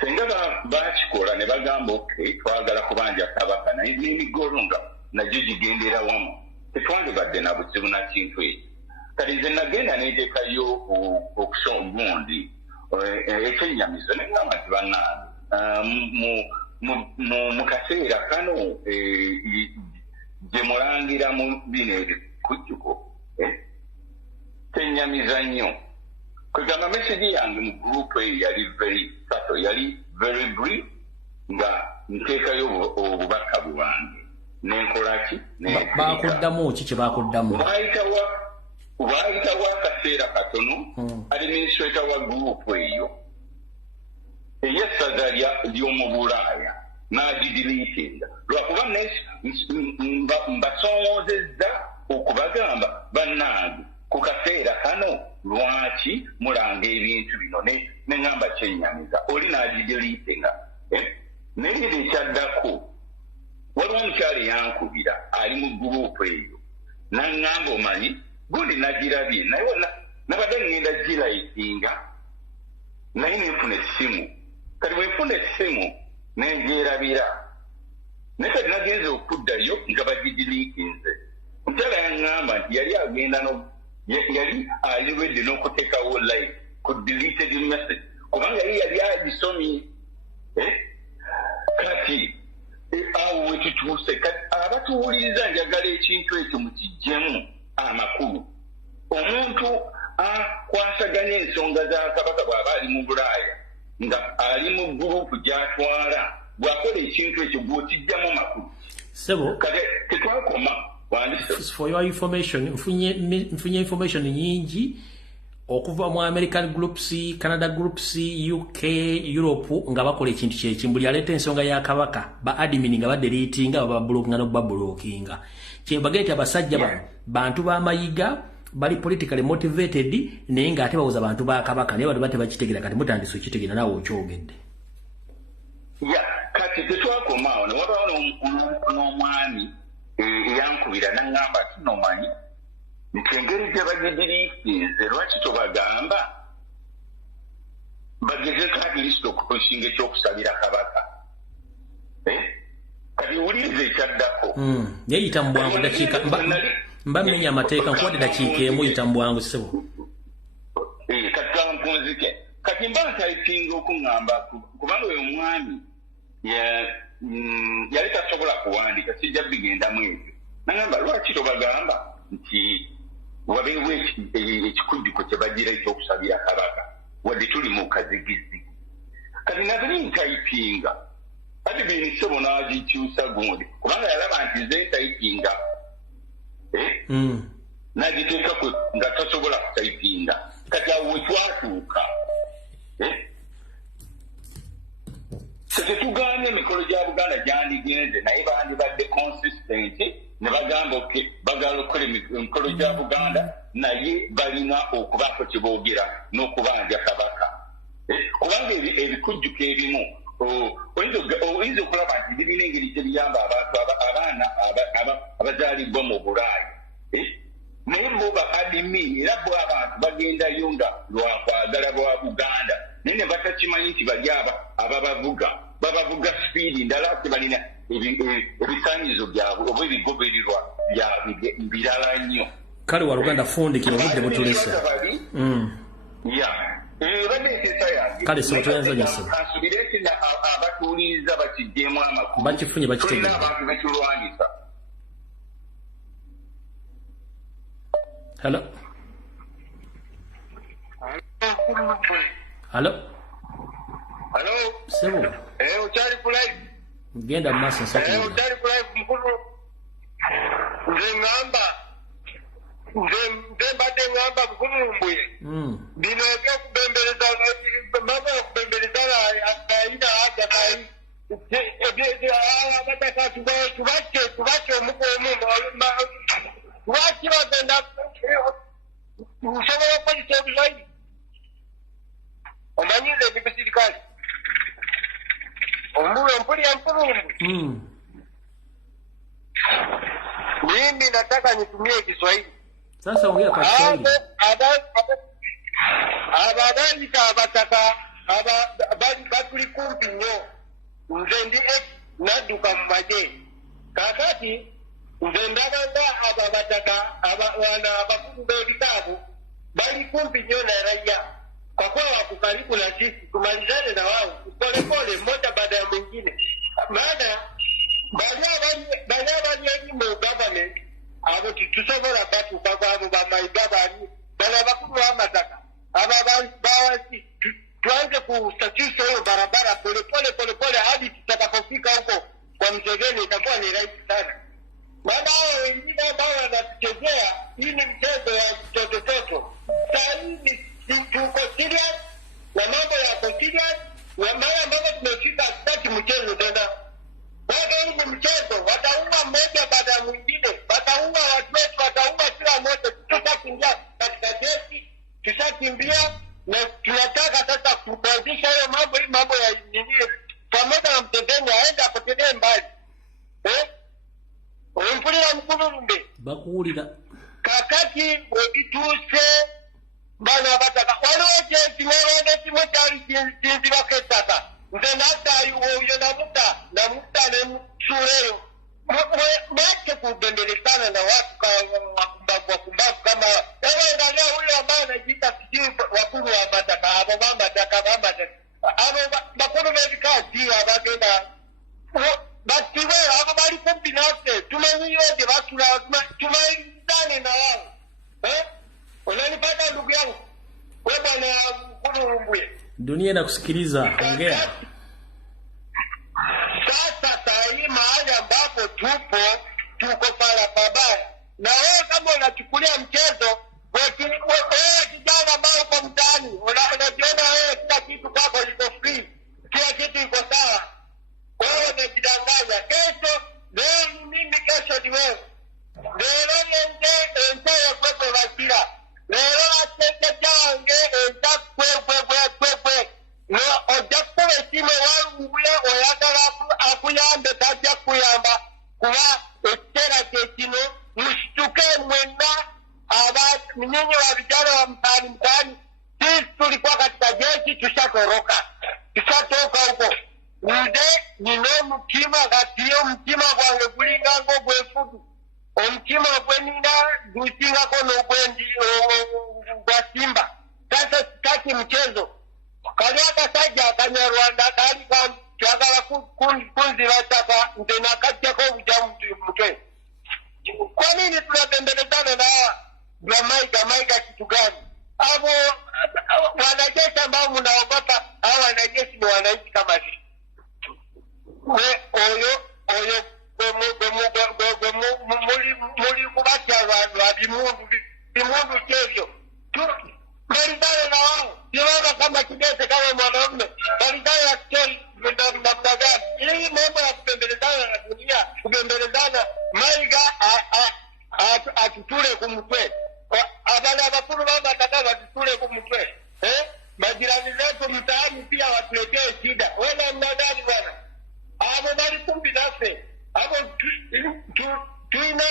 Senga bakikola ne bagamba twagala kubanja Kabaka naye n'emigolo nga nagyo gigendera wamu, tetwandibadde na buzibu na kintu ekyo. Kati nze nagenda neetekayo okusa ogundi ekyennyamizo ne ngamba nti bannange mu kaseera kano gye mulangira mu bino ebikujjuko tennyamiza nnyo. Kwegamba mesegi yange mu gurupu eyo yali very subtle, yali very brief, nga nteekayo obubaka bwange nenkola ki bakuddamu ki kye bakuddamu. Waayitawo akaseera katono administrator wa gurupu eyo ey'essaza ly'omu Bulaaya n'agidiliitinga lwakuba mbasoowozezza okubagamba bannange ku kaseera kano lwaki mulanga ebintu bino ne ngamba kyennyamiza oli n'agidiliitinga. N'ebiro ekyaddako waliwo omukyala eyankubira ali mu gurupu eyo n'aŋŋamba omanyi gundi nagirabye naye nabadde ŋŋenda giraitinga naye nenfuna essimu. Kati bwenfuna essimu nengyerabira naye kati nagenze okuddayo nga bagidiliitinze. Omukyala yaŋŋamba nti yali agenda yali ali ready n'okuteekawo live ku deleted message kubanga yali agisomye. Kati awo wekituuse kati abatuwuliriza njagala ekintu ekyo mukijjemu amakulu. Omuntu akwasaganya ensonga za Kabaka bw'aba ali mu Bulaaya nga ali mu gurupu gy'atwala bw'akola ekintu ekyo bw'okijjamu makulu. Sebo kati tetwakoma for your information nfunye information nyingi okuva mu American groups, Canada groups, UK, Europe nga bakola ekintu kyekimu. Buli aleeta ensonga ya Kabaka ba admin nga badeletinga bababulookinga n'okubabulookinga. Kyebagenda abasajja bantu b'amayiga bali politically motivated naye ng'ate bawuza bantu ba Kabaka naye bali bakitegeera. Kati mutandise okitegeera naawe okyogedde. Kati tetwakomaawo ne wabaawo n'omwami eyankubira n'aŋŋamba nti nomanyi nti engeri gye bagidiriisinze lwaki tobagamba bagezeko atilisiti okuposhinga ekyokusabira Kabaka. Kati wuliriza ekyaddako yeyita mu bwangu dakiika mbamenya amateeka nkuwadde dakiika emu yita mu bwangu ssebo. Kati kampunzike kati mba ntayipinga okuŋŋamba kubanga oyo omwami yali tasobola kuwandiika kijja bigendamu ebyo. Naŋŋamba lwaki tobagamba nti wabeewo ekikujjuko kye bagira ekyokusabira Kabaka wadde tuli mu kazigizi. Kati nabiri ntayipinga ate binisebo n'agikyusa gundi kubanga yalaba nti nze ntayipinga n'agiteekako nga tasobola kutayipinga. Kati awo wetwatuuka tetuganye emikolo gya Buganda gyandigenze naye bandibadde consistent ne bagamba bagala okukola emikolo gya Buganda naye balina okubaako kye boogera n'okubanja Kabaka. Kubanga ebikujjuko ebimu oyinza okulaba nti birina engeri gye biyamba abaana abazaalibwa mu Bulaaya naye bo bakadimi era bo abantu bagendayo nga lwakwagala bwa Buganda naye ne batakimanyi nti bali babavuga sipiidi ndala tebalina ebisaanyizo byabwe oba ebigobererwa byabwe birala nnyo. Kale wa Luganda fundikira obudde butulese. Kale so tuyazanyisa. Asubire nti abatuuliza bakijjeemu amakulu bakifunye bakitegeera. Abantu bekirwanyisa. Hello. Hello. Hello. Sebo. Uchari kulai. Genda masa sasa. Uchari kulai mkulu. Ngamba. Mbade ngamba mkulu. Bino byo kubembeleza mama kubembeleza aina haja kai. Mimi nataka nitumie Kiswahili. Sasa ongea kwa Kiswahili. Abadalika bataka batuli kumpi nyo. Nze ndi nadduka mu maje. Kakati nze ndagamba ababataka wana abakulu b'ebitabo bali kumpi nyo na raia. Kwa kuwa wako karibu na sisi, tumalizane na wao polepole, mmoja baada ya mwingine. Maana banyabali mu government abo tusobola batuka kwabo bamayiga bali bala bakulu b'amataka ababawasi tuanze kustatisha hiyo barabara polepole hadi tutakapofika huko kwa Mseveni, itakuwa ni rahisi sana. Maana hao wengine ambao wanatuchezea, hii ni mchezo wa kitoto. Saa hii tuko serious na mambo yako serious, na mara ambapo tumefika sitaki mchezo tena. Wale hii ni mchezo, wataua mmoja baada ya mwingine, wataua watu wetu, wataua kila mmoja. Tutakimbia katika jeshi, tutakimbia na tunataka sasa kuanzisha hiyo mambo ya nini pamoja na Mseveni aende apotelee mbali. Mpulira mkulumbe bakuwulira kakati webituse bana bataka waloje kimwende kimwe cyari kinzi baketaka nze natayi uyo namuta ne msureyo mwache kubendelekana na watu wakumbavu kama ewe ngalia huyo ambaye anajiita sijui wakulu wa mataka abo bamataka abo bakulu bebikazi abagenda batiwe abo bali kumpi naffe tumanyiyoje basula tumaizane na wao unanipata ndugu yangu wewe bwana mkulumbwe dunia inakusikiliza ongea. Sasa sahi mahali ambapo tuko pala pabaya, na wewe kama unachukulia mchezo wewe kijana ambao uko mtaani unajiona wewe kila kitu kwako iko free, kila kitu iko sawa, wewe unajidanganya. Kesho leo mimi, kesho ni wewe. Leo nje ya kwepo basira leo atete change enta kwe no ojakuwe sime wanguye oyagala akuyambe tajja kuyamba kuba ekitera kyekino mushituke mwenna nyinyi wa vijana wa mtaani. Sisi tulikuwa katika jeshi, tushatoka huko. Nde nino mutima katiyo mutima gwange gulingango gwefudu omutima gwenina gutingako n'ogwendi gwa simba. Sasa sitaki mchezo. Kali akasajja akanyarwanda kali kyagala kunzira taka nze nakajjako obujamu mutwe. Kwa nini tunatembelezana na Jamaica kitu gani? Abo wanajeshi ambao mnaogopa, hao wanajeshi ni wananchi kama sisi. Oyo muli kubatia abantu abimundu kyebyo. Malizana na wao. Siwana kama kidete kama mwanaume. Malizana story namna gani? Hii mambo ya kupembelezana na dunia, kupembelezana Maiga atutule kumutwe. Abana abakuru baba atakaza atutule kumutwe. Majirani zetu mtaani pia watuletee shida. Wewe namna gani bwana? Abo bali kumbi nafse. Abo tuino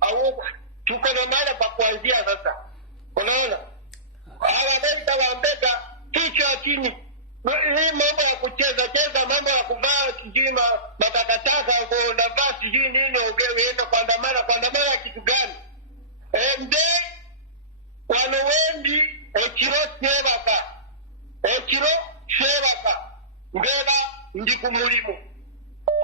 au tuko na mara pa kuanzia sasa. Unaona? Hawa wambeka kichwa chini. Hii mambo ya kucheza mambo ya kuvaa sijui matakataka navaa sijui nini uenda kuandamana kitu gani? Nde wano wendi ekiro sebaka ngeba ndi ku mulimu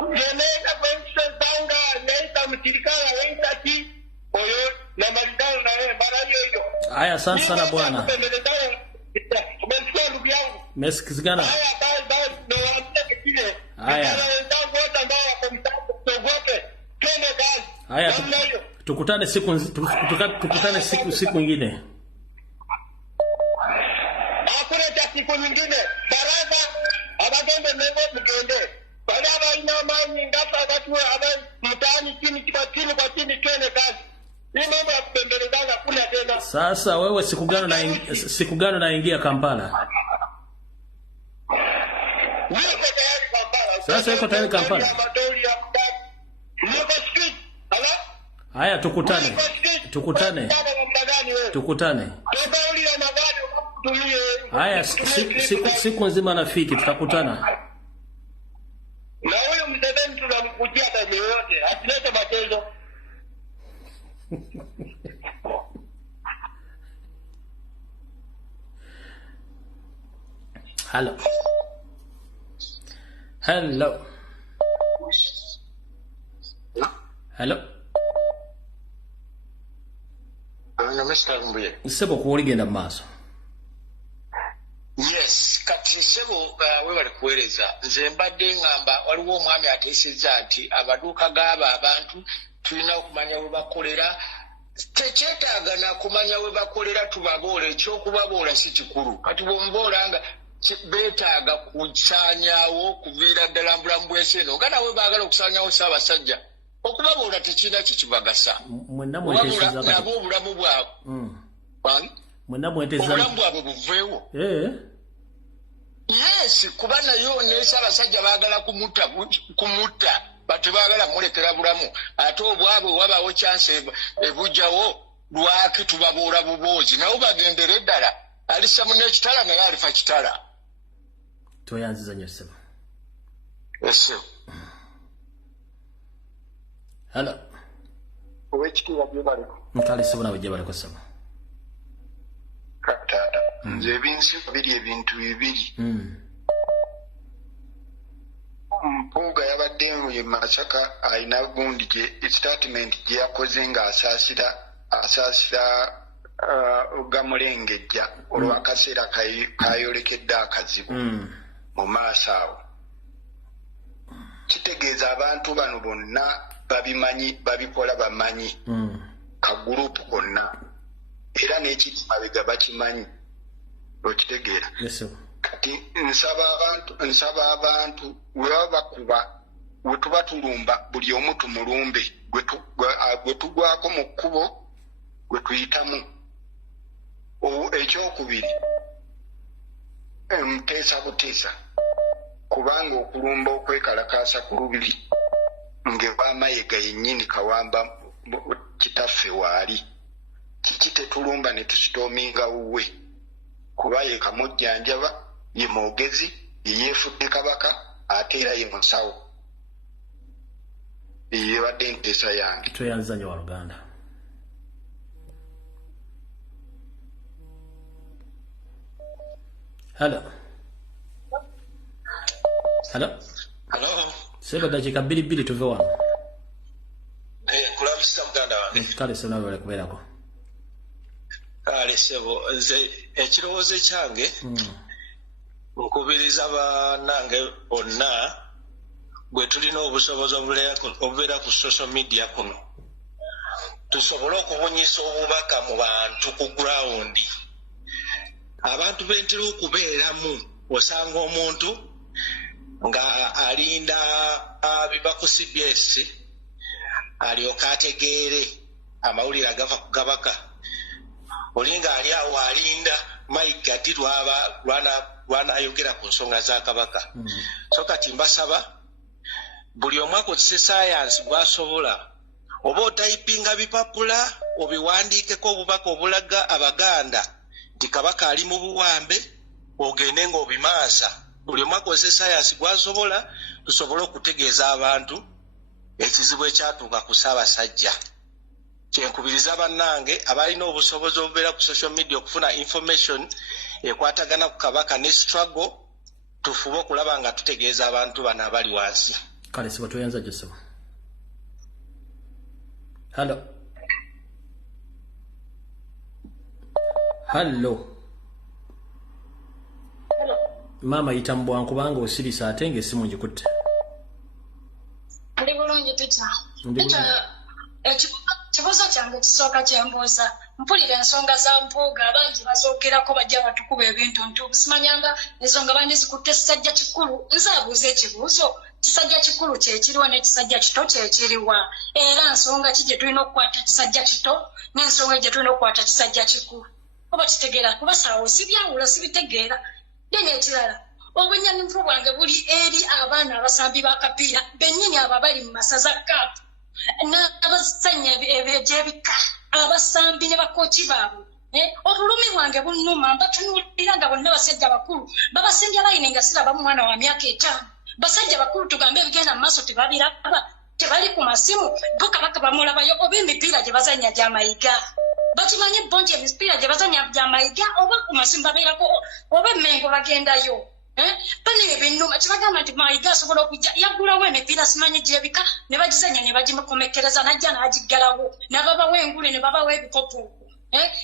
ngeneza kwensezanga neita mutirikala weitati oyo na maridano na wewe barayo. Haya, asante sana bwana. Mesikizana. Haya, tukutane siku nyingine. Hakuna siku nyingine. Baraza abagende mego mugende. Bali abaina manyi ngapa watu mtaani chini kwa chini twende kazi. Sasa wewe siku gani naingia Kampala? Niko tayari Kampala. Sasa yuko tayari Kampala. Haya, tukutane. Haya, siku nzima nafiki, tutakutana. Na huyo Museveni tunamkujia kazi yote, asilete matezo. Hello. Sebo kuoligenda maaso. Yes, kati sebo we bali kueleza nze mbadde ngamba waliwo omwami ateesezza nti abaduuka g'aba abantu tulina okumanya we bakolera. Tekyetaaga na kumanya we bakolera tubaboola, ekyokubaboola si kikulu. Kati bw'omuboola nga beetaaga kusaanyaawo kuviira ddala mbulamu bw'ensi eno nga nawe baagala okusaanyaawo Ssaabasajja, okubaboola tekirina kikibagasa. Nabo obulamu bwabwe obulamu bwabwe buveewo. Yes, kuba nayo ne Ssaabasajja baagala kumutta batebaagala mulekera bulamu, ate obwabwe wabaawo chance ebujjawo lwaki tubaboola buboozi nabo bagendere ddala. Alisa munekitala naye alifa kitala. Toyanziza nnyo ssebo. Yes. Hello. Owekitiibwa Byebaleko. Nkale ssebo nawe Byebaleko ssebo. Kataata. Nze ebinsi biri ebintu bibiri. Mpuuga yabadde mu Masaka alina gundi statement gye yakoze nga asaasira gamulengejja olw'akaseera kayolekedde akazibu mu maaso awo. Kitegeeza abantu bano bonna babimanyi, babikola bamanyi, kagurupu konna, era n'ekiri mabega bakimanyi. Okitegeera? Kati nsaba abantu we baba bakuba, we tuba tulumba buli omu tumulumbe, gwe tugwako mu kkubo gwe tuyitamu. Ekyokubiri muteesa buteesa, kubanga okulumba okwekalakaasa ku lubiri ng'Emayiga yennyini Kawamba kitaffe waali, kiki tetulumba ne tusitoominga wuwe, kuba ye kamujjanjaba, ye mwogezi, ye yeefudde kabaka, ate era ye musawo. Yebadde nteesa yange. Tweyanziza nnyo Waluganda. Hello. Sebo dakika bbiri tuve wano. Kulabisa muganda wange. Kale ssebo nawe bali kubeerako. Kale ssebo nze ekirowoozo kyange nkubiriza bannange bonna bwe tulina obusobozi obubeera ku social media kuno tusobole okubunyisa obubaka mu bantu ku ground. Abantu bentera okubeeramu osanga omuntu nga alinda biba ku CBS alyoka ategeere amawulire agava ku kabaka, olinga ali awo alinda Mike ati lwanayogera ku nsonga za kabaka. So kati mbasaba buli omu akozese sayansi bw'asobola, oba otayipinga bipapula obiwandiikeko obubaka obulaga Abaganda nti kabaka ali mu buwambe, ogende ng'obimaasa. Buli omu akozese sayansi bw'asobola tusobole okutegeeza abantu ekizibu ekyatuuka ku Ssaabasajja. Kyenkubiriza bannange abalina obusobozi obubeera ku social media okufuna information ekwatagana ku kabaka ne struggle, tufube okulaba nga tutegeeza abantu bano abali wansi. Kale ssebo tweyanza gye ssebo. Hello. Mama yita mbwangu kubanga osirisa ate ng'essimu ngikutte. Ndi bulungi Peter. Ekibuuzo kyange kisooka kyembuuza, mpulira ensonga za Mpuuga abangi bazoogerako bajja batukuba ebintu ntuubu. Simanyanga ensonga bandizikutte kisajja kikulu. Nze abuuza ekibuuzo, kisajja kikulu kyekiriwa n'ekisajja kito kyekiriwa? Era nsonga ki gye tulina okukwata kisajja kito n'ensonga gye tulina okukwata kisajja kikulu? Oba kitegeera kuba saawo sibyawulo sibitegeera. Dene ekirala obunyanivu bwange buli eri abaana abasambi b'akapiira bennyini abo abali mu masaza kaapu n'abasanya egyebika abasambi ne bakoki baabwe obulumi bwange bunnuma mbatunuulira nga bonna basajja bakulu babasembya bayine nga sirabamu mwana wa myaka 5 basajja bakulu tugambe ebigenda mu maaso tebabiraba tebali ku masimu bo kabaka bamulabayo oba emipiira gye bazanya gy'amayiga bakimanyi bo nti emipiira gye bazanya gy'amayiga oba ku masimu babeerako oba emmengo bagendayo bali ebinnuma kibagamba nti mayiga asobola okujja yaggulawo emipiira simanyi gyebika ne bagizanya ne bagimukomekereza najja n'agiggalawo n'ababawo engule ne babawo ebikopo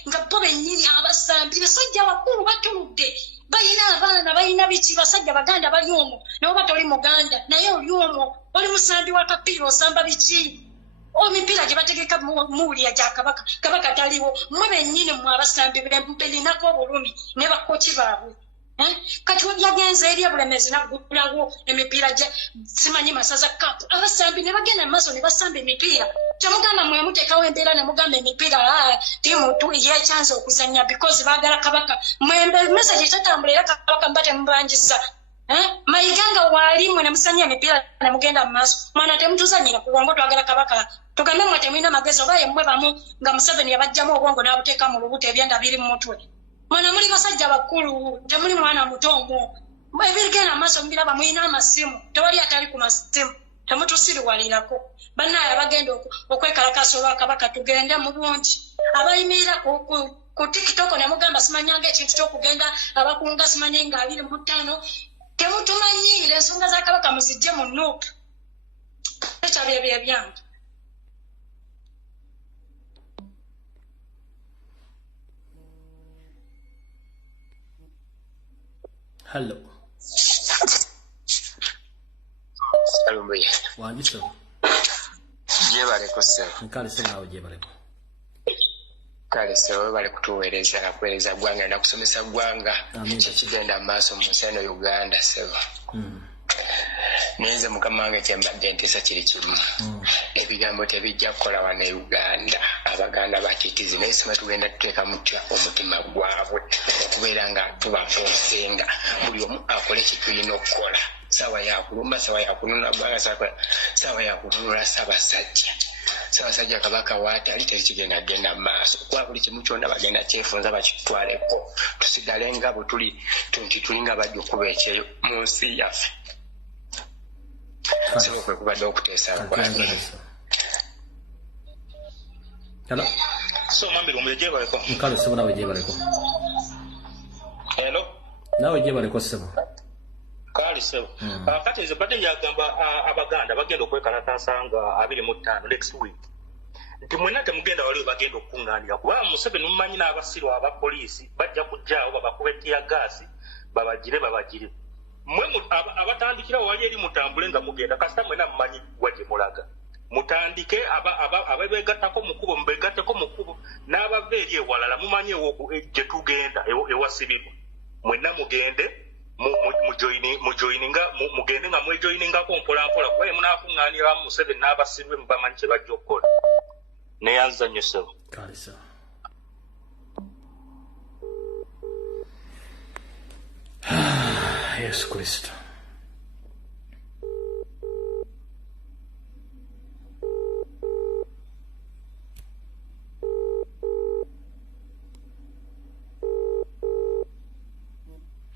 nga bo bennyini abasambi basajja bakulu batunudde balina abaana balina biki basajja baganda bali omwo nawe ba toli muganda naye oli omwo oli musambi wa kapiira osamba biki omipiira gye bategeka muwulira gya kabaka kabaka taliwo mwe bennyini mwe abasambi belinako obulumi ne bakoki baabwe kati yagenze eri bulemezi naggulawo emipiira gye simanyi masaza kapu abasambi ne bagenda mu maaso ne basamba emipiira temugamba mwe muteekawo embeera ne mugamba emipiira tiimu yekyanza okuzanya because baagala kabaka mwembe mesaje tatambula era kabaka mba temubanjisa mayiga nga waali mwe ne musanya emipiira ne mugenda mu maaso mwana temutuzanyira ku bwongo twagala kabaka tugambe mwe temulina magezi oba yemmwe bamu nga Museveni yabajjamu obwongo n'abuteeka mu lubuto ebyenda biri mu mutwe mwana muli basajja bakulu temuli mwana muto omwo ebirigenda maaso mubiraba mulina amasimu tewali atali ku masimu temutusiriwalirako bannaye abagenda okwekalakasa olwakabaka tugende mu bungi abayimirira ku tiktok ne mugamba simanyanga ekintu ky'okugenda abakunga simanyi nga 25 temutumanyiire ensonga za kabaka muzijje mu nuupu ekyabyo ebyange Hello. Salumbuye. Wandise. Jebaleko sebo. Nkale sebo nawe jebaleko. Kale sebo bali kutuweereza na kuweereza gwanga na kusomesa gwanga. Kigenda maaso mu nseno Uganda sebo. Nenze mukama wange kyembadde ntesa kiri kimu. Ebigambo tebijja kukola wano Uganda. Abaganda bakitizi naye sema tugenda tuteeka mutya omutima gwabwe okubeera nga tubafonsenga buli omu akole kitulina okukola sawa yakuluma sawa yakununa gwanga sawa yakununula Ssaabasajja kabaka waatali tekigenda genda maaso kuba buli kimu kyonna bagenda kyefunza bakitwaleko tusigale nga bwe tuli nga bajja okuba ekyeyo mu nsi yaffe sobola kwe kubadde okuteesa abagwanyi. Hello. So mambi gombe jebaleko. Nkale sebo nawe jebaleko. Hello. Nawe jebaleko sebo. Kale sebo. Kati ze badde yagamba abaganda bagenda okwekalakasa nga 25 next week. Nti mwena temugenda waliwo bagenda okukungaanira kuba Museveni mumanyi n'abasirwa aba poliisi bajja kujjaawo babakubetiya gaasi babagire. Mwe abatandikira wali eri mutambule nga mugenda kasita mwena mumanyi wajje mulaga. Mutandike ababegattako mukubo mubegatteko mukubo n'abava eri ewalala mumanyi gye tugenda ewasibibwa mwenna mugende mugende nga mwejoyiningako mpolampola kuba munaakuŋŋaanira Museveni n'abasirwe mubamanyi kye bajja okukola neyanza nnyo sebo. Yesu Kristo.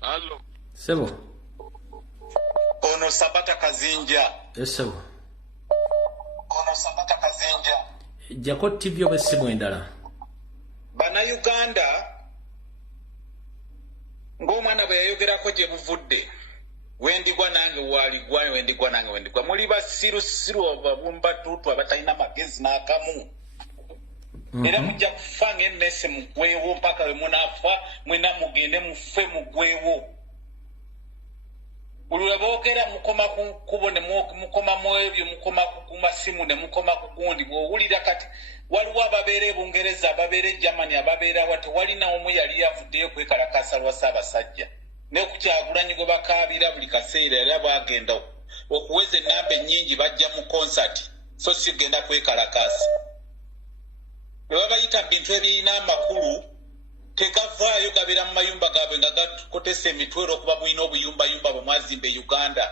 Hello. Sebo. Ono Sabata Kazinja. Sebo. Ono Sabata Kazinja. Jako TV obesimu endala. Bana Uganda ng'omwana bwe yayogerako gye buvudde wendigwa nange waaligwayo wendigwa nange wendigwa muli basirusiru ababumbatuutu abatalina magezi n'akamu era mujja kufa ng'emmese mugwewo mpaka we munaafa mwena mugende mufe mugwewo olwo boogera mukoma ku kkubo ne mukoma mu ebyo mukoma ku masimu ne mukoma ku gundi bw'owulira kati waliwo ababeera e Bungereza ababeera e Germany ababeera wati walina omu yali yavuddeyo kwekalakasa lwa Ssaabasajja ne ku Kyagulanyi gwe bakaabira buli kaseera era bagenda okuweza ennamba ennyingi bajja mu concert so sigenda kwekalakasa bwe babayita bintu ebirina amakulu tegavaayo gabeera mu mayumba gaabwe nga gakotesa emitwe olw'okuba mulina obuyumbayumba bwe mwazimba e Uganda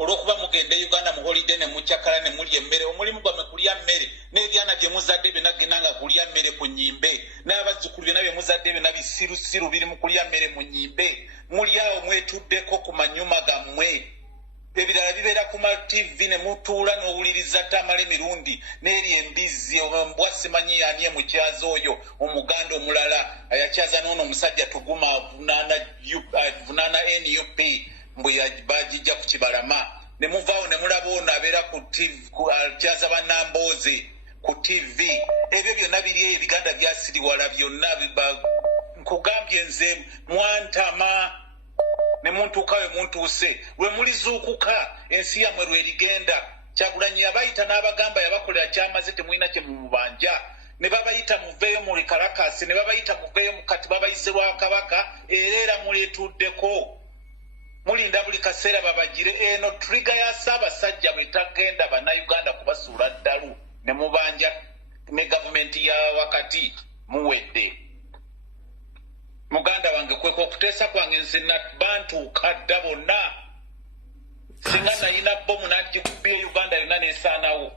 olw'okuba mugenda e Uganda mu holiday ne mukyakala ne mulya emmere omulimu gwammwe kulya mmere n'ebyana bye muzadde byonna genda nga kulya mmere ku nnyimbe n'abazzukulu byonna bye muzadde byonna bisirusiru biri mu kulya mmere mu nnyimbe muli awo mwetuddeko ku manyuma gammwe ebirala bibeera ku ma TV ne mutuula n'owuliriza tamala emirundi n'eri embizzi mbwa simanyi ani mukyaza oyo omuganda omulala ayakyaza n'ono omusajja tuguma vunaana NUP mbwe bagijja ku Kibalama ne muvaawo ne mulaba ono abeera ku TV akyaza bannambooze ku TV ebyo byonna biri ebiganda byasiriwala byonna nkugambye nze mwantama ne muntuuka we muntuuse lwe mulizuukuka ensi yammwe lwerigenda Kyagulanyi yabayita n'abagamba yabakolera kyamaze temulina kye mumubanja ne babayita muveeyo mu Kalakasi ne babayita muveeyo mu kati babayise lwa Kabaka era muleetuddeko mulinda buli kaseera babagire eno triga ya Ssaabasajja bwe tagenda bannayuganda kubasuula ddalu ne mubanja ne gavumenti ya wakati muwedde muganda wange kweka okuteesa kwange nze bantuuka dda bonna singa nalina bomu n'agikubira Uganda yonna n'esaanawo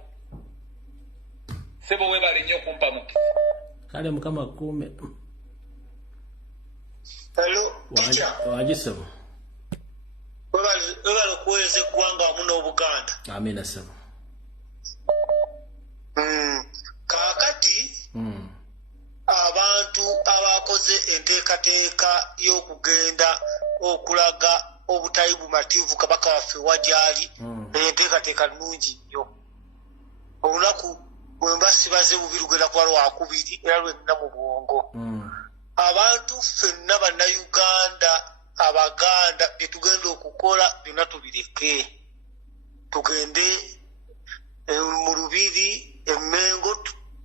sebo webale nnyo okumpa mukisa kale mukama kuume wagisebo webale okuweereza eggwanga wamu n'Obuganda amina sebo kaakati abantu abakoze enteekateeka y'okugenda okulaga obutali bumativu kabaka waffe wajali enteekateeka nnungi nnyo olunaku bwe mbasibaze bubi lugenda kuba lwakubiri era lwenna mu bwongo abantu ffenna bannayuganda abaganda bye tugenda okukola byonna tubireke tugende mu Lubiri Emmengo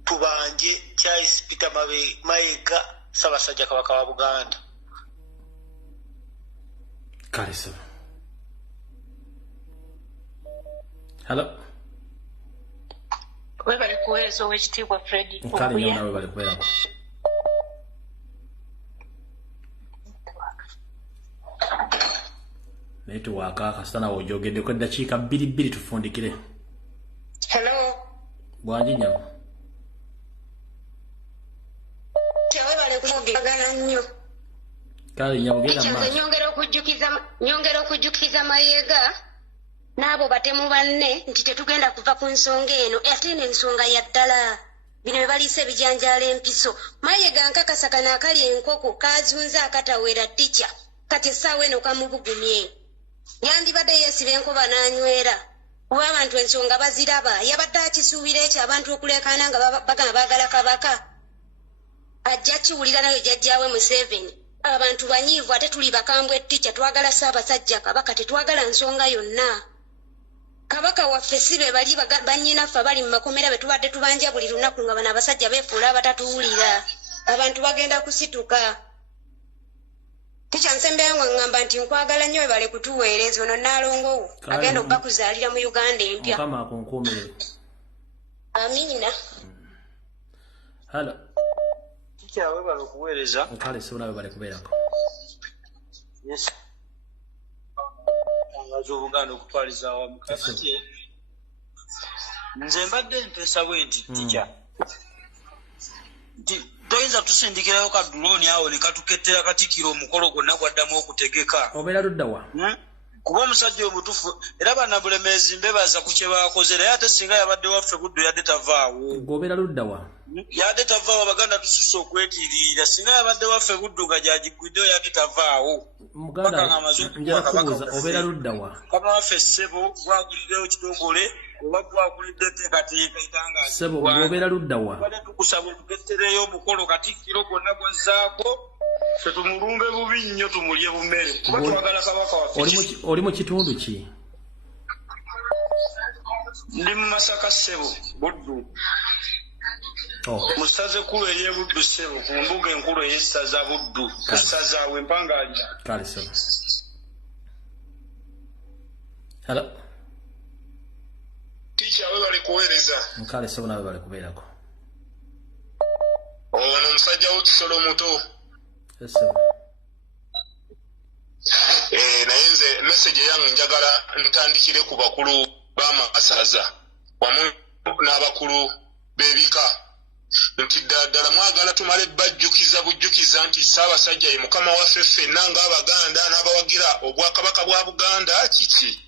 tubanje Charles Peter Mayiga Ssaabasajja Kabaka wa Buganda Kalisa Hello webale kuweereza ow'ekitiibwa Freddy kale nnyo nawe bali kubeerako netiwaaka kasita nawe ojogeddeko eddakiika 2 tufundikire Hello bwanji nyawo tewebale kumugagana nnyo kale nyawo genda maaso nyongera okujjukiza Mayiga n'abo batemu banne nti tetugenda kuva ku nsonga eno ate n'ensonga ya ddala bino bye baliisa ebijanjaala empiso Mayiga nkakasa kano akali enkoko kaazunze akatawera ttica kati essaawa eno kamubugumye yandibadde yeesiba enkoba n'anywera kuba abantu ensonga baziraba yabadde akisuubira ekyo abantu okuleekaana nga bagamba baagala kabaka ajja kiwulira nayo jjajjaawe Museveni abantu banyiivu ate tuli bakambwe ttica twagala Ssaabasajja Kabaka tetwagala nsonga yonna kabaka waffe si be bali bannyinaffe abali mu makomera be tubadde tubanja buli lunaku nga bano abasajja beefuula abatatuwulira abantu bagenda kusituka tikyansembeyo nga ŋŋamba nti nkwagala nnyo webale kutuweereza ono Naalongowo agenda okuba kuzaalira mu Uganda empya mukama akunkuumire amiina halo tikyawe bale okuweereza nkale sibunawe bale kubeerako yes angaza Obuganda okutwaliza awamu kakati nze mbadde mpeesa bwe nti tikya nti toyinza tusindikirayo kaduloni awo ne katukettera Katikkiro omukolo gwonna gwaddamu okutegeka obeera ludda wa kuba omusajja omutufu era bannabulemeezi mbebaza ku kye baakoze naye ate singa yabadde waffe Buddo yadde tavaawo gwobeera ludda wa yadde tavaawo Abaganda tususe okwetiirira singa yabadde waffe Buddo nga gyagigwiddeyo yadde tavaawo muganda njala kubuuza obeera ludda wa kama waffe ssebo gwaguliddeyo kitongole oba gwakulidde enteekateeka etangaza ssebo gwobeera ludda wa badde tukusaba otukettereyo omukolo Katikkiro gwonna gwazzaako ffe tumulumbe bubi nnyo tumulye bumere kuba twagala kabaka waffe oli mu kitundu ki ndi mu Masaka ssebo Buddu mu ssaza ekkulu ery'e Buddu ssebo ku mbuga enkulu ey'essaza Buddu ku ssaza awe empangaalira kale ssebo halo tikya we bali kuweereza nkale ssebo nawe bali kubeerako ono musajja wo kisolo muto. Naye nze message yange njagala ntandikire ku bakulu b'amasaza wamu n'abakulu b'ebika nti ddala mwagala tumale bujjukiza nti Ssaabasajja ye mukama waffe ffenna ng'Abaganda n'abawagira obwakabaka bwa Buganda kiki.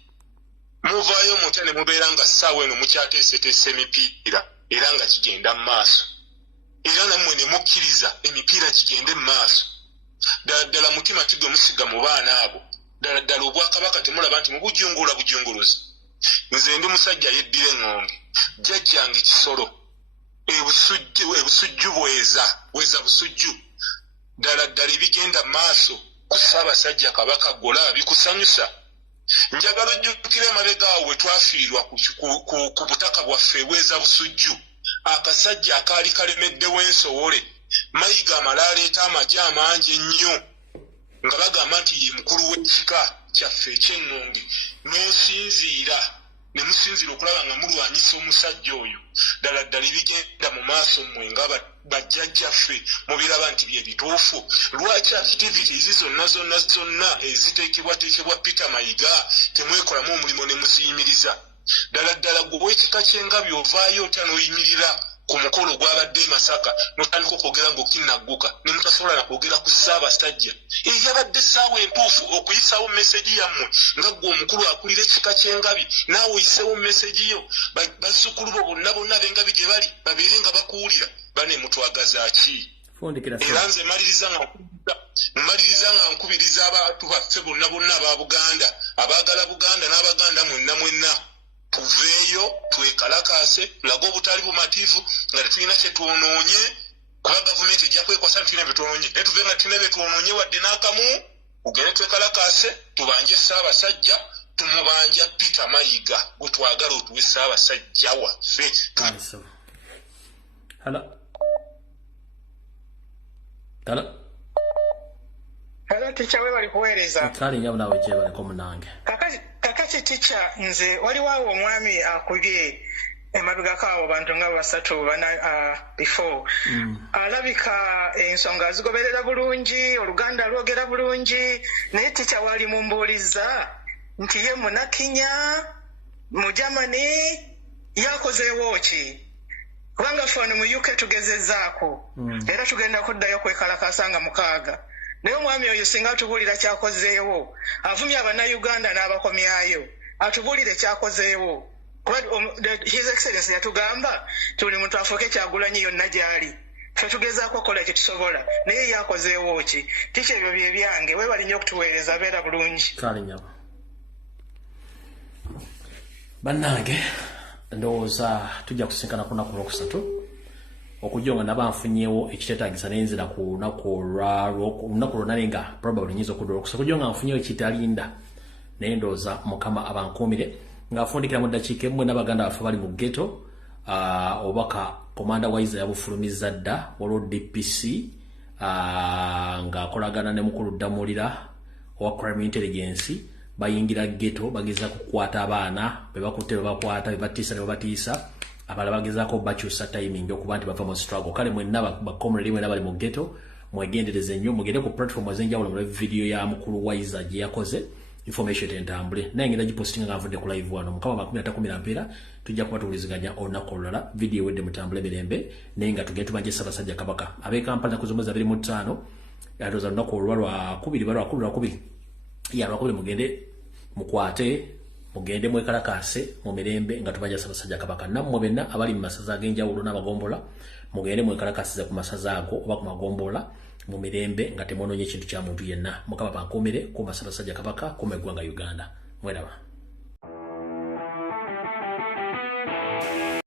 Muvaayo mutya ne mubeera nga ssaawa eno mukyateeseteese emipiira era nga kigenda mu maaso. Era nammwe ne mukkiriza emipiira gigende mu maaso. Ddala mutima tigwe musiga mu baana abo. Ddala obwakabaka temulaba nti bujunguluzi. Nze ndi musajja yeddira eŋŋonge. Jjajjange kisolo. Ebusujju bweza busujju. Ddala ebigenda mu maaso ku Ssaabasajja Kabaka Gola bikusanyusa. Njagala ojjukire emabega awo we twafiirwa ku butaka bwaffe bweza busujju. Akasajja akaali kalemeddewo ensowole. Mayiga amala aleeta amagye amangi ennyo nga bagamba nti ye mukulu w'ekika kyaffe eky'eŋŋonge. N'osinziira ne musinziira okulaba nga mulwanyisa omusajja oyo. Ddala ebigenda mu maaso mmwe nga bajjajjaffe mubiraba nti bye bituufu. Lwaki activities zonna eziteekebwateekebwa Peter Mayiga temwekolamu omulimo ne muziyimiriza? Ddala gwe w'ekika ky'engabi ovaayo otya n'oyimirira ku mukolo gw'abadde e Masaka n'otandika okwogera ng'okinnagguka ne mutasobola na kwogera ku Ssaabasajja eyabadde essaawa entuufu okuyisaawo mesegi yammwe nga ggwe omukulu akulira ekika ky'engabi naawe oyiseewo mesegi yo bazzukulu bo bonna b'engabi gye bali babeere nga bakuwulira bane mutwagaza ki? Era nze mmaliriza nga nkubiriza abantu baffe bonna aba Buganda abaagala Buganda n'Abaganda mwenna tuveeyo twekalakaase tulaga obutali bumativu nga tetulina kye twonoonye kuba gavumenti ejja kwekwasa tulina bye twonoonye naye tuve nga tulina bye twonoonye wadde n'akamu tugende twekalakaase tubanje Ssaabasajja tumubanja Peter Mayiga gwe twagala otuwe Ssaabasajja waffe. Hello teacher, we bali kuweereza. Kale nyabo nawe je bali ko munange. Kakati teacher nze waliwo awo omwami akubye emabega kaabo bantu nga basatu bana before. Alabika ensonga zigoberera bulungi, Oluganda lwogera bulungi, naye teacher wali mumbuuliza nti ye Munakinya mu Germany yakozeewo ki? Kubanga fone mu UK tugezezaako era tugenda kuddayo kwekalakasa nga mukaaga. Naye omwami oyo singa atubuulira kyakozeewo avumya Abannayuganda n'abakomyayo atubuulire kyakozeewo. His Excellency yatugamba tuli muntu afuuke Kyagulanyi yonna gy'ali ffe tugezaako okukola kye tusobola naye yakozeewo ki? Tiki ebyo bye byange weebali nnyo okutuweereza beera bulungi. Kale nyabo bannange ndowooza tujja kusinkana ku lunaku Lwokusatu okujja nga nabanfunyewo ekiteetaagisa n'enzira ku lunaku lwonna nga probably nyinza okudda Olwokusatu okujja nga nfunyewo ekitalinda naye ndowooza Mukama abankuumire ng'afundikira mu ddakiika emu n'Abaganda baffe bali mu ghetto obaka komanda Waiza yabufulumizza dda waliwo DPC ng'akolagana ne mukulu Ddamulira owa Crime Intelligence bayingira ghetto bageza kukwata abaana bebakutte bebakwata bebatiisa ne babatiisa abalala bagezaako bakyusa timing okuba nti bava mu struggle. Kale mwenna bakomrade mwenna bali mu ghetto mwegendereze nnyo mugende ku platform ez'enjawulo mu video ya mukulu Waiza gye yakoze information entambule naye ngenda gipostinga nga nvudde ku live wano Mukama 13 mpeera tujja kuba tuwuliziganya olunaku olulala video wedde mutambule mirembe naye nga tugende tubanje Ssaabasajja Kabaka ab'e Kampala kuzomeza 25 yatoza lunaku olwakubiri mugende mukwate mugende mwekalakaase mu mirembe nga tubanja Ssaabasajja Kabaka nammwe benna abali mu masaza ag'enjawulo n'abagombola mugende mwekalakaasiza ku masaza ago oba ku magombola mu mirembe nga temwonoonye ekintu kya muntu yenna. Mukama bankuumire kuuma Ssaabasajja Kabaka kuuma eggwanga Uganda. Mweraba.